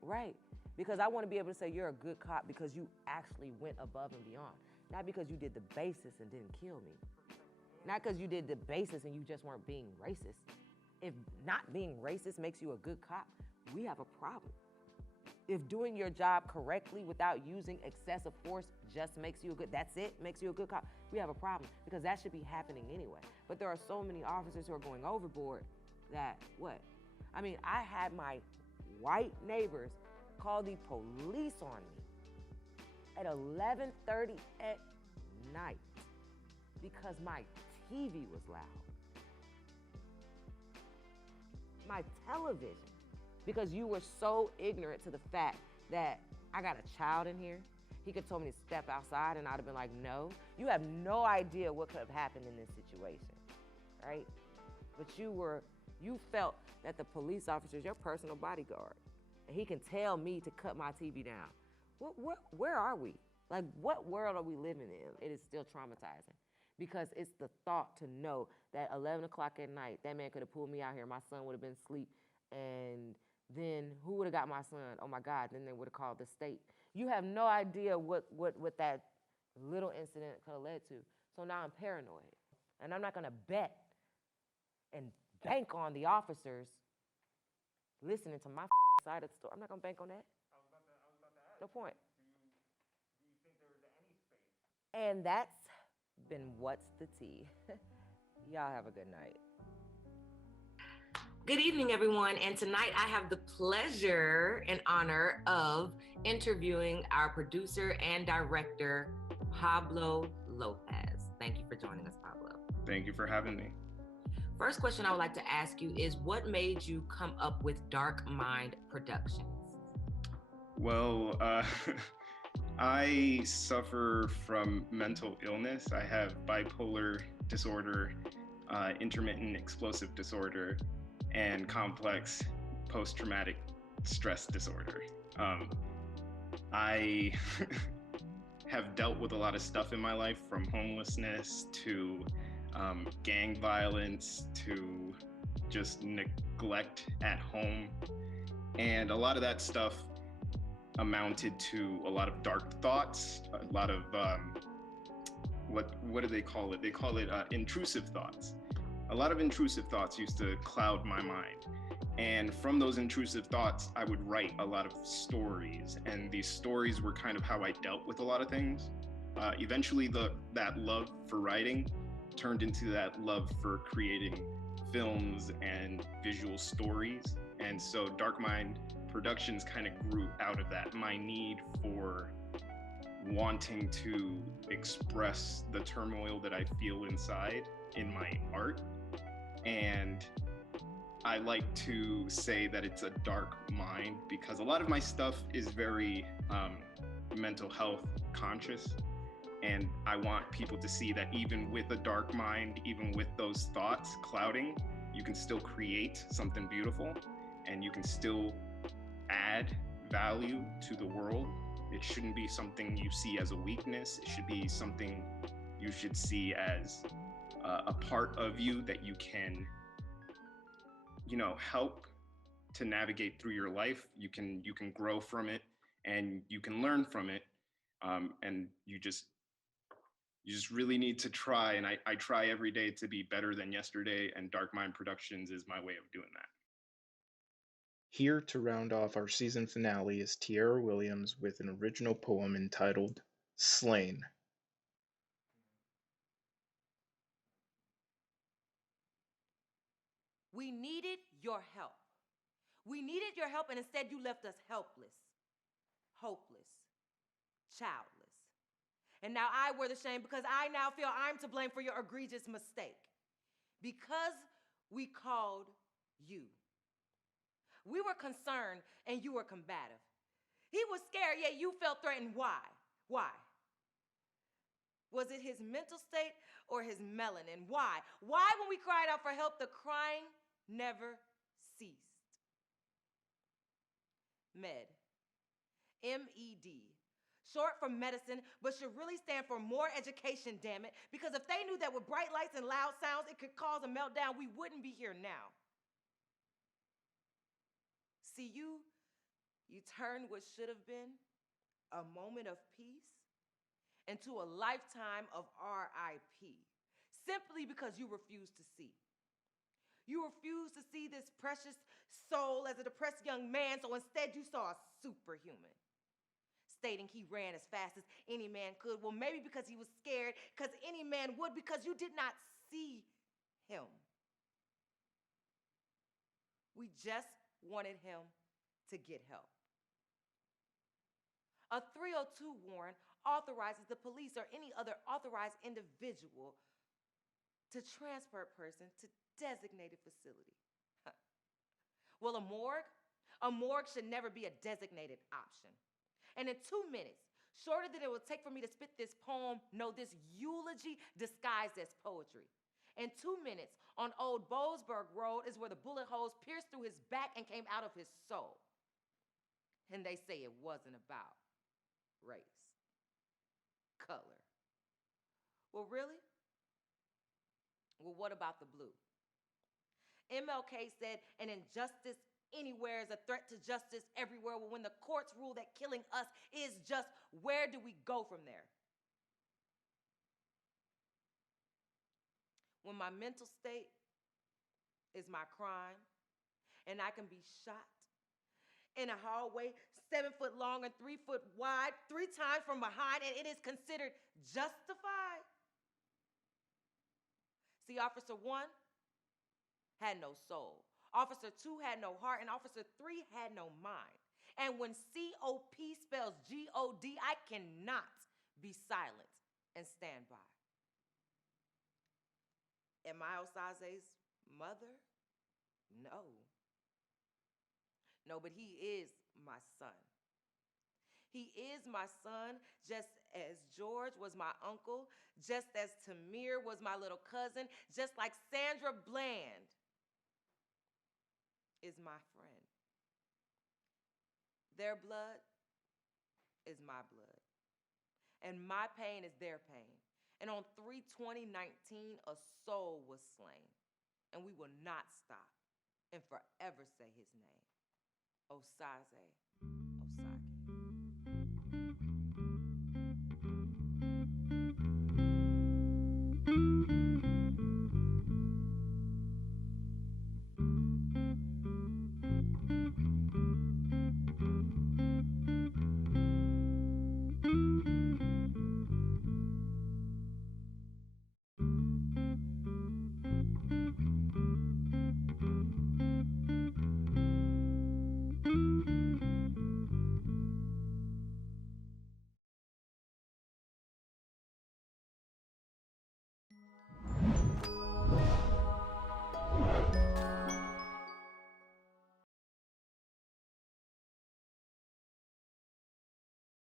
Right, because I want to be able to say you're a good cop because you actually went above and beyond, not because you did the basis and didn't kill me. Not because you did the basis and you just weren't being racist. If not being racist makes you a good cop, we have a problem. If doing your job correctly without using excessive force just makes you a good, that's it, makes you a good cop, we have a problem, because that should be happening anyway. But there are so many officers who are going overboard that, what? I mean, I had my white neighbors call the police on me at 11:30 at night because my TV was loud. My television, because you were so ignorant to the fact that I got a child in here. He could have told me to step outside and I'd have been like, no. You have no idea what could have happened in this situation, right? But you were You felt that the police officer is your personal bodyguard, and he can tell me to cut my TV down. Where are we? Like, what world are we living in? It is still traumatizing because it's the thought to know that 11 o'clock at night, that man could have pulled me out here, my son would have been asleep, and then who would have got my son? Oh my God, then they would have called the state. You have no idea what that little incident could have led to. So now I'm paranoid, and I'm not gonna bet and bank on the officers listening to my side of the story. I'm not gonna bank on that. I was about to ask. No point. Do you think there was any space? And that's been What's the Tea. Y'all have a good night. Good evening, everyone. And tonight I have the pleasure and honor of interviewing our producer and director, Pablo Lopez. Thank you for joining us, Pablo. Thank you for having me. First question I would like to ask you is, what made you come up with Dark Mind Productions? Well, I suffer from mental illness. I have bipolar disorder, intermittent explosive disorder, and complex post-traumatic stress disorder. I have dealt with a lot of stuff in my life, from homelessness to gang violence to just neglect at home. And a lot of that stuff amounted to a lot of dark thoughts, a lot of, what do they call it? They call it intrusive thoughts. A lot of intrusive thoughts used to cloud my mind. And from those intrusive thoughts, I would write a lot of stories. And these stories were kind of how I dealt with a lot of things. Eventually, that love for writing turned into that love for creating films and visual stories. And so Dark Mind Productions kind of grew out of that, my need for wanting to express the turmoil that I feel inside in my art. And I like to say that it's a dark mind because a lot of my stuff is very mental health conscious. And I want people to see that even with a dark mind, even with those thoughts clouding, you can still create something beautiful and you can still add value to the world. It shouldn't be something you see as a weakness. It should be something you should see as a part of you that you can, help to navigate through your life. You can grow from it and you can learn from it. And you just really need to try. And I try every day to be better than yesterday, and Dark Mind Productions is my way of doing that. Here to round off our season finale is Tierra Williams with an original poem entitled Slain. We needed your help. We needed your help, and instead you left us helpless, hopeless, childless. And now I wear the shame because I now feel I'm to blame for your egregious mistake. Because we called you. We were concerned and you were combative. He was scared, yet you felt threatened. Why? Why? Was it his mental state or his melanin? Why? Why, when we cried out for help, the crying never ceased? Med. M-E-D. Short for medicine, but should really stand for more education, damn it. Because if they knew that with bright lights and loud sounds it could cause a meltdown, we wouldn't be here now. See, you turned what should have been a moment of peace into a lifetime of RIP, simply because you refused to see. You refused to see this precious soul as a depressed young man, so instead you saw a superhuman, stating he ran as fast as any man could. Well, maybe because he was scared, because any man would, because you did not see him. We just wanted him to get help. A 302 warrant authorizes the police or any other authorized individual to transfer a person to designated facility. Well, a morgue should never be a designated option. And in 2 minutes, shorter than it will take for me to spit this poem, no, this eulogy disguised as poetry. In 2 minutes, on Old Boesburg Road is where the bullet holes pierced through his back and came out of his soul. And they say it wasn't about race, color. Well, really? Well, what about the blue? MLK said an injustice anywhere is a threat to justice everywhere. Well, when the courts rule that killing us is just, where do we go from there? When my mental state is my crime and I can be shot in a hallway 7 foot long and 3 foot wide 3 times from behind, and it is considered justified. See, Officer 1 had no soul. Officer 2 had no heart, and Officer 3 had no mind. And when COP spells GOD, I cannot be silent and stand by. Am I Osaze's mother? No. No, but he is my son. He is my son, just as George was my uncle, just as Tamir was my little cousin, just like Sandra Bland is my friend. Their blood is my blood, and my pain is their pain. And on 3/20/19, a soul was slain, and we will not stop and forever say his name. Osaze Osage.